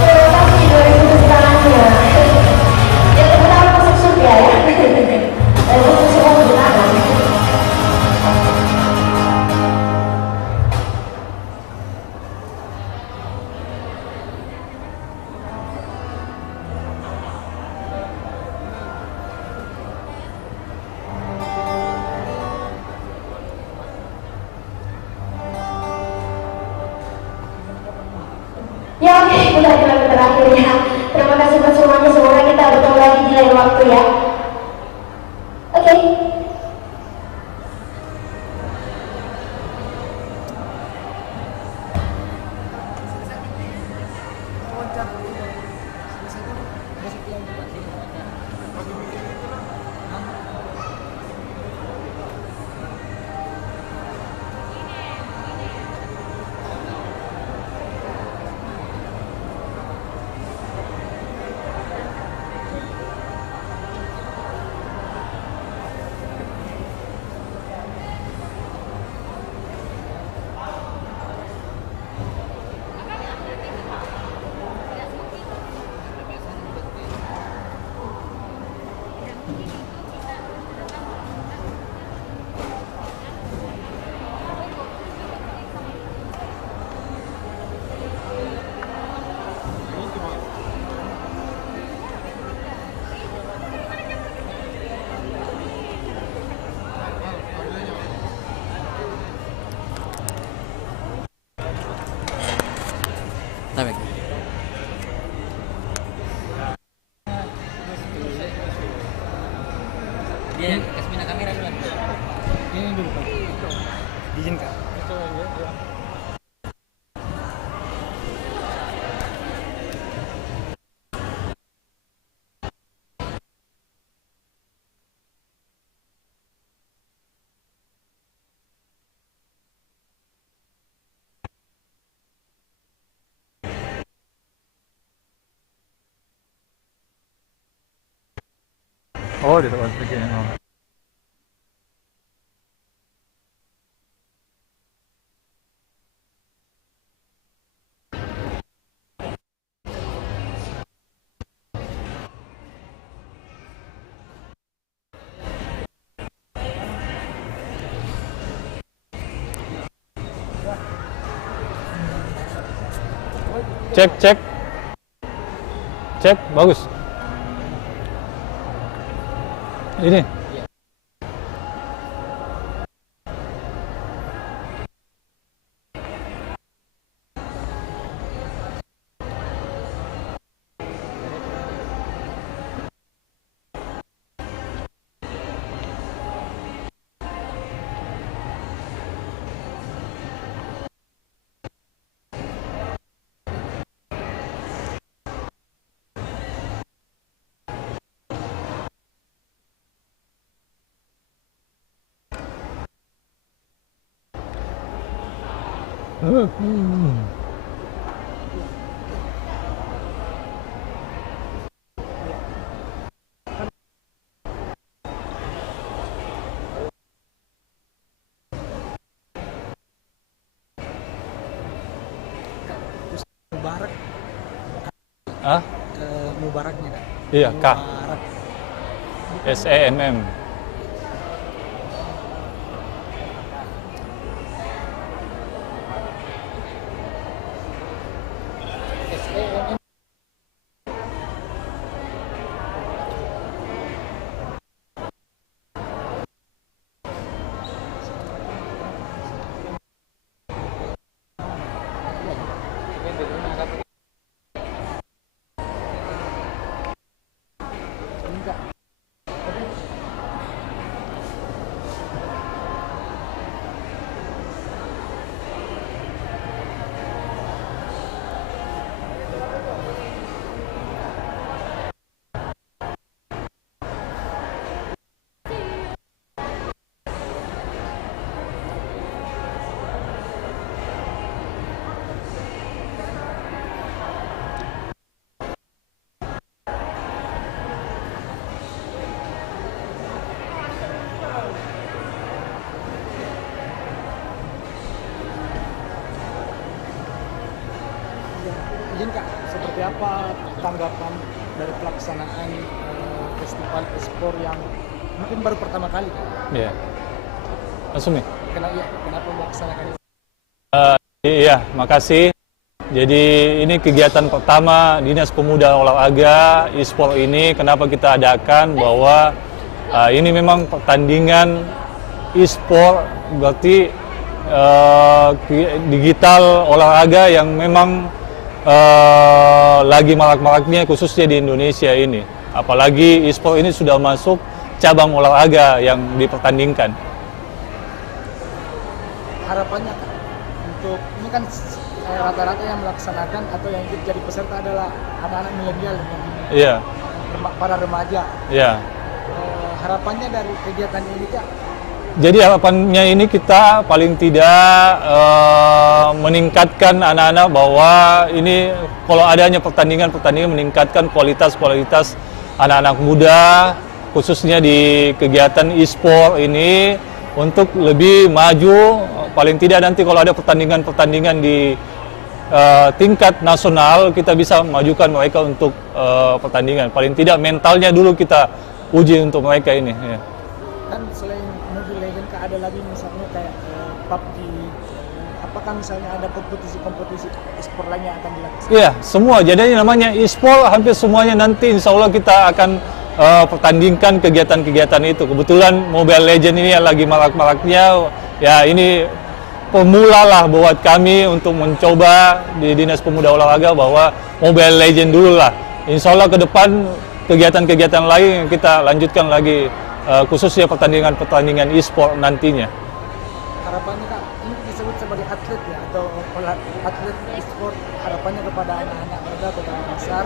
Terima kasih 2000 tangannya. Yang pertama masuk surga ya. Dan untuk semua kebenaran. Ya oke, udah di lagu terakhir ya. Terima kasih buat semuanya, semoga kita bertemu lagi di lain waktu ya. Oke. Dia kasih pindah kamera dulu. Ini dulu Pak. Diizinkan. Oh, di tempat begini. Oh. Cek, cek. Cek, bagus. Ini. Mubarak. Ah? Mubaraknya kan? Iya, K. Mubarak. SEMM. Izin Kak, seperti apa tanggapan dari pelaksanaan festival e-sport yang mungkin baru pertama kali? Iya. Langsung nih. Kenapa melaksanakan ini? Iya, makasih. Jadi ini kegiatan pertama Dinas Pemuda Olahraga e-sport ini. Kenapa kita adakan bahwa ini memang pertandingan e-sport, berarti digital olahraga yang memang lagi marak-maraknya khususnya di Indonesia ini. Apalagi e-sport ini sudah masuk cabang olahraga yang dipertandingkan. Harapannya Kak, untuk ini kan rata-rata yang melaksanakan atau yang ikut jadi peserta adalah anak-anak milenial, Iya. Para remaja. Iya. Harapannya dari kegiatan ini Kak? Jadi harapannya ini kita paling tidak meningkatkan anak-anak bahwa ini kalau adanya pertandingan meningkatkan kualitas anak-anak muda khususnya di kegiatan e-sport ini untuk lebih maju. Paling tidak nanti kalau ada pertandingan di tingkat nasional kita bisa majukan mereka untuk pertandingan. Paling tidak mentalnya dulu kita uji untuk mereka ini. Ya. Kan selain Mobile Legends Kak, ada lagi misalnya kayak PUBG. Apakah misalnya ada kompetisi e-sport lainnya akan dilakukan? Iya, semua. Jadi namanya e-sport hampir semuanya nanti insya Allah kita akan pertandingkan kegiatan-kegiatan itu. Kebetulan Mobile Legends ini yang lagi marak-maraknya, ya ini pemula lah buat kami untuk mencoba di Dinas Pemuda Olahraga bahwa Mobile Legends dulu lah. Insya Allah ke depan kegiatan-kegiatan lain yang kita lanjutkan lagi, khususnya pertandingan e-sport nantinya. Harapannya Kak, ini disebut sebagai atlet ya, atau atlet e-sport, harapannya kepada anak-anak muda, kota besar,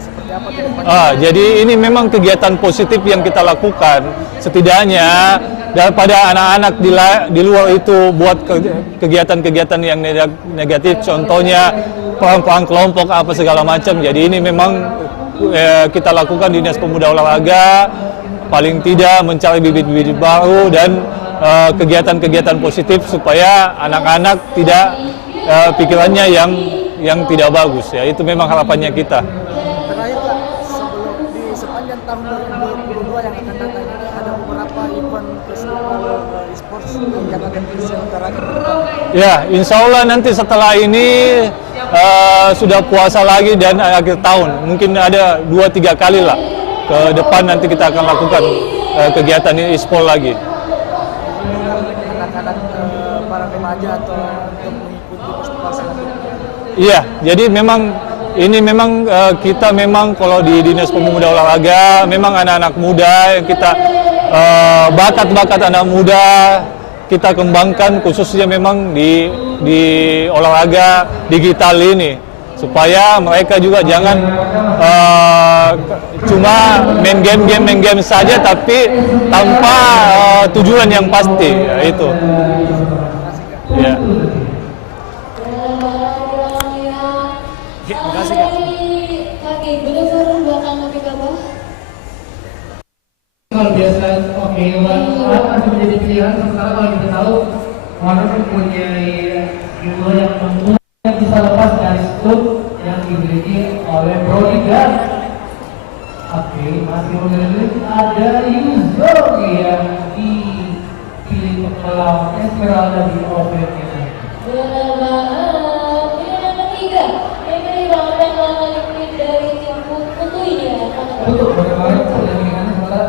seperti apa ke depannya? Jadi ini memang kegiatan positif yang kita lakukan, setidaknya daripada anak-anak di luar itu buat kegiatan-kegiatan yang negatif, contohnya perang-perang kelompok apa segala macam. Jadi ini memang kita lakukan di Dinas Pemuda Olahraga, paling tidak mencari bibit-bibit baru dan kegiatan-kegiatan positif supaya anak-anak tidak pikirannya yang tidak bagus. Ya, itu memang harapannya kita. Terakhir Kak, sebelum di sepanjang tahun 2022 yang akan datang ini ada beberapa event festival e-sports yang akan diselenggarakan ke depan. Ya, insya Allah nanti setelah ini sudah puasa lagi dan akhir tahun. Mungkin ada 2-3 kali lah ke depan nanti kita akan lakukan kegiatan e-sport lagi. Anak-anak para remaja atau untuk mengikuti festival selanjutnya. Iya, jadi ini memang kita memang kalau di Dinas Pemuda Olahraga memang anak-anak muda yang kita bakat-bakat anak muda kita kembangkan khususnya memang di olahraga digital ini supaya mereka juga jangan cuma main game saja tapi tanpa tujuan yang pasti, ya, itu. Ya. Ya, makasih Kak. Kaki dulu turun belakang kaki ke bawah. Kalau biasa oke, warna masih menjadi pilihan. Sementara kalau kita tahu warna mempunyai jumlah yang membuat yang bisa lepas dari stud yang dimiliki oleh Prodigas. Oke, masih memiliki ada user yang dipilih untuk melawan Esmeralda di ovennya. Benar banget. Ini yang ketiga. Ini banget yang lama dari tim Putu ini ya. Betul, bagaimana pertandingannya sementara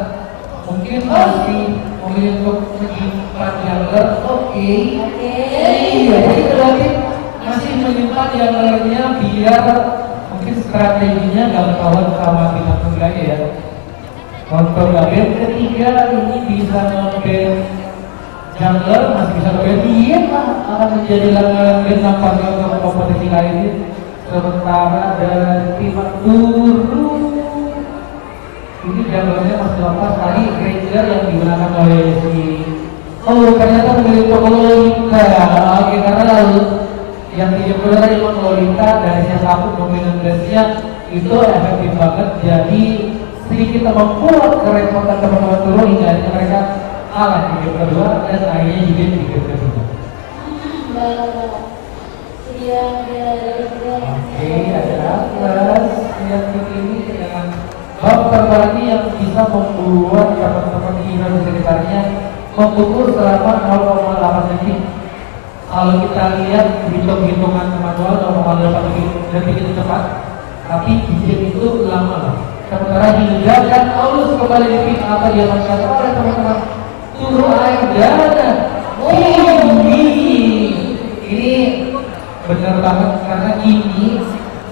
mungkin masih memilih untuk menyimpan jungler. Oke. Iya, jadi berarti masih menyimpan junglernya biar mungkin strateginya nggak ketahuan sama pihak tunggalnya ya. Untuk game ketiga ini bisa nge-ban jungler, masih bisa nge-ban, iya akan menjadi langganan game nampaknya untuk kompetisi kali ini. Sementara dari tim Turu ini junglernya masih lepas tadi Ranger yang digunakan oleh si ternyata memilih Lolita. Oke, karena lalu yang dijemput dari Lolita dari siapapun dominan dance-nya itu efektif banget, jadi sedikit membuat kerepotan teman-teman Turu hingga akhirnya mereka kalah di game kedua dan akhirnya juga di game kedua. Oke, ada Atlas yang ini dengan bab terbaru yang bisa membuat teman-teman hero di sekitarnya memukul selama 0,8 detik. Kalau kita lihat hitung-hitungan manual 0,8 detik itu cepat, tapi di game itu lama. Sementara hingga dan Aulus kembali di pick apa dia masyarakat oleh teman-teman Turu air dana. Ini benar banget karena ini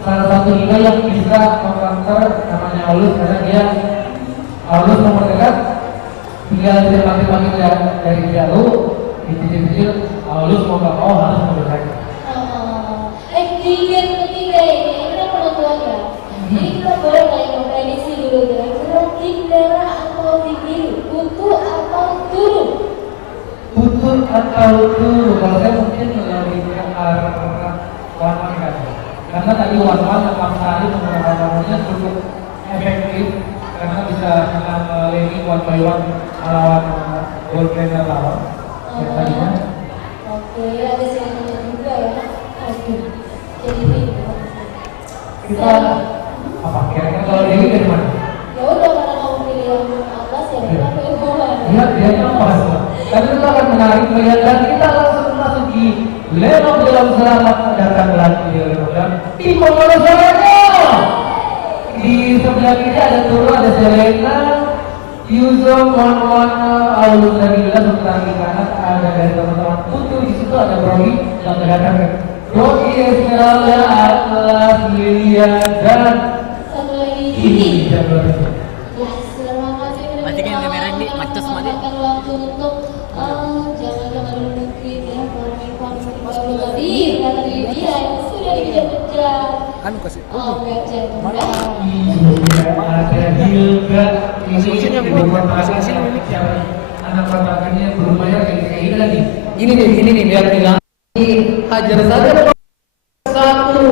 salah satu hero yang bisa mengcounter namanya Aulus, karena dia Aulus nomor dekat tinggal ditembak-tembakin dari jauh di kecil-kecil. Aulus mau nggak mau harus mendekat. Di game ketiga ini kita penentuan ya. Jadi kita boleh kayak memprediksi dulu kira-kira tim merah atau tim biru, Putu atau Turu. Putu atau Turu, kalau saya mungkin lebih ke arah Wan-Wan kan. Karena tadi Wan-Wan lepas hari menggunakan warnanya cukup efektif karena bisa landing one by one melawan gold trainer lawan yang tadinya. Oke, ada siangnya juga ya. Oke, jadi biru. Kita apa kira-kira kalau Dewi dari mana? Ya udah, karena kamu pilih yang atas ya kita pilih bawah. Lihat dia pas. Tapi itu akan menarik melihat dan kita langsung masuk di Lane of dalam selamat datang lagi di Lane of dan tim pemanasannya. Di sebelah kiri ada Turu, ada Selena, Yuzo, Wan-Wan, Aulus dan Ila. Sebelah kiri kanan ada dari teman-teman Putu. Di situ ada Brody yang terdatang Brody, Esmeralda, Atlas, Lilia dan satu lagi ini jagoan. Ya, selamat kasih kepada Matikan kamera ini, macet mati. waktu untuk jangan mungkin ya kalau tadi dia yang sudah dikejar-kejar. Anu kasih. Enggak jangan. Ada Hilga ini dibuat masing-masing yang anak pertahanannya belum bayar kayak ini tadi. Ini nih biar bilang hajar saja satu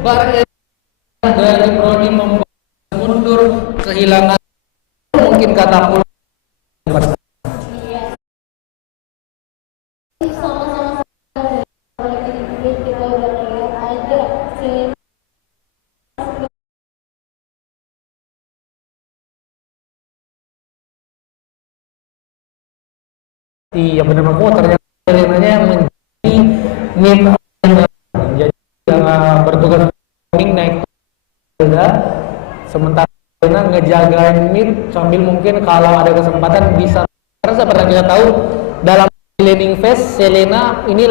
bar dari Brody membuat mundur kehilangan mungkin kata pun Sama-sama kita udah lihat ada sini. Iya benar Pak, ternyata Selenanya yang menjadi mid jadi yang bertugas naik tangga, sementara Selena ngejagain mid sambil mungkin kalau ada kesempatan bisa, karena seperti kita tahu dalam landing phase Selena ini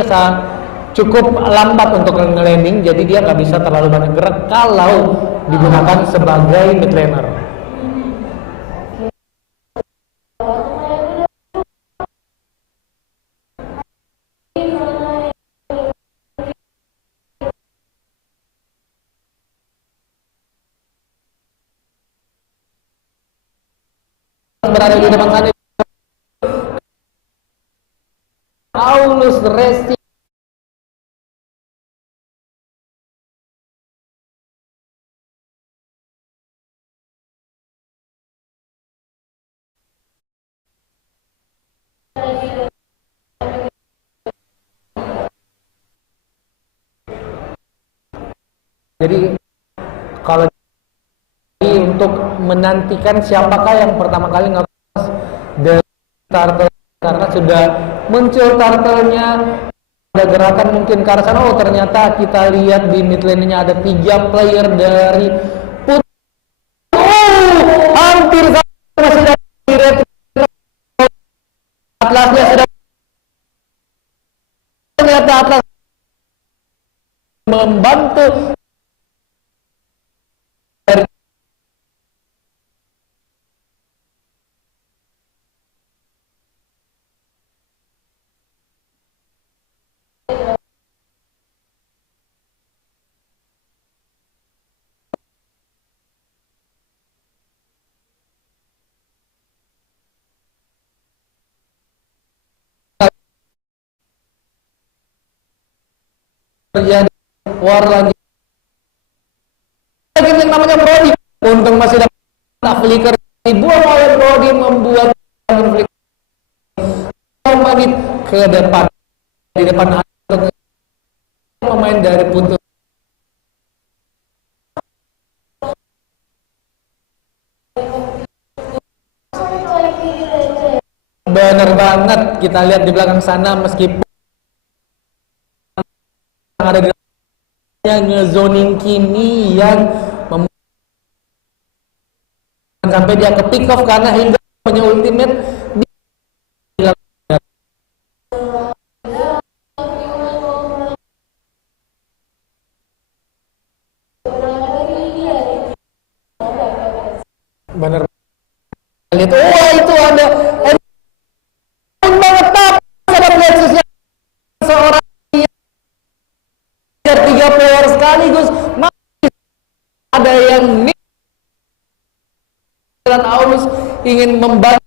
cukup lambat untuk nge-landing, jadi dia nggak bisa terlalu banyak gerak kalau digunakan sebagai mid laner. Berada di depan sana Aulus Resti Jadi kalau untuk menantikan siapakah yang pertama kali ngepas dari turtle, karena sudah muncul turtle-nya, ada gerakan mungkin ke arah sana. Oh ternyata kita lihat di mid lane-nya ada 3 player dari hampir masih dari red. Atlasnya sudah, ternyata Atlas membantu dari terjadi war lagi yang namanya Brody. Untung masih dapat flicker, dibuang oleh Brody, membuat flicker menit ke depan, di depan pemain dari Puntu. Bener banget, kita lihat di belakang sana meskipun ada ngezoning Kimi yang sampai dia ke pick off karena hingga punya ultimate bener lihat. Oh itu ada banget ada versusnya seorang 3 player sekaligus, masih ada yang dan Aulus ingin membantu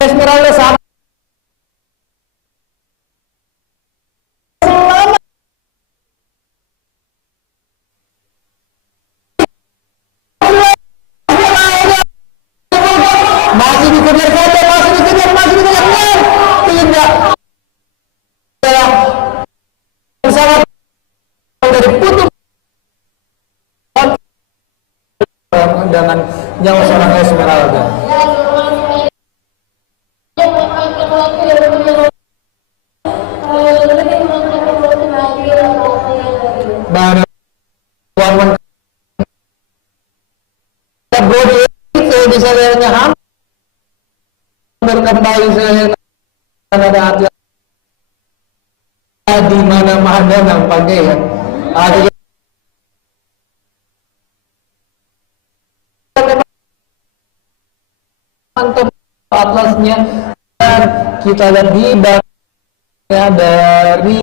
Esmeralda sama masih dikejar saja, masih dikejar tidak sangat dari Putu dengan nyawa seorang Esmeralda. Baru Brody itu bisa lihatnya hampir kembali ada atlet di mana-mana nampaknya ya. Ada mantap atlasnya, dan kita lihat di belakangnya dari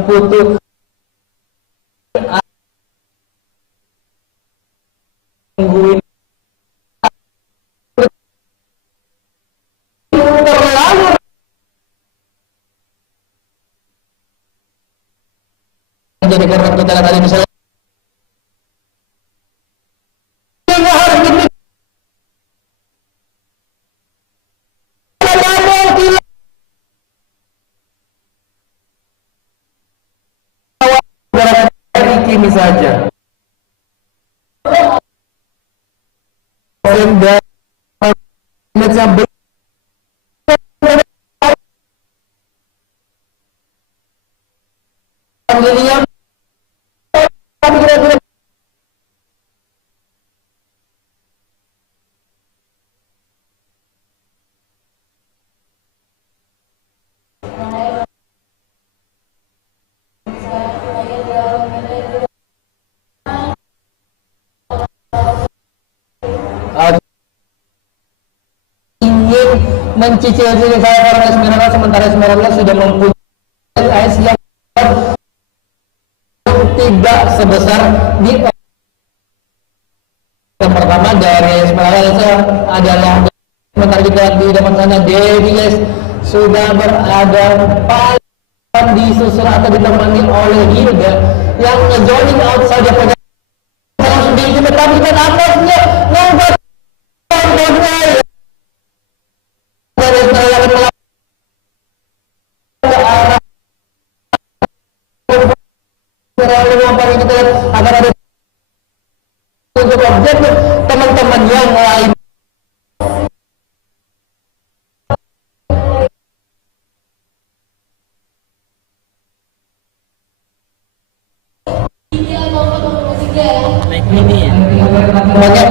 Putu nungguin terlalu jadi karena kita tadi misalnya ini saja dan macam William ingin mencicil saya karena Esmeralda, sementara Esmeralda sudah mempunyai AS yang tidak sebesar di yang pertama dari Esmeralda adalah Sementara kita di depan sana Deviles sudah berada paling disusul atau ditemani oleh Hilda yang ngejoining out saja pada langsung diisi tetapi kan atasnya nomor agar ada untuk objektif teman-teman yang lain. Naik mini ya. Banyak.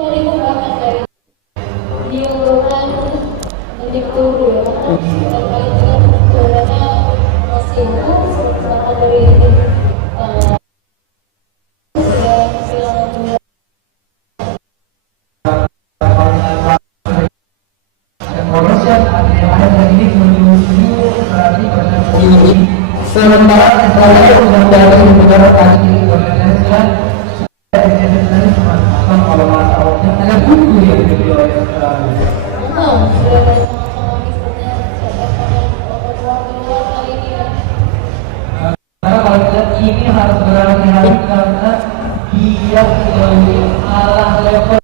Belum tapi di urutan mendik turu ya terkait dengan juaranya masih sedangkan dari sementara saya sudah dari negara tadi kalau masalahnya ada buku yang kalau kita ini harus berhati-hati karena dia lebih arah level.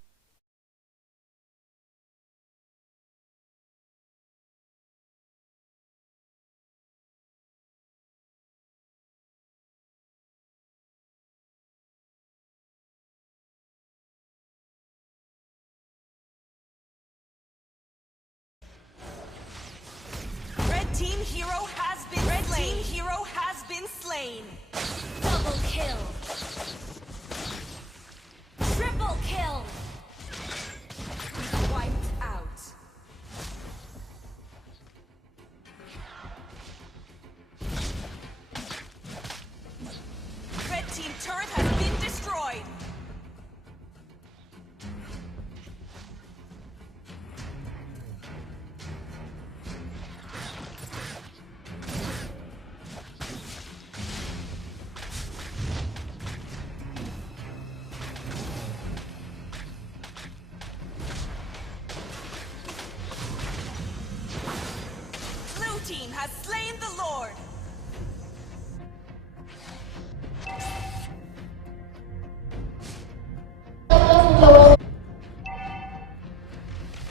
Team hero has been slain. Double kill. Triple kill. Wiped out. Red team turret has been destroyed. Team has slain the Lord.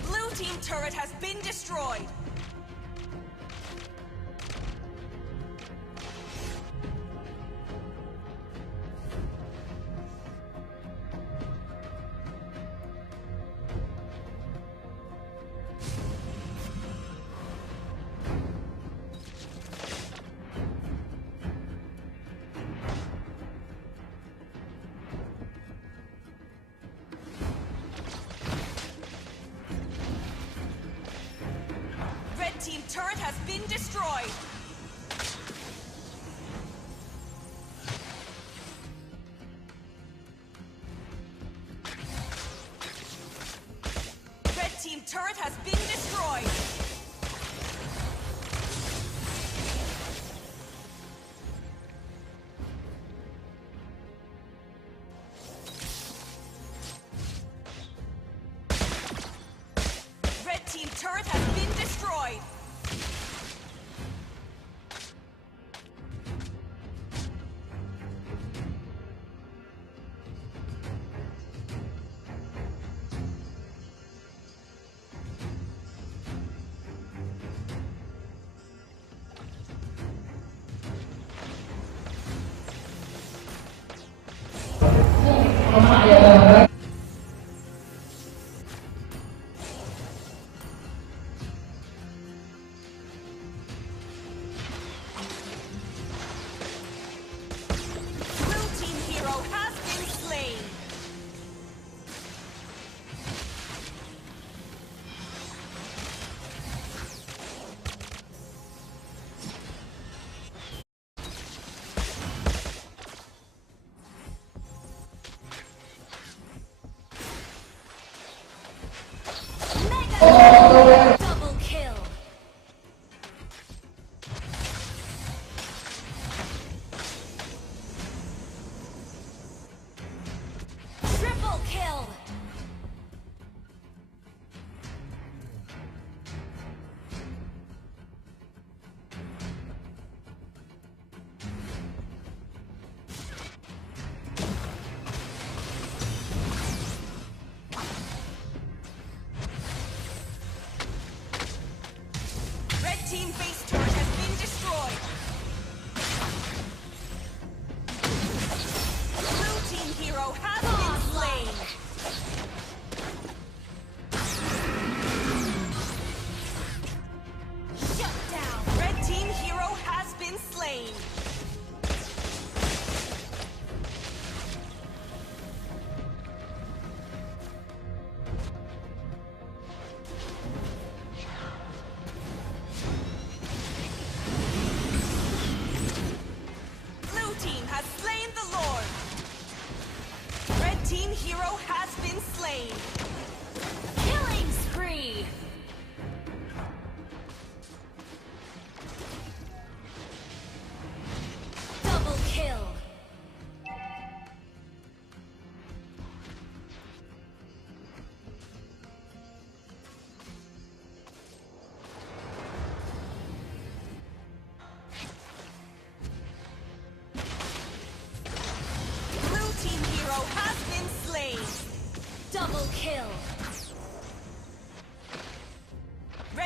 Blue team turret has been destroyed. Team turret has been destroyed. Red team turret has been destroyed. Red team turret has been destroyed.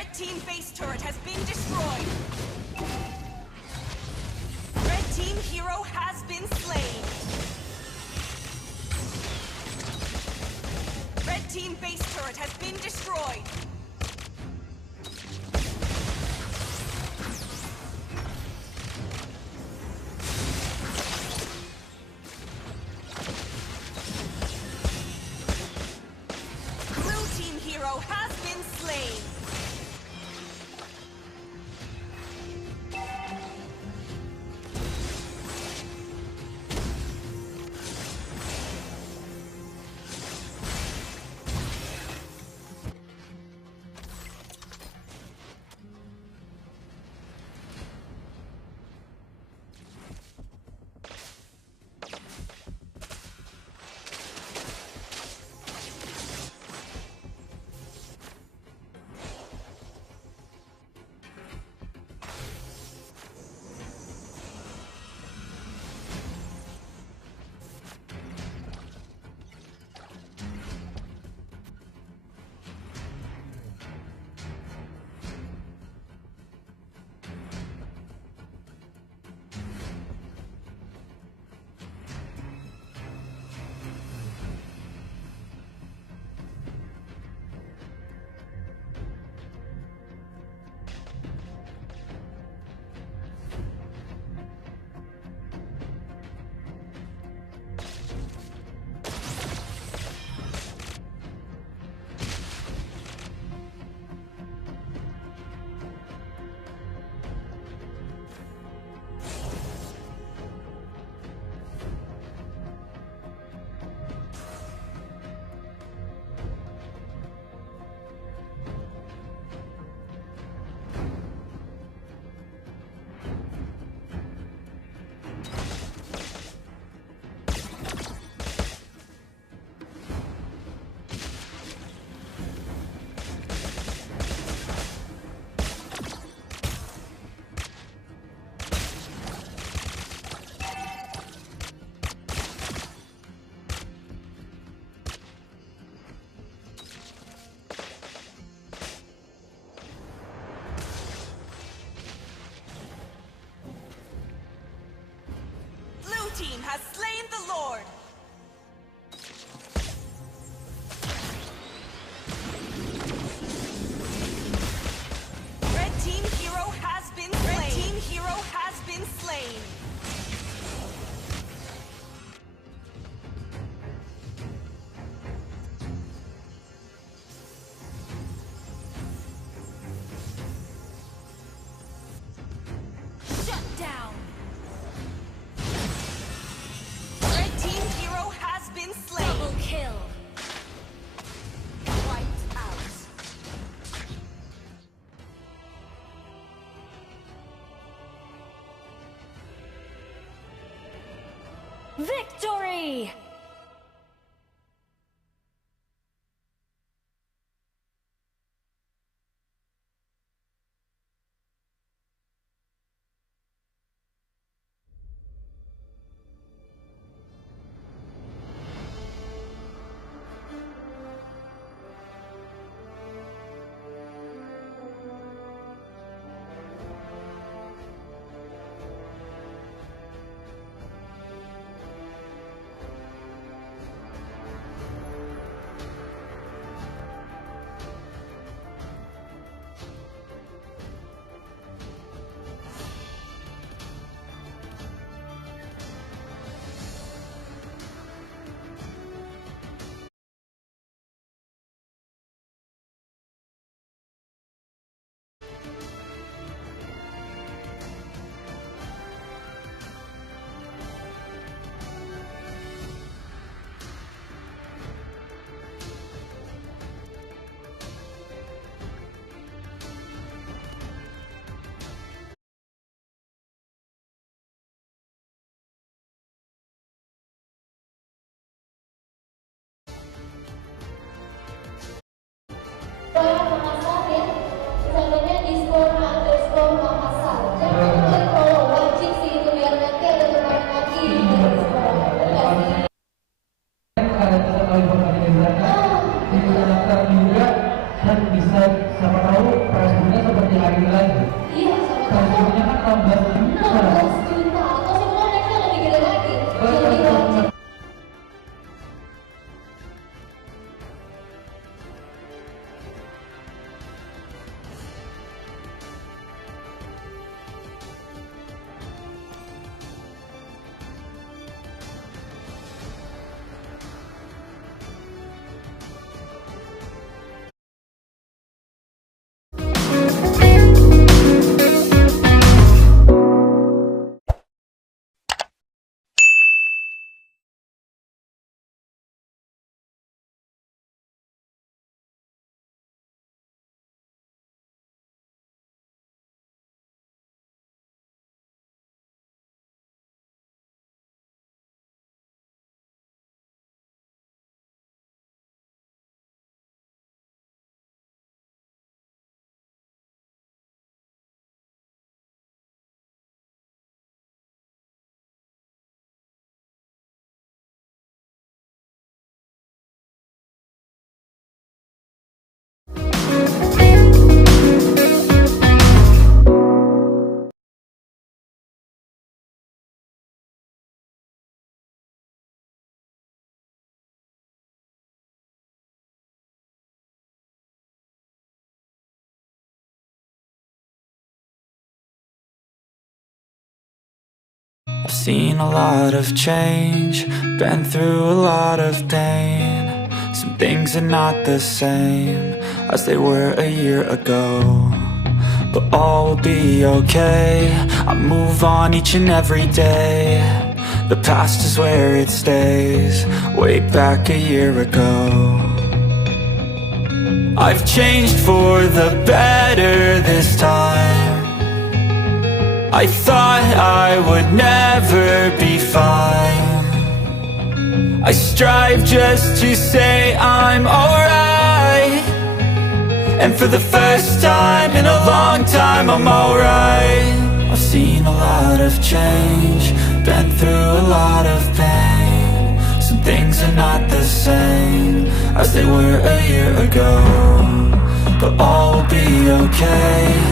Red team base turret has been destroyed. Red team hero has been slain. Red team base turret has been destroyed. Blue team hero has been slain. Team has slain the Lord. Red team hero has been slain. Red team hero has been slain. Shut down. Double kill. Wiped out. Victory! Makassar ya, misalnya __Makassar. Jangan lupa follow, wajib sih itu biar nanti ada turnamen lagi. Ada 3 kali pertandingan belakang, itu daftar juga dan bisa siapa tahu seen a lot of change, been through a lot of pain. Some things are not the same as they were a year ago, but all will be okay. I move on each and every day. The past is where it stays, way back a year ago. I've changed for the better this time. I thought I would never be fine. I strive just to say I'm alright, and for the first time in a long time I'm alright. I've seen a lot of change, been through a lot of pain. Some things are not the same as they were a year ago, but all will be okay.